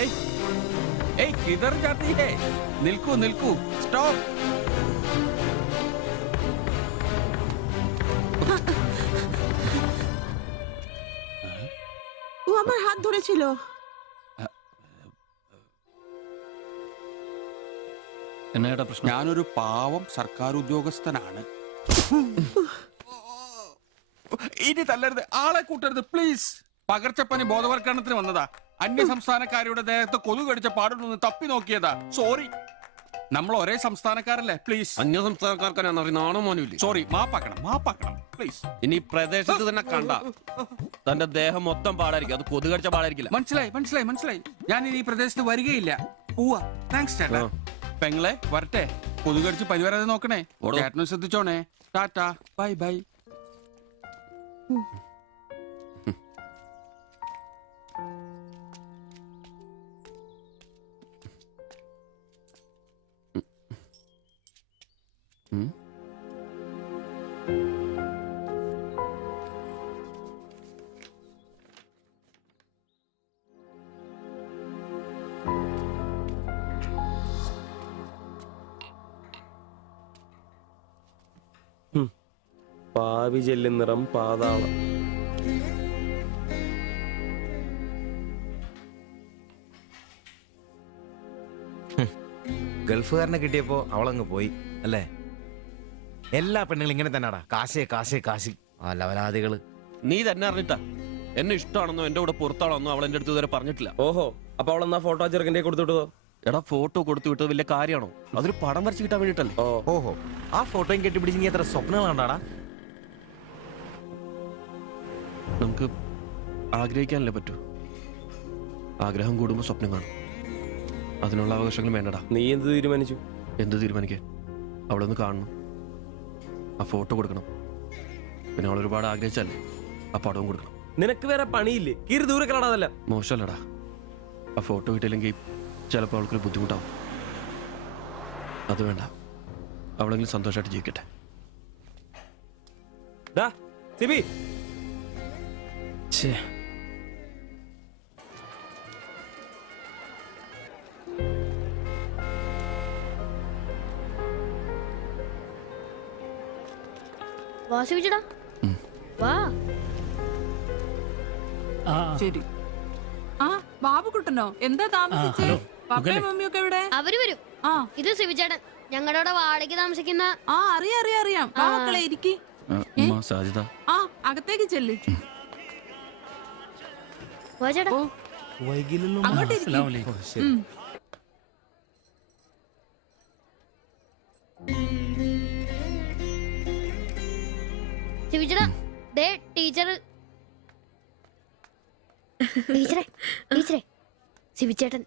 ഏയ് ഏയ് കിതർ ജാത്തി ഹേ. നിൽക്കൂ നിൽക്കൂ, സ്റ്റോപ്പ്. ও আমার হাত ধরেছিল। എന്നാ പ്രശ്നം? ഞാനൊരു പാവം സർക്കാർ ഉദ്യോഗസ്ഥനാണ്. ഇനി തല്ലരുത്, ആളെ കൂട്ടരുത് പ്ലീസ്. പകർച്ചപ്പനി ബോധവൽക്കരണത്തിന് വന്നതാ. അന്യ സംസ്ഥാനക്കാരുടെ ദേഹത്ത് കൊതുക് കടിച്ച പാടുണ്ടെന്ന് തപ്പി നോക്കിയതാ. സോറി. നമ്മൾ ഒരേ സംസ്ഥാനക്കാരല്ലേ, പ്ലീസ്. അന്യ സംസ്ഥാനക്കാർക്കാണ് നാണോ മോനുമില്ലേ? സോറി, മാപ്പാക്കണം പ്ലീസ്. ഇനി പ്രദേശത്ത് തന്നെ കണ്ട തന്റെ ദേഹം മൊത്തം പാടായിരിക്കും. അത് കൊതുകടിച്ച പാടായിരിക്കില്ല. മനസ്സിലായി. ഞാൻ ഇനി ഈ പ്രദേശത്ത് വരികയില്ല. പോവാ. താങ്ക്സ് ചേട്ടാ. പെങ്ങളെ വരട്ടെ. കൊതുകടിച്ച് പനി വരാതെ നോക്കണേ. ചേട്ടനും ശ്രദ്ധിച്ചോണേ. Ta ta, bye bye. പാവി ചെല്ലും നിറം പാതാളം. ഗൾഫുകാരനെ കിട്ടിയപ്പോ അവളങ്ങ് പോയി അല്ലേ? എല്ലാ പെണ്ണുങ്ങളും ഇങ്ങനെ തന്നെടാ. കാശ് ആ ലവലാദികള്. നീ തന്നെ അറിഞ്ഞിട്ടാ എന്നെ ഇഷ്ടമാണെന്നോ എന്റെ കൂടെ പുറത്താണെന്നോ അവൾ എന്റെ അടുത്ത് ഇതുവരെ പറഞ്ഞിട്ടില്ല. ഓഹോ, അപ്പൊ അവളെന്നാ ഫോട്ടോ ചെറുക്കൻ്റെ കൊടുത്തുവിട്ടോ? എടാ, ഫോട്ടോ കൊടുത്തു വിട്ടത് വലിയ കാര്യമാണോ? അതൊരു പടം വരച്ച് കിട്ടാൻ വേണ്ടിട്ടല്ലേ. ഓഹോ, ആ ഫോട്ടോയും കെട്ടിപ്പിടിച്ച് നീ എത്ര സ്വപ്നങ്ങൾ കണ്ടാടാ? നമുക്ക് ആഗ്രഹിക്കാനല്ലേ പറ്റൂ. ആഗ്രഹം കൂടുമ്പോ സ്വപ്നം കാണും. അതിനുള്ള അവകാശങ്ങൾ വേണ്ടടാ. നീ എന്ത് തീരുമാനിച്ചു? എന്ത് തീരുമാനിക്കാൻ? അവളൊന്ന് കാണണം, ആ ഫോട്ടോ കൊടുക്കണം. പിന്നെ അവൾ ഒരുപാട് ആഗ്രഹിച്ചല്ലേ, ആ പടവും കൊടുക്കണം. നിനക്ക് വേറെ പണിയില്ലേ? കീറി ദൂരെ കളടാതല്ല. മോശമല്ലടാ, ആ ഫോട്ടോ കിട്ടിയില്ലെങ്കിൽ ചിലപ്പോൾ അവൾക്കൊരു ബുദ്ധിമുട്ടാവും. അത് വേണ്ട, അവളെങ്കിലും സന്തോഷമായിട്ട് ജീവിക്കട്ടെ. സിബി, വാ ശിവചേട്ടാ, വാ. ശരി. ആ ബാബുക്കുട്ടനോ, എന്താ താമസിച്ചേ? പപ്പയും മമ്മിയൊക്കെ എവിടെ? അവര് വരും. ഇത് ശിവചേട്ടൻ, ഞങ്ങളുടെ വാടകയ്ക്ക് താമസിക്കുന്ന. ആ അറിയാം. മക്കളെ ഇരിക്കി. സാജിദ, ആ അകത്തേക്ക് ചെല്ല്. വാ ചേട്ടാ. അങ്ങോട്ട് ഇരിക്ക്. ശിവചേട്ടാ, ദേ ടീച്ചറെ ശിവചേട്ടൻ.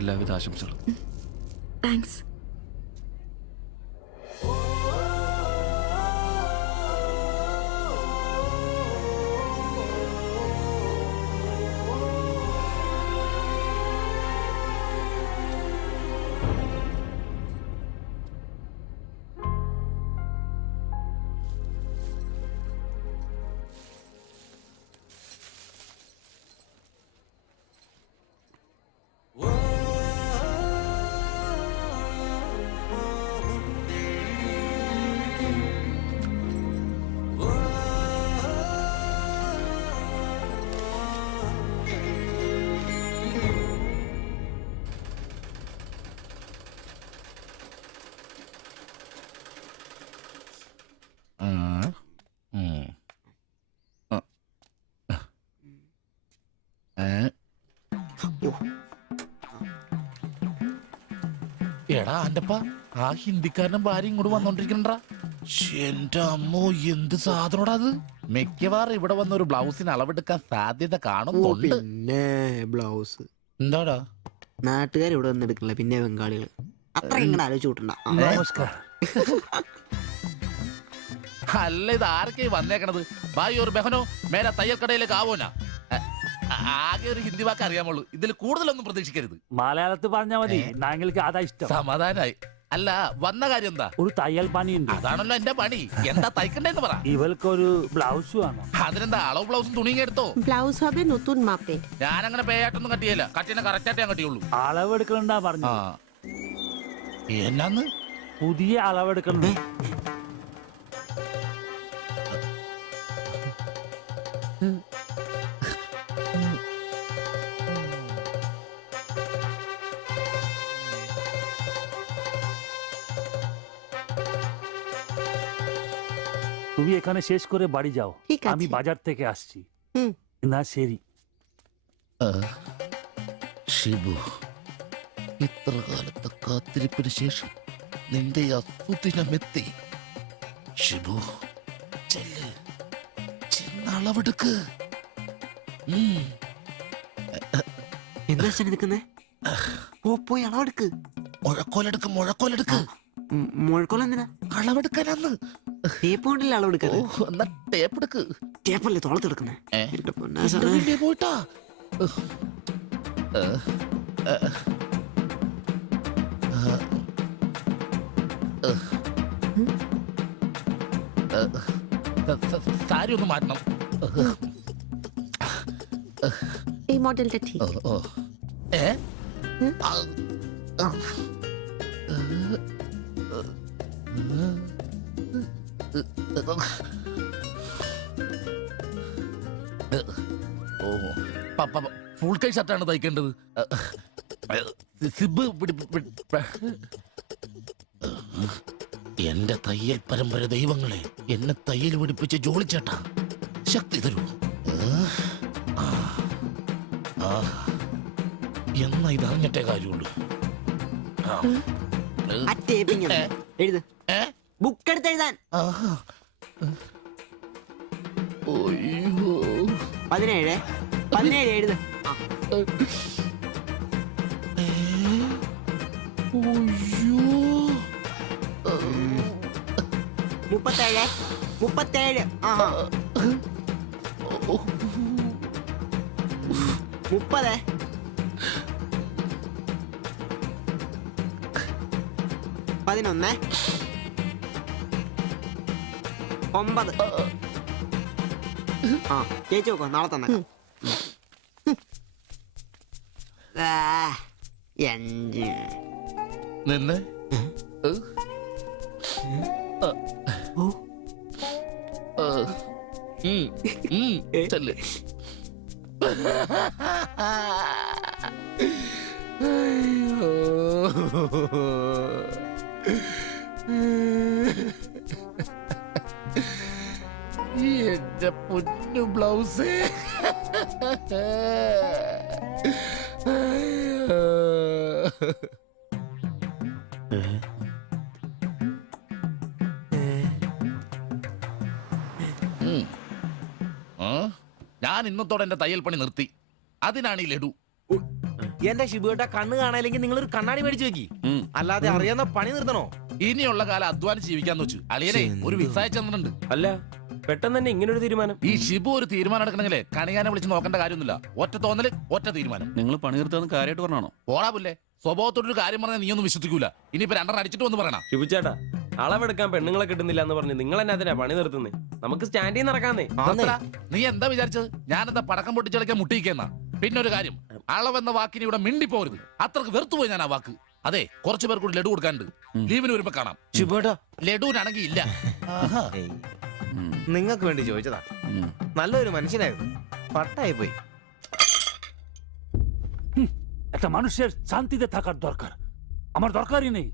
എല്ലാവിധ ആശംസകളും. താങ്ക്സ്. എടാ ആന്റപ്പ, ആ ഹിന്ദിക്കാരനും ഭാര്യ ഇങ്ങോട്ട് വന്നോണ്ടിരിക്കണ്ടാ. എന്റെ അമ്മോ, എന്ത് സാധനോടാ അത്. മിക്കവാറും ഇവിടെ വന്ന ഒരു ബ്ലൗസിന് അളവെടുക്കാൻ സാധ്യത കാണുന്നുണ്ട്. പിന്നെ ബ്ലൗസ് എന്താടാ നാട്ടുകാർ ഇവിടെ വന്ന് എടുക്കില്ല, പിന്നെ ബംഗാളികൾ അത്ര ഇങ്ങനെ ആലോചിച്ച് കൂട്ടണ്ട. നമസ്കാരം. അല്ല ഇത് ആരൊക്കെ വന്നേക്കണത്? ഭായി ഒരു ബഹനോ മേലെ തയ്യൽ കടയിലേക്ക് ആവോനാ. ആകെ ഒരു ഹിന്ദി വാക്ക് അറിയാമുള്ളൂ, ഇതിൽ കൂടുതലൊന്നും പ്രതീക്ഷിക്കരുത്. മലയാളത്തിൽ പറഞ്ഞാൽ മതി, ഞങ്ങൾക്ക് അതാ ഇഷ്ടം. സമാധാനായി. അല്ല വന്ന കാര്യം എന്താ? ഒരു തയ്യൽ പണിയുണ്ട്. അതാണല്ലോ എന്റെ പണി. എന്താ തയ്ക്കണ്ടേന്ന് പറ. ഇവൾക്കൊരു ബ്ലൗസ് വേണം. അതിനെന്താ അളവ് ബ്ലൗസും തുണിയും എടുത്തോ? ব্লাউজ হবে নতুন মাপে। ഞാൻ അങ്ങനെ പേയായിട്ടൊന്നും കട്ടിയല്ല, കട്ടിനെ കറക്റ്റ് ആയിട്ട് ഞാൻ കട്ടിയുള്ളൂ. അളവെടുക്കണ്ടാ പറഞ്ഞു. എന്നാന്ന് പുതിയ അളവെടുക്കണ്ടേ? তুমি এখানে শেষ করে বাড়ি যাও, ঠিক আছে। আমি বাজার থেকে আসছি। হুম। না ശരി. ഷിബു, ഇത്ര കാലത്തെ കാത്തിരിപ്പിന് ശേഷം നിന്റെ അസുദിനമെത്തി. ഷിബു ചെല്ല്, ചെന്നളവെടുക്ക്. എന്താ നിൽക്കുന്നേ? പോയി അളവെടുക്ക്. മുഴക്കോലെടുക്ക്, മുഴക്കോലെടുക്ക്. മുഴക്കോല എന്തിനാ? അളവെടുക്കാനാന്ന്. ടേപ്പ് കൊണ്ടല്ലേ അളവെടുക്കാൻ? എന്നാ ടേപ്പ് എടുക്ക്. ടേപ്പല്ലേ തോളത്തെടുക്കുന്നേ? പോയിട്ടാ സാരി ഒന്ന് മാറ്റണം. এই মডেলটা ঠিক। ഏ ഫുൾ കൈ ഷർട്ടാണ് തയ്ക്കേണ്ടത്. സിബ് എന്റെ തയ്യൽ പരമ്പര ദൈവങ്ങളെ, എന്നെ തയ്യൽ പിടിപ്പിച്ച് ജോളിച്ചേട്ടാ ശക്തി തരൂ. എന്നാ ഇത് അറിഞ്ഞിട്ടേ കാര്യമുള്ളൂ. എഴുത്, ബുക്ക് എടുത്ത് എഴുതാൻ. 17 എഴുത്. 37. 30. 11. 9. ചേച്ചി നോക്കോ, നാളെ തന്നെ. 5. നിന്ന് ചെല്ല്. എന്റെ പൊന്നു ബ്ലൗസ്. ഞാൻ ഇന്നത്തോടെ എന്റെ തയ്യൽ പണി നിർത്തി. അതിനാണ് ഈ ലഡു. എന്റെ ഷിബുട്ട കണ്ണ് കാണാനില്ലെങ്കിൽ നിങ്ങൾ ഒരു കണ്ണാടി മേടിച്ചു വെക്കി, അല്ലാതെ അറിയാവുന്ന പണി നിർത്തണോ? ഇനിയുള്ള കാലം അധ്വാനിച്ച് ജീവിക്കാന്ന് വെച്ചു. അളിയനെ ഒരു വിസ അയച്ചെന്നിട്ടുണ്ട്. അല്ല പെട്ടെന്ന് തന്നെ ഇങ്ങനെ ഒരു തീരുമാനം. ഈ ഷിബു ഒരു തീരുമാനം എടുക്കണമെങ്കിലേ കണിയാനെ വിളിച്ച് നോക്കേണ്ട കാര്യമൊന്നുമില്ല. ഒറ്റ തോന്നല്, ഒറ്റ തീരുമാനം. നിങ്ങൾ പണി നിർത്താന്ന് കാര്യമായിട്ട് പറഞ്ഞാണോ? പോടാ പുല്ലേ, സ്വഭാവത്തോടൊരു കാര്യം പറഞ്ഞാൽ നീ ഒന്നും വിശ്വസിക്കൂല. ഇനിയിപ്പോ 2 അടിച്ചിട്ട് വന്ന് പറയണം. ശിബുച്ചേട്ടാ, അളവെടുക്കാൻ പെണ്ണുങ്ങളെ കിട്ടുന്നില്ല എന്ന് പറഞ്ഞ് നിങ്ങൾ തന്നെ അതിനാ പണി നിർത്തുന്നേ. നമുക്ക് സ്റ്റാൻഡിൽ നടക്കാന്നേ. നീ എന്താ വിചാരിച്ചത്? ഞാനെന്താ പടക്കം പൊട്ടിച്ചളിക്കാൻ മുട്ടിയിക്കുന്ന? പിന്നെ ഒരു കാര്യം, അളവെന്ന വാക്കിന് ഇവിടെ മിണ്ടിപ്പോരുത്. അത്രക്ക് വെറുത്തുപോയി ഞാൻ ആ വാക്ക്. അതെ, കുറച്ചു പേർ കൂടി ലഡു കൊടുക്കാനുണ്ട്. ലീവിന് വരുമ്പോ കാണാം. ലഡുവിനാണെങ്കിൽ ഇല്ല. നിങ്ങൾക്ക് വേണ്ടി ചോദിച്ചതാ. നല്ലൊരു മനുഷ്യനായിരുന്നു, പട്ടായി പോയി. একটা মানুষের শান্তিতে থাকার দরকার, আমার দরকারই নেই।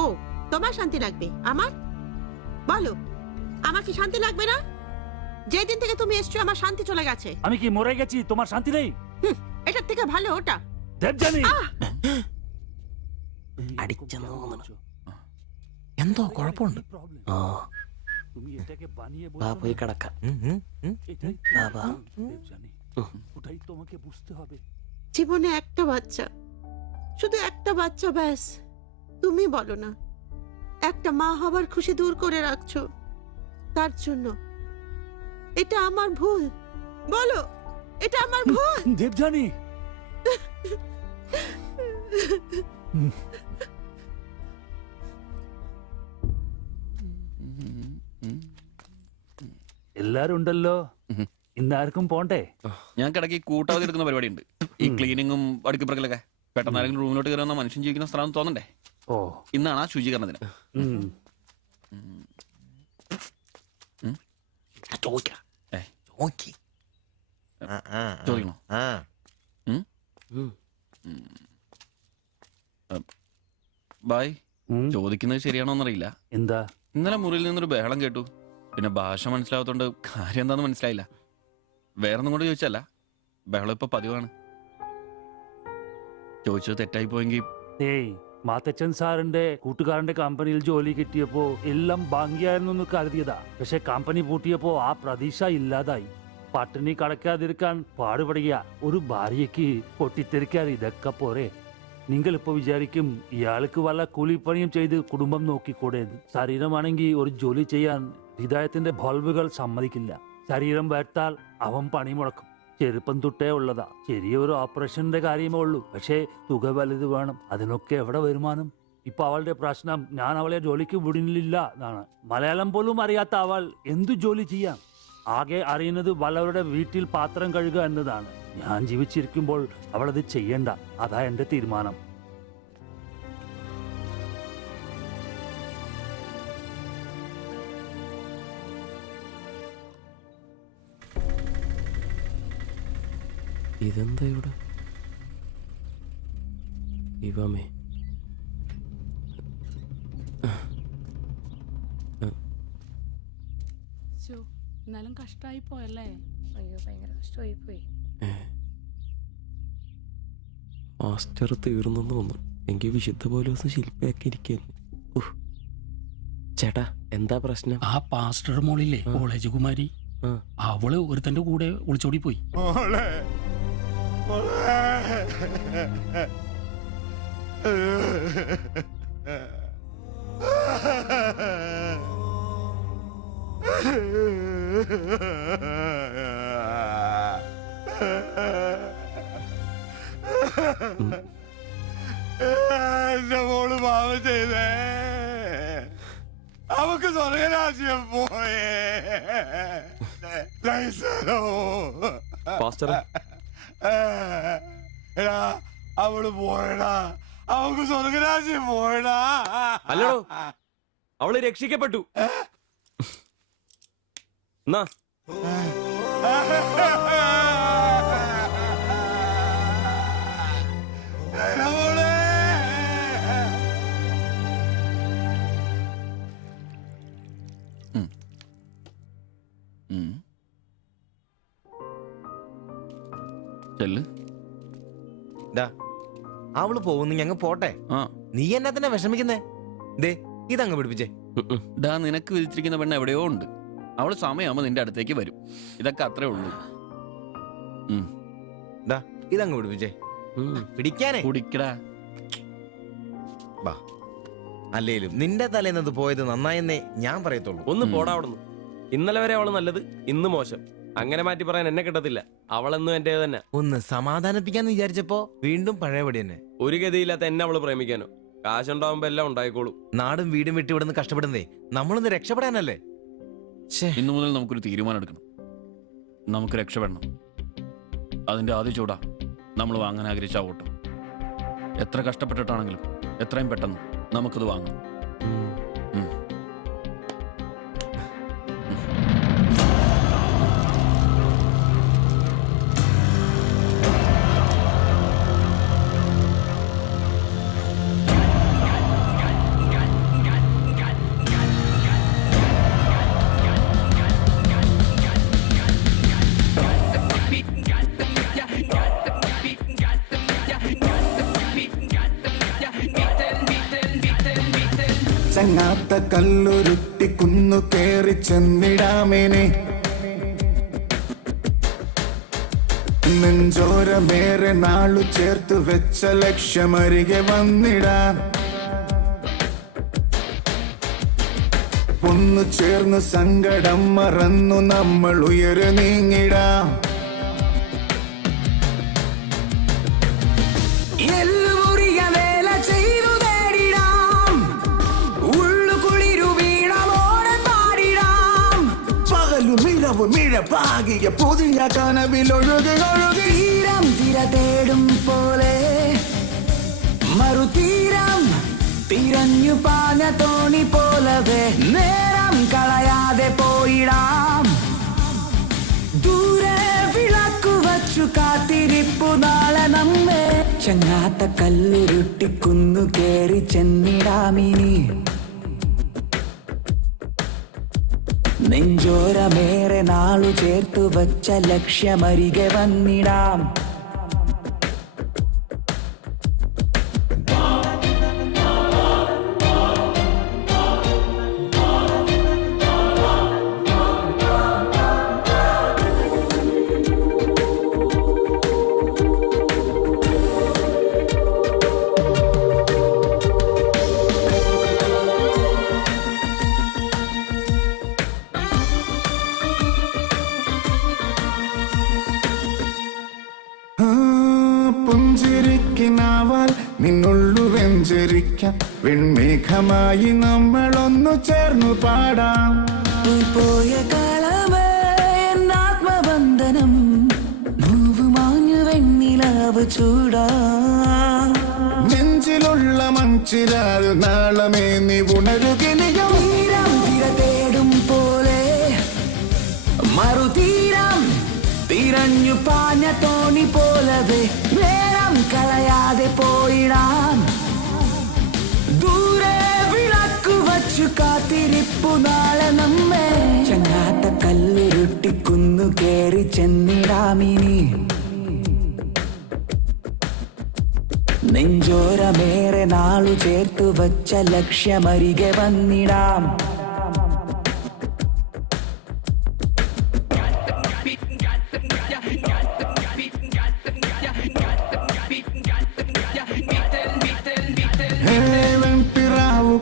ও তোমার শান্তি লাগবে? আমার বলো, আমার কি শান্তি লাগবে না? যেদিন থেকে তুমি এসছো আমার শান্তি চলে গেছে। আমি কি মরে গেছি? তোমার শান্তি নেই? এটার থেকে ভালো ওটা। দেবজানি, എന്തോ കുഴപ്പമുണ്ട്. তুমি এটাকে বানিয়ে വാ বলছো പോയി না? കിടക്കാം এটাই তো বাবা। দেবযানী, ওটাই তোমাকে বুঝতে হবে। জীবনে একটা বাচ্চা, শুধু একটা বাচ্চা, ব্যাস। তুমি বলো না, একটা মা হবার খুশি দূর করে রাখছো, তার জন্য এটা আমার ভুল? বলো, এটা আমার ভুল? দেবযানী, എല്ലാരും ഉണ്ടല്ലോ, ഇന്നാർക്കും പോണ്ടേ? ഞങ്ങൾക്ക് ഇടയ്ക്ക് കൂട്ടാതെ എടുക്കുന്ന പരിപാടി ഉണ്ട്. ഈ ക്ലീനിങ്ങും അടുക്കിപ്പറക്കലൊക്കെ. പെട്ടെന്ന് ആരെങ്കിലും റൂമിലോട്ട് കയറുന്ന മനുഷ്യൻ ജീവിക്കുന്ന സ്ഥലം തോന്നണ്ടേ? ഓ, ഇന്നാണ് ആ ശുചീകരണ ദിനം. ചോദിക്കണോ? ബായ്, ചോദിക്കുന്നത് ശരിയാണോന്നറിയില്ല. എന്താ? ഇന്നലെ മുറിയിൽ നിന്നൊരു ബഹളം കേട്ടു. പിന്നെ ഭാഷ മനസ്സിലാവാത്തോണ്ട് കാര്യം എന്താന്ന് മനസ്സിലായില്ല. വേറൊന്നും കൊണ്ട് ചോദിച്ചല്ല, ബഹളം ഇപ്പൊ പതിവാണ്. ചോദിച്ചത് തെറ്റായി പോയെങ്കിൽ ഏയ്, മാത്തച്ചൻ സാറിന്റെ കൂട്ടുകാരന്റെ കമ്പനിയിൽ ജോലി കിട്ടിയപ്പോ എല്ലാം ഭംഗിയായിരുന്നു എന്ന് കരുതിയതാ. പക്ഷെ കമ്പനി പൂട്ടിയപ്പോ ആ പ്രതീക്ഷ ഇല്ലാതായി. പട്ടിണി കടക്കാതിരിക്കാൻ പാടുപെടുക. ഒരു ഭാര്യയ്ക്ക് പൊട്ടിത്തെറിക്കാൻ ഇതൊക്കെ പോരെ? നിങ്ങളിപ്പോ വിചാരിക്കും ഇയാൾക്ക് വല്ല കൂലിപ്പണിയും ചെയ്ത് കുടുംബം നോക്കിക്കൂടേന്ന്. ശരീരമാണെങ്കിൽ ഒരു ജോലി ചെയ്യാൻ ഹൃദയത്തിന്റെ ബൾബുകൾ സമ്മതിക്കില്ല. ശരീരം വേർത്താൽ അവൻ പണി മുടക്കും. ചെറുപ്പം തൊട്ടേ ഉള്ളതാ. ചെറിയൊരു ഓപ്പറേഷന്റെ കാര്യമേ ഉള്ളൂ, പക്ഷേ തുക വലുത് വേണം. അതിനൊക്കെ എവിടെ വരുമാനം? ഇപ്പൊ അവളുടെ പ്രശ്നം ഞാൻ അവളെ ജോലിക്ക് വിടുന്നില്ല എന്നാണ്. മലയാളം പോലും അറിയാത്ത അവൾ എന്തു ജോലി ചെയ്യാം? ആകെ അറിയുന്നത് വല്ലവരുടെ വീട്ടിൽ പാത്രം കഴുകുക എന്നതാണ്. ഞാൻ ജീവിച്ചിരിക്കുമ്പോൾ അവളത് ചെയ്യണ്ട. അതാ എന്റെ തീരുമാനം. ഇതെന്താ ഇവിടെ? ഇവമേ എന്നാലും കഷ്ടായി പോയല്ലേ? അയ്യോ, ഭയങ്കര കഷ്ടമായി പോയി. മാസ്റ്റർ തീർന്നെന്ന് തോന്നുന്നു. എനിക്ക് വിശുദ്ധ പോലെ ദിവസം ശില്പിയാക്കി ഇരിക്കുന്നു. ചേട്ടാ, എന്താ പ്രശ്നം? ആ പാസ്റ്റർ മോളില്ലേ, കോളേജ് കുമാരി, അവള് ഒരുത്തന്റെ കൂടെ ഒളിച്ചോടി പോയി. എന്റെ മോള് പാവം ചെയ്തേ. അവക്ക് സ്വർഗരാജ്യം പോയേ. എടാ, അവള് പോയടാ. അവക്ക് സ്വർഗരാജ്യം പോയടാ. അല്ലടോ, അവള് രക്ഷിക്കപ്പെട്ടു. എന്നാ അവള് പോകുന്നു, ഞങ്ങ പോട്ടെ. നീ എന്നാ തന്നെ വിഷമിക്കുന്നേ? ദേ, ഇതങ്ങ് പിടിപ്പിച്ചേ. നിനക്ക് വിധിച്ചിരിക്കുന്ന പെണ്ണ് എവിടെയോ ഉണ്ട്. അവള് സമയമാകുമ്പോ നിന്റെ അടുത്തേക്ക് വരും. ഇതൊക്കെ അത്രേ ഉള്ളൂ. ഇതങ്ങ് പിടിപ്പിച്ചേ. പിടിക്കാനേ കുടിക്കടാ. അല്ലേലും നിന്റെ തലേന്നത് പോയത് നന്നായെന്നേ ഞാൻ പറയത്തുള്ളൂ. ഒന്ന് പോടാ അവിടുന്ന്. ഇന്നലെ വരെ അവള് നല്ലത്, ഇന്ന് മോശം. അങ്ങനെ മാറ്റി പറയാൻ എന്നെ കിട്ടത്തില്ല. അവളെന്നും എന്റെ തന്നെ. ഒന്ന് സമാധാനിപ്പിക്കാന്ന് വിചാരിച്ചപ്പോ വീണ്ടും പഴയപടി തന്നെ. ഒരു ഗതിയില്ലാത്ത എന്നെ അവള് പ്രേമിക്കാനോ? കാശുണ്ടാവുമ്പോ എല്ലാം ഉണ്ടായിക്കോളൂ. നാടും വീടും വിട്ട് ഇവിടുന്ന് കഷ്ടപ്പെടുന്നേ നമ്മളൊന്ന് രക്ഷപ്പെടാനല്ലേ? ഇന്നു മുതൽ നമുക്കൊരു തീരുമാനം എടുക്കണം. നമുക്ക് രക്ഷപ്പെടണം. അതിന്റെ ആദ്യ ചൂടാ നമ്മൾ വാങ്ങാൻ ആഗ്രഹിച്ച ഓട്ടോ. എത്ര കഷ്ടപ്പെട്ടിട്ടാണെങ്കിലും എത്രയും പെട്ടെന്ന് നമുക്കത് വാങ്ങാം. ചങ്ങാത്ത കല്ലുരുട്ടി കുന്നു കേറി ചെന്നിടാമേനെ നെഞ്ചോരമേറെ നാളു ചേർത്ത് വെച്ച ലക്ഷ്യമരികെ വന്നിടാം ഒന്നു ചേർന്ന് സങ്കടം മറന്നു നമ്മൾ ഉയര് നീങ്ങിടാം മിഴപ്പാകിയ പുതിയ കനവിലൊഴുകി തീരം തിര തേടും പോലെ മറുതീരം തിരഞ്ഞു പാഞ്ഞ തോണി പോലവേ നേരം കളയാതെ പോയിടാം ദൂരെ വിളക്കു വച്ചു കാത്തിരിപ്പു നാളെ നമ്മെ ചങ്ങാത്ത കല്ലുരുട്ടി കുന്നു കേറി ചെന്നിടാമിനി നെഞ്ചോരമേറെ നാളു ചേർത്തു വച്ച ലക്ഷ്യമരികെ വന്നിടാം പുഞ്ചിരിക്കിനാവാൽ നിന്നുള്ളു വെഞ്ചരിക്കാം വെൺമേഘമായി നമ്മളൊന്നു ചേർന്നു പാടാം പോയ കാലമേ എന്നാത്മബന്ധനം നോവുമാഞ്ഞു വെണ്ണിലാവ് ചൂടാ നെഞ്ചിലുള്ള മൺചിരാൽ നാളമേ നീ ഉണരുകിനിയോ തീരം തിര തേടും പോലെ മറുതീരം തിരഞ്ഞു പാഞ്ഞ തോണി പോലവേ നേരം കളയാതെ പോയിടാം ദൂരെ വിളക്കു വച്ചു കാത്തിരിപ്പു നാളെ നമ്മെ ചങ്ങാത്ത കല്ലുരുട്ടി കുന്നു കേറി ചെന്നിടാമിനി നെഞ്ചോരമേറെ നാളു ചേർത്തു വച്ച ലക്ഷ്യമരികെ വന്നിടാം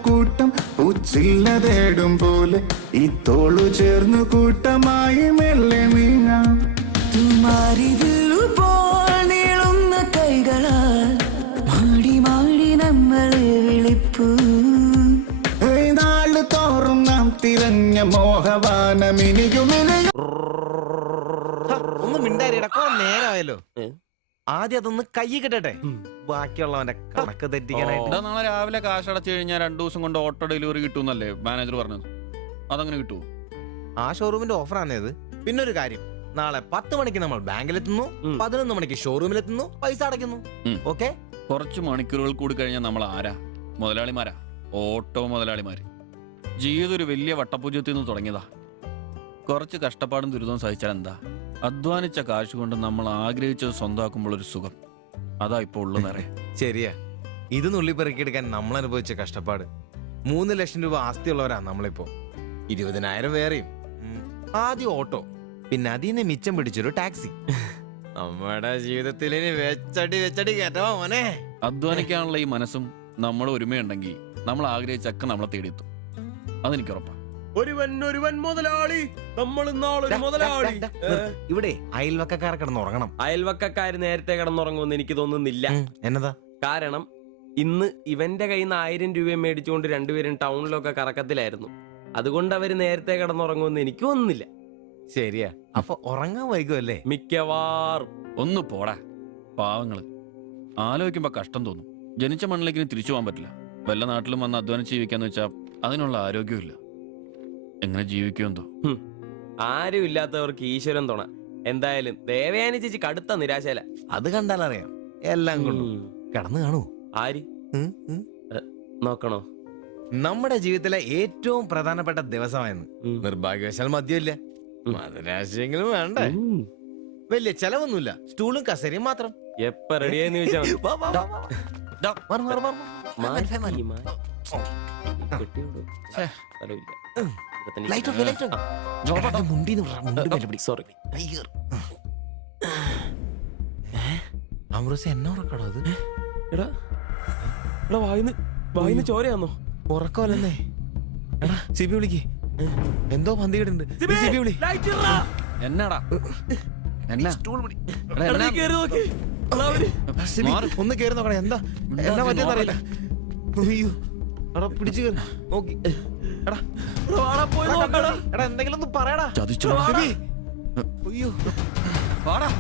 കൂട്ടം ഉച്ചില്ല തേടും പോലെ ഈ തോളു ചേർന്നു കൂട്ടമായി മെല്ലെ നീങ്ങാം നീളുന്ന കൈകളാൽ മാടി മാടി നമ്മളെ വിളിപ്പൂ നാളു തോറും നാം തിരഞ്ഞ മോഹവാനമിനിയുമിനിയും ഒന്ന് മിണ്ടാരിടക്കോ നേരമായല്ലോ ആദ്യം അതൊന്ന് കൈ കിട്ടട്ടെ ബാക്കിയുള്ളവന്റെ കണക്ക് തെറ്റിക്കാനായിട്ട് നാളെ രാവിലെ കാശ് അടച്ചു കഴിഞ്ഞാൽ 2 ദിവസം കൊണ്ട് ഓട്ടോ ഡെലിവറി കിട്ടുമെന്നല്ലേ മാനേജർ പറഞ്ഞത്? അതങ്ങനെ കിട്ടുമോ? ആ ഷോറൂമിന്റെ ഓഫറാണ് ഇത്. പിന്നെ ഒരു കാര്യം, നാളെ 10 മണിക്ക് നമ്മൾ ബാങ്കിലെത്തുന്നു, 11 മണിക്ക് ഷോറൂമിലെത്തുന്നു, പൈസ അടയ്ക്കുന്നു. ഓക്കെ, കുറച്ച് മണിക്കൂറുകൾ കൂടി കഴിഞ്ഞാൽ നമ്മൾ ആരാ? മുതലാളിമാരാ, ഓട്ടോ മുതലാളിമാര്. ജീവിതം ഒരു വലിയ വട്ടപൂജ്യത്തിൽ നിന്ന് തുടങ്ങിയതാ. കുറച്ച് കഷ്ടപ്പാടും ദുരിതവും സഹിച്ചാൽ എന്താ? അധ്വാനിച്ച കാശ് കൊണ്ട് നമ്മൾ ആഗ്രഹിച്ചത് സ്വന്തമാക്കുമ്പോൾ ഒരു സുഖം, അതാ ഇപ്പൊ ഉള്ളു നിറയെ. ശരിയാ, ഇത് നുള്ളിപ്പെറുക്കിയെടുക്കാൻ നമ്മൾ അനുഭവിച്ച കഷ്ടപ്പാട്. 3 ലക്ഷം രൂപ ആസ്തിയുള്ളവരാ നമ്മളിപ്പോ. 20,000 വേറെയും. ആദ്യം ഓട്ടോ, പിന്നെ അതിന് മിച്ചം പിടിച്ചൊരു ടാക്സി. നമ്മുടെ ജീവിതത്തിൽ ഇനി വെച്ചടി കേട്ടോ മോനെ. അധ്വാനിക്കാനുള്ള ഈ മനസ്സും നമ്മൾ ഒരുമയുണ്ടെങ്കിൽ നമ്മൾ ആഗ്രഹിച്ചൊക്കെ നമ്മളെ തേടിയെത്തും, അതെനിക്ക് ഉറപ്പാ. ഒരുവൻ മുതലാളി, നമ്മൾ നാളൊരു മുതലാളി. ഇവിടെ അയൽവക്കക്കാർ കിടന്നുറങ്ങണം. അയൽവക്കക്കാര് നേരത്തെ കിടന്നുറങ്ങുമെന്ന് എനിക്ക് തോന്നുന്നില്ല. എന്നതാ കാരണം ഇന്ന് ഇവന്റെ കയ്യിൽ നിന്ന് 1000 രൂപ മേടിച്ചുകൊണ്ട് രണ്ടുപേരും ടൗണിലൊക്കെ കറക്കത്തിലായിരുന്നു. അതുകൊണ്ട് അവര് നേരത്തെ കിടന്നുറങ്ങുമെന്ന് എനിക്ക് തോന്നുന്നില്ല. ശരിയാ, അപ്പൊ ഉറങ്ങാൻ വൈകുമല്ലേ? മിക്കവാറും. ഒന്ന് പോടാ പാവങ്ങള്. ആലോചിക്കുമ്പോ കഷ്ടം തോന്നും. ജനിച്ച മണ്ണിലേക്ക് തിരിച്ചു പോകാൻ പറ്റില്ല. വല്ല നാട്ടിലും വന്ന് അധ്വാനിച്ച് ജീവിക്കാന്ന് വെച്ചാൽ അതിനുള്ള ആരോഗ്യമില്ല. എങ്ങനെ ജീവിക്കുമെന്തോ. ആരും ഇല്ലാത്തവർക്ക് ഈശ്വരൻ തുണ. എന്തായാലും ദേവയാനി ചേച്ചി കടുത്ത നിരാശയില. അത് കണ്ടാലറിയാം. എല്ലാം കൊണ്ടും കിടന്നു കാണൂ. ആര് നോക്കണോ? നമ്മുടെ ജീവിതത്തിലെ ഏറ്റവും പ്രധാനപ്പെട്ട ദിവസമായിരുന്നു. നിർഭാഗ്യവശാൽ മദ്യമില്ല, മധുരാശയെങ്കിലും വേണ്ട. വലിയ ചെലവൊന്നുമില്ല, സ്റ്റൂളും കസേരയും മാത്രം. എപ്പ റെഡിയായെന്ന് ചോദിച്ചാൽ ലൈറ്റ് ഓഫ് ലൈറ്റ് ഓഫ് മുണ്ടി സോറി. അമ്രോസി എന്നെ ഉറക്കടോ അത്? എടാ വായിന്ന് ചോരയാന്നോ? ഉറക്കമല്ലെന്നേ. എടാ സിബി വിളിക്ക്, എന്തോ പന്തി കേട്ടുണ്ട്. സിബി വിളി. എന്നാടാ എന്നാ സിബി, ഒന്ന് കേറി നോക്കണേ. എന്താ പറ്റിയെന്ന് അറിയില്ല. അയ്യോ എടാ പിടിച്ചു കേറി നോക്കി. എടാ എടാ എന്തെങ്കിലും ഒന്ന് പറയടാ. സിബി അയ്യോ വാടാ.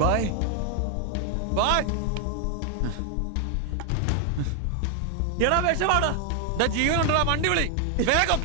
Bye bye. എടാ വിഷമാടാ. ജീവനുണ്ടടാ, വണ്ടി വിളി വേഗം.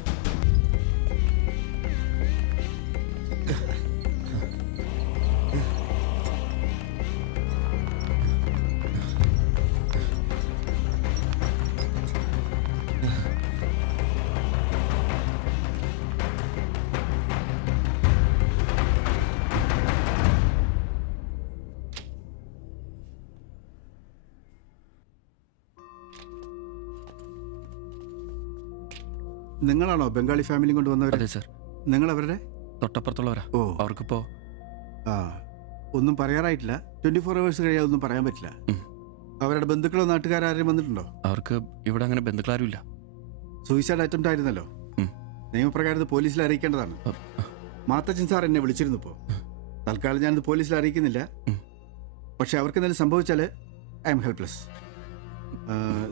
നിങ്ങളാണോ ബംഗാളി ഫാമിലി കൊണ്ട് വന്നവർ? അതെ സർ. നിങ്ങൾ അവരുടെ തൊട്ടപ്പുറത്തുള്ളവരാ. ഓ അവർക്കിപ്പോ ഒന്നും പറയാറായിട്ടില്ല. 24 hours കഴിയാതെ ഒന്നും പറയാൻ പറ്റില്ല. അവരുടെ ബന്ധുക്കളോ നാട്ടുകാരും വന്നിട്ടുണ്ടോ? അവർക്ക് ഇവിടെ അങ്ങനെ ബന്ധുക്കളാരും ഇല്ല. സൂയിസൈഡ് അറ്റംപ്റ്റ് ആയിരുന്നല്ലോ. നിയമപ്രകാരം പോലീസിൽ അറിയിക്കേണ്ടതാണ്. മാത്തച്ചൻ സാർ എന്നെ വിളിച്ചിരുന്നു. ഇപ്പോൾ തൽക്കാലം ഞാനിത് പോലീസിൽ അറിയിക്കുന്നില്ല. പക്ഷെ അവർക്ക് എന്തെങ്കിലും സംഭവിച്ചാൽ ഐ എം ഹെൽപ്ലെസ്.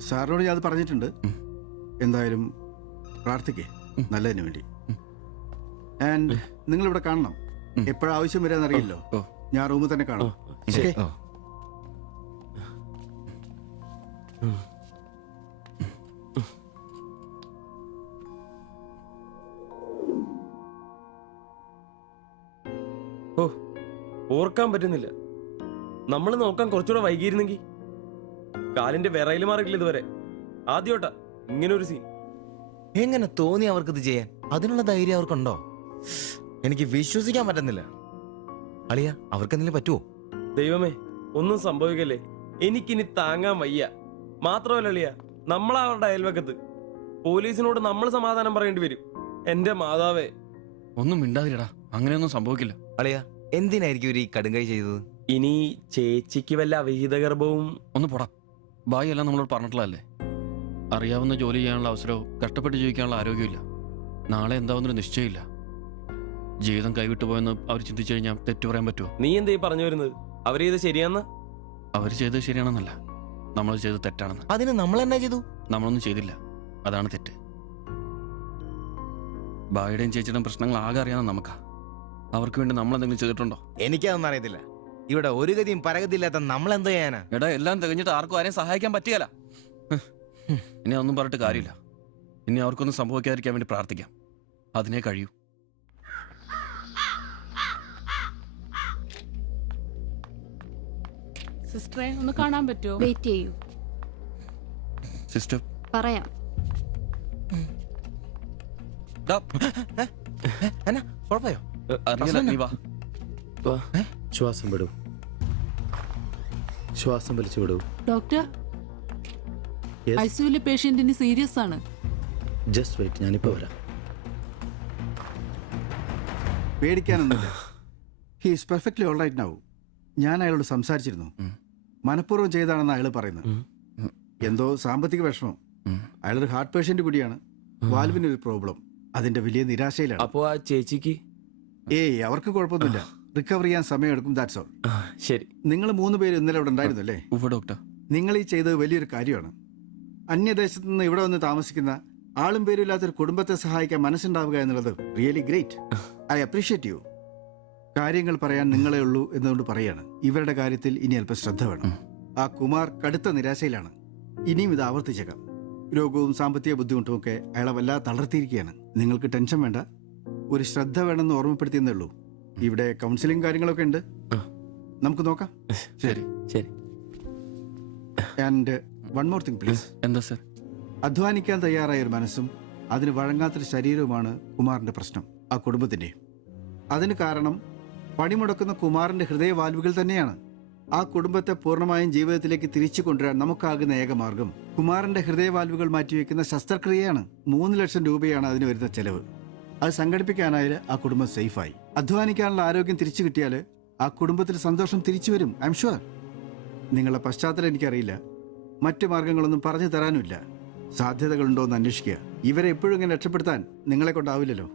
സാറിനോട് ഞാൻ അത് പറഞ്ഞിട്ടുണ്ട്. എന്തായാലും പ്രാർത്ഥിക്കേ നല്ലതിന് വേണ്ടി. ആൻഡ് നിങ്ങളിവിടെ കാണണം. എപ്പോഴാവശ്യം വരാന്നറിയില്ലോ. ഞാൻ റൂമിൽ തന്നെ കാണാം. ഓർക്കാൻ പറ്റുന്നില്ല. നമ്മൾ നോക്കാൻ കുറച്ചുകൂടെ വൈകിയിരുന്നെങ്കിൽ. കാലിന്റെ വിറയിൽ മാറിയിട്ടില്ല ഇതുവരെ. ആദ്യോട്ടാ ഇങ്ങനെ ഒരു സീൻ. എങ്ങനെ തോന്നി അവർക്കിത് ചെയ്യാൻ? അതിനുള്ള ധൈര്യം അവർക്കുണ്ടോ? എനിക്ക് വിശ്വസിക്കാൻ പറ്റുന്നില്ല. അളിയ അവർക്ക് എന്തെങ്കിലും പറ്റുമോ? ദൈവമേ ഒന്നും സംഭവിക്കല്ലേ. എനിക്കിനി താങ്ങാൻ വയ്യ. മാത്രമല്ല അളിയ, നമ്മളവരുടെ അയൽവക്കത്ത്. പോലീസിനോട് നമ്മൾ സമാധാനം പറയേണ്ടി വരും. എന്റെ മാതാവേ. ഒന്നും മിണ്ടാതിരടാ, അങ്ങനെയൊന്നും സംഭവിക്കില്ല. അളിയ എന്തിനായിരിക്കും ഒരു ഈ കടുങ്കൈ ചെയ്തത്? ഇനി ചേച്ചിക്ക് വല്ല അവിഹിത ഗർഭവും. ഒന്ന് പോടാ. ബായി എല്ലാം നമ്മളോട് പറഞ്ഞിട്ടുള്ളതല്ലേ. അറിയാവുന്ന ജോലി ചെയ്യാനുള്ള അവസരവും കഷ്ടപ്പെട്ട് ജീവിക്കാനുള്ള ആരോഗ്യമില്ല. നാളെ എന്താവുന്നൊരു നിശ്ചയമില്ല. ജീവിതം കൈവിട്ടു പോയെന്ന് അവർ ചിന്തിച്ചു കഴിഞ്ഞാൽ തെറ്റു പറയാൻ പറ്റുമോ? നീ എന്തേ പറഞ്ഞു വരുന്നത്? അവർ ചെയ്ത് ശരിയാന്ന്? അവർ ചെയ്തത് ശരിയാണെന്നല്ല, നമ്മൾ ചെയ്തത് തെറ്റാണെന്ന്. അതിന് നമ്മൾ എന്നാ ചെയ്തു? നമ്മളൊന്നും ചെയ്തില്ല, അതാണ് തെറ്റ്. ബായിയുടെയും ചേച്ചിയുടെയും പ്രശ്നങ്ങൾ ആകെ അറിയാവുന്ന നമുക്കാ. അവർക്ക് വേണ്ടി നമ്മൾ എന്തെങ്കിലും ചെയ്തിട്ടുണ്ടോ? എനിക്കതൊന്നും അറിയത്തില്ല. ഇവിടെ ഒരു ഗതിയും പരഗതിയില്ലാത്ത നമ്മൾ എന്തോ ചെയ്യാനാ? എടാ എല്ലാം തികഞ്ഞിട്ട് ആർക്കും ആരെയും സഹായിക്കാൻ പറ്റിയല്ല. ഇനി ഒന്നും പറഞ്ഞിട്ട് കാര്യമില്ല. ഇനി അവർക്കൊന്നും സംഭവിക്കാതിരിക്കാൻ വേണ്ടി പ്രാർത്ഥിക്കാം. അതിനെ കഴിയൂ. സിസ്റ്ററെ ഒന്ന് കാണാൻ പറ്റുമോ? വെയിറ്റ് ചെയ്യൂ, സിസ്റ്റർ പറയാം. കുഴപ്പമോ? അറിയില്ല, നീ വാ. ശ്വാസം വിടൂ, ശ്വാസം വലിച്ചു വിടൂ. ഡോക്ടർ, ഐസിയുലെ പേഷ്യന്റിന് സീരിയസ് ആണ്. ജസ്റ്റ് വെയിറ്റ്, ഞാനിപ്പോ വരാം. പേടിക്കാനൊന്നുമില്ല. He is perfectly all right now. ഞാൻ അയാളോട് സംസാരിച്ചിരുന്നു. മനഃപൂർവ്വം ചെയ്താണെന്ന് അയാൾ പറയുന്നത്. എന്തോ സാമ്പത്തിക വിഷമം. അയാളൊരു ഹാർട്ട് പേഷ്യന്റ് കൂടിയാണ്. വാൽവിനൊരു പ്രോബ്ലം. അതിന്റെ വലിയ നിരാശയിലാണ്. അപ്പോ ആ ചേച്ചിക്ക്? അവർക്ക് കുഴപ്പമൊന്നുമില്ല. റിക്കവർ ചെയ്യാൻ സമയമെടുക്കും. That's all. ശരി. നിങ്ങൾ 3 പേര് ഇന്നലെ ഇവിടെ ഉണ്ടായിരുന്നല്ലേ? ഡോക്ടർ, നിങ്ങൾ ഈ ചെയ്തത് വലിയൊരു കാര്യമാണ്. അന്യദേശത്ത് നിന്ന് ഇവിടെ വന്ന് താമസിക്കുന്ന ആളും പേരും ഇല്ലാത്തൊരു കുടുംബത്തെ സഹായിക്കാൻ മനസ്സുണ്ടാവുക എന്നുള്ളത് really great. I appreciate you. കാര്യങ്ങൾ പറയാൻ നിങ്ങളെ ഉള്ളൂ എന്നുകൊണ്ട് പറയാണ്. ഇവരുടെ കാര്യത്തിൽ ഇനി അല്പം ശ്രദ്ധ വേണം. ആ കുമാർ കടുത്ത നിരാശയിലാണ്. ഇനിയും ഇത് ആവർത്തിച്ചേക്കാം. രോഗവും സാമ്പത്തിക ബുദ്ധിമുട്ടും ഒക്കെ അയാളെ വല്ലാതെ തളർത്തിയിരിക്കുകയാണ്. നിങ്ങൾക്ക് ടെൻഷൻ വേണ്ട. ഒരു ശ്രദ്ധ വേണമെന്ന് ഓർമ്മപ്പെടുത്തിയെന്നേ ഉള്ളൂ. ഇവിടെ കൗൺസിലിംഗ് കാര്യങ്ങളൊക്കെ ഉണ്ട്. നമുക്ക് നോക്കാം. ശരി ശരി. And one more thing please. എന്താ സർ? അധ്വാനിക്കാൻ തയ്യാറായ ഒരു മനസ്സും അതിന് വഴങ്ങാത്തൊരു ശരീരവുമാണ് കുമാറിന്റെ പ്രശ്നം, ആ കുടുംബത്തിന്റെ. അതിന് കാരണം പണിമുടക്കുന്ന കുമാറിന്റെ ഹൃദയവാൽവുകൾ തന്നെയാണ്. ആ കുടുംബത്തെ പൂർണ്ണമായും ജീവിതത്തിലേക്ക് തിരിച്ചു കൊണ്ടുവരാൻ നമുക്കാകുന്ന ഏക മാർഗം കുമാറിന്റെ ഹൃദയവാൽവുകൾ മാറ്റിവെക്കുന്ന ശസ്ത്രക്രിയയാണ്. 3 ലക്ഷം രൂപയാണ് അതിന് വരുന്ന ചെലവ്. അത് സംഘടിപ്പിക്കാനായാൽ ആ കുടുംബം സേഫായി. അധ്വാനിക്കാനുള്ള ആരോഗ്യം തിരിച്ചു കിട്ടിയാൽ ആ കുടുംബത്തിൽ സന്തോഷം തിരിച്ചു വരും. I am sure. നിങ്ങളുടെ പശ്ചാത്തലം എനിക്കറിയില്ല, മറ്റു മാർഗങ്ങളൊന്നും പറഞ്ഞു തരാനുമില്ല. സാധ്യതകളുണ്ടോ എന്ന് അന്വേഷിക്കുക. ഇവരെ എപ്പോഴും ഇങ്ങനെ രക്ഷപ്പെടുത്താൻ നിങ്ങളെ കൊണ്ടാവില്ലല്ലോ.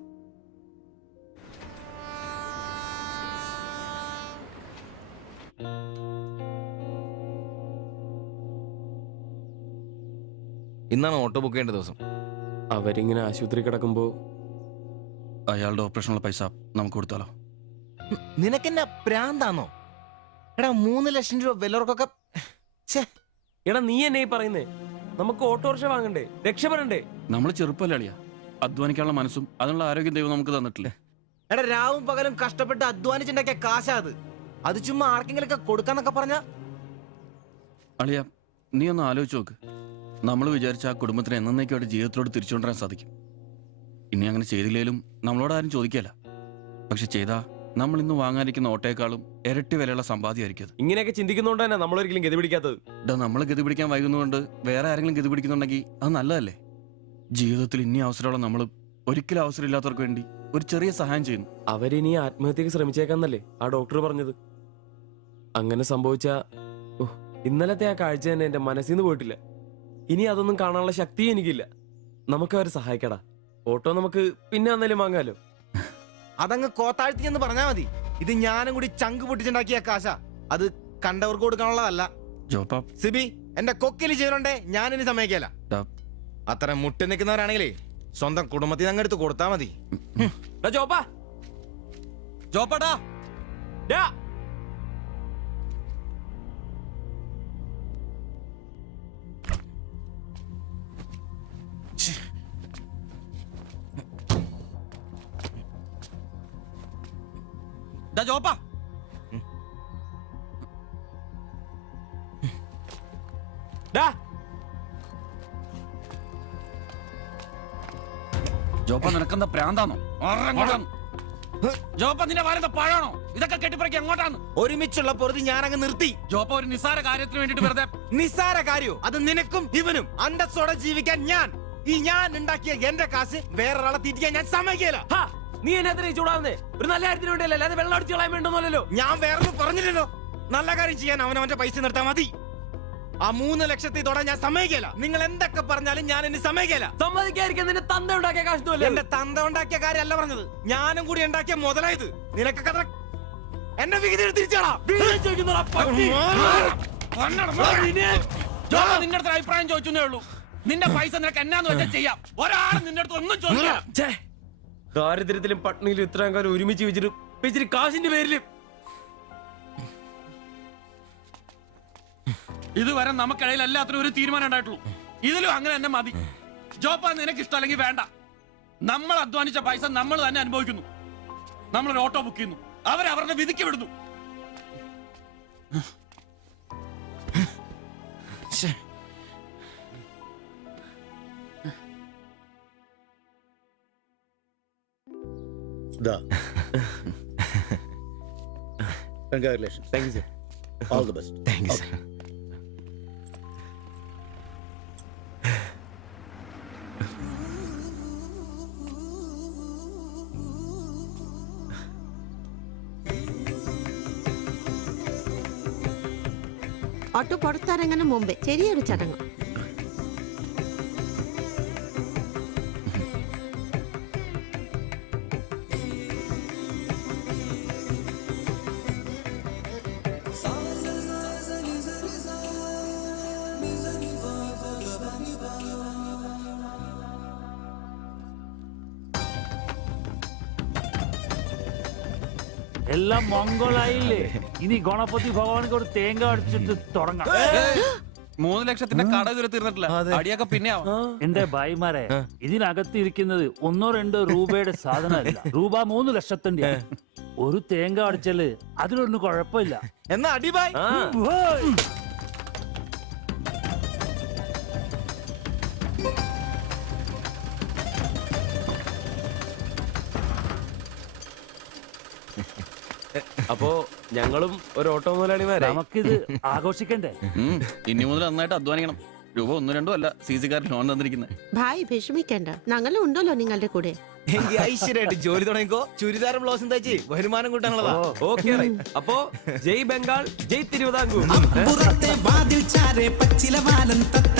ഇന്നാണ് ഓട്ടോ ബുക്ക് ചെയ്യേണ്ട ദിവസം. അവരിങ്ങനെ ആശുപത്രി കിടക്കുമ്പോ അയാളുടെ ഓപ്പറേഷനുള്ള പൈസ നമുക്ക് കൊടുത്താലോ? നിനക്കെന്നെ പ്രാന്താന്നോ? എടാ 3 ലക്ഷം രൂപ വിലവർക്കൊക്കെ. എടാ നീ എന്നെ ഈ പറയുന്നേ? നമുക്ക് ഓട്ടോറിക്ഷ വാങ്ങണ്ടേ, രക്ഷപ്പെടണ്ടേ? നമ്മൾ ചെറുപ്പല്ലേ അളിയാ. അധ്വാനിക്കാനുള്ള മനസ്സും അതിനുള്ള ആരോഗ്യം ദൈവം നമുക്ക് തന്നിട്ടില്ലേ? എടാ രാവും പകലും കഷ്ടപ്പെട്ട് അധ്വാനിച്ചുണ്ടാക്കിയ കാശാ അത്. അത് ചുമ്മാ ആർക്കെങ്കിലൊക്കെ കൊടുക്കാന്നൊക്കെ പറഞ്ഞ. അളിയ, നീ ഒന്ന് ആലോചിച്ച് നോക്ക്. നമ്മൾ വിചാരിച്ച ആ കുടുംബത്തിന് എന്നേക്കുമായിട്ട് ജീവിതത്തിലോട്ട് തിരിച്ചുകൊണ്ടുവരാൻ സാധിക്കും. ഇനി അങ്ങനെ ചെയ്തില്ലേലും നമ്മളോട് ആരും ചോദിക്കല്ല. പക്ഷെ ചെയ്താ നമ്മൾ ഇന്ന് വാങ്ങാനിരിക്കുന്ന ഓട്ടേക്കാളും ഇരട്ടി വിലയുള്ള സമ്പാദ്യമായിരിക്കും അത്. ഇങ്ങനെയൊക്കെ ചിന്തിക്കുന്നതുകൊണ്ട് തന്നെ നമ്മളൊരിക്കലും ഗതി പിടിക്കാത്തത്. നമ്മൾ ഗതി പിടിക്കാൻ വൈകുന്നതുകൊണ്ട് വേറെ ആരെങ്കിലും ഗതി പിടിക്കുന്നുണ്ടെങ്കിൽ അത് നല്ലതല്ലേ? ജീവിതത്തിൽ ഇനി അവസരമുള്ള നമ്മൾ ഒരിക്കലും അവസരമില്ലാത്തവർക്ക് വേണ്ടി ഒരു ചെറിയ സഹായം ചെയ്യുന്നു. അവരിനി ആത്മഹത്യക്ക് ശ്രമിച്ചേക്കാന്നല്ലേ ആ ഡോക്ടർ പറഞ്ഞത്? അങ്ങനെ സംഭവിച്ച ഇന്നലത്തെ ആ കാഴ്ച തന്നെ എന്റെ മനസ്സിൽ നിന്ന് പോയിട്ടില്ല. ഇനി അതൊന്നും കാണാനുള്ള ശക്തിയും എനിക്കില്ല. നമുക്ക് അവരെ സഹായിക്കടാ. ഓട്ടോ നമുക്ക് പിന്നെ അന്നേലും വാങ്ങാലോ. അതങ്ങ് കോത്താഴ്ത്തി എന്ന് പറഞ്ഞാ മതി. ഇത് ഞാനും കൂടി ചങ്ക് പൊട്ടിച്ചുണ്ടാക്കിയ കാശ. അത് കണ്ടവർക്ക് കൊടുക്കാനുള്ളതല്ല. സിബി, എന്റെ കൊക്കില് ജീവനുണ്ടേ ഞാൻ ഇനി സമ്മതിക്കല. അത്ര മുട്ടി നിൽക്കുന്നവരാണെങ്കിലേ സ്വന്തം കുടുംബത്തിൽ അങ്ങ് എടുത്ത് കൊടുത്താ മതി. ജോപ്പാടാ ജോപ്പാ ജോപ്പ, നിനക്കെന്താ പ്രാന്താണോ? ജോപ്പ, നിന്റെ വാരെന്താ പഴാണോ? ഇതൊക്കെ കെട്ടിപ്പറക്കി എങ്ങോട്ടാണ്? ഒരുമിച്ചുള്ള പൊറുതി ഞാനങ്ങ് നിർത്തി. ജോപ്പ, ഒരു നിസ്സാര കാര്യത്തിന് വേണ്ടിട്ട് വെറുതെ. നിസ്സാര കാര്യോ? അത് നിനക്കും ഇവനും അന്തസ്സോടെ ജീവിക്കാൻ ഞാൻ ഉണ്ടാക്കിയ എന്റെ കാശ് വേറൊരാളെ തീറ്റിക്കാൻ ഞാൻ സമ്മതിക്കില്ല. നീ എന്നെ ചൂടാവുന്നേ? ഒരു നല്ല കാര്യത്തിന് വേണ്ടിയല്ലേ, അല്ലാതെ വെള്ളം അടിച്ചു കളയാൻ വേണ്ടല്ലോ. ഞാൻ വേറെ പറഞ്ഞില്ലല്ലോ. നല്ല കാര്യം ചെയ്യാൻ അവനവന്റെ പൈസ നിർത്താൻ മതി. ആ 3 ലക്ഷത്തിൽ തൊടാൻ ഞാൻ സമ്മതിക്കില്ല. നിങ്ങൾ എന്തൊക്കെ പറഞ്ഞാലും ഞാൻ എന്നെ സമ്മതിക്കില്ല. സമ്മതിക്കാതിരിക്കാൻ നിന്റെ തന്ത ഉണ്ടാക്കിയ കാശൊന്നുമല്ലേ? എന്റെ തന്ത ഉണ്ടാക്കിയ കാര്യമല്ല പറഞ്ഞത്, ഞാനും കൂടി ഉണ്ടാക്കിയ മുതലായത്. നിനക്കൊക്കെ എന്റെ വിഹിതം തിരിച്ചാടാ. നിന്റെ അടുത്ത് അഭിപ്രായം ചോദിച്ചേ ഉള്ളൂ. നിന്റെ പൈസ നിനക്ക് എന്നാന്ന് വെച്ചാൽ ചെയ്യാം. ഒരാളും നിന്റെ അടുത്ത് ഒന്നും ചോദിക്കില്ല. ദാരിദ്ര്യത്തിലും പട്ടിണിയിലും ഇത്രയും കാലം ഒരുമിച്ച് വെച്ചിട്ട് കാശിന്റെ പേരിലും ഇതുവരെ നമുക്കിടയിൽ എല്ലാത്തിനും ഒരു തീരുമാനം ഉണ്ടായിട്ടുള്ളൂ. ഇതിലും അങ്ങനെ തന്നെ മതി. ജോപ്പ, നിനക്ക് ഇഷ്ടമല്ലെങ്കിൽ വേണ്ട. നമ്മൾ അധ്വാനിച്ച പൈസ നമ്മൾ തന്നെ അനുഭവിക്കുന്നു. നമ്മളൊരു ഓട്ടോ ബുക്ക് ചെയ്യുന്നു, അവരവരുടെ വിധിക്ക് വിടുന്നു. Congratulations. Thank you, sir. All the best. Thank you, sir. Auto പുറത്തിറങ്ങുന്ന മുമ്പേ ചെറിയൊരു ചടങ്ങ്. എല്ലാം മംഗളായില്ലേ? ഇനി ഗണപതി ഭഗവാനക്ക് ഒരു തേങ്ങ അടിച്ചിട്ട് തുടങ്ങാം. 3 ലക്ഷത്തിന്റെ കട ഇതുവരെ തീർന്നിട്ടില്ല. അടിയൊക്കെ പിന്നെ എന്റെ ഭായിമാരെ, ഇതിനകത്ത് ഇരിക്കുന്നത് 1-2 രൂപയുടെ സാധനമല്ല, രൂപ 3 ലക്ഷത്തിന്റെ. ഒരു തേങ്ങ അടിച്ചാല് അതിലൊന്നും കുഴപ്പമില്ല. എന്നാ അടിബായ്. അപ്പോ ഞങ്ങളും ഒരു ഓട്ടോ മുതലാളിമാരായി. നമുക്കിത് ആഘോഷിക്കണ്ടേ? ഇനി മുതൽ നന്നായിട്ട് അധ്വാനിക്കണം. രൂപ 1-2 അല്ല CC കാരൻ ലോൺ തന്നിരിക്കുന്നത്. ഭായ് വിഷമിക്കണ്ട, ഞങ്ങളും ഉണ്ടല്ലോ നിങ്ങളുടെ കൂടെ. എങ്കിൽ ഐശ്വര്യമായിട്ട് ജോലി തുടങ്ങിക്കോ. ചുരിദാറും ബ്ലൗസും തയ്ച്ച് വരുമാനം കൂട്ടാനുള്ളതാ. ഓക്കെ അപ്പോ ജയ് ബംഗാൾ, ജയ് തിരുവിതാംകൂർ. വാതിൽ ചാരെ പച്ചില വാലൻ തത്ത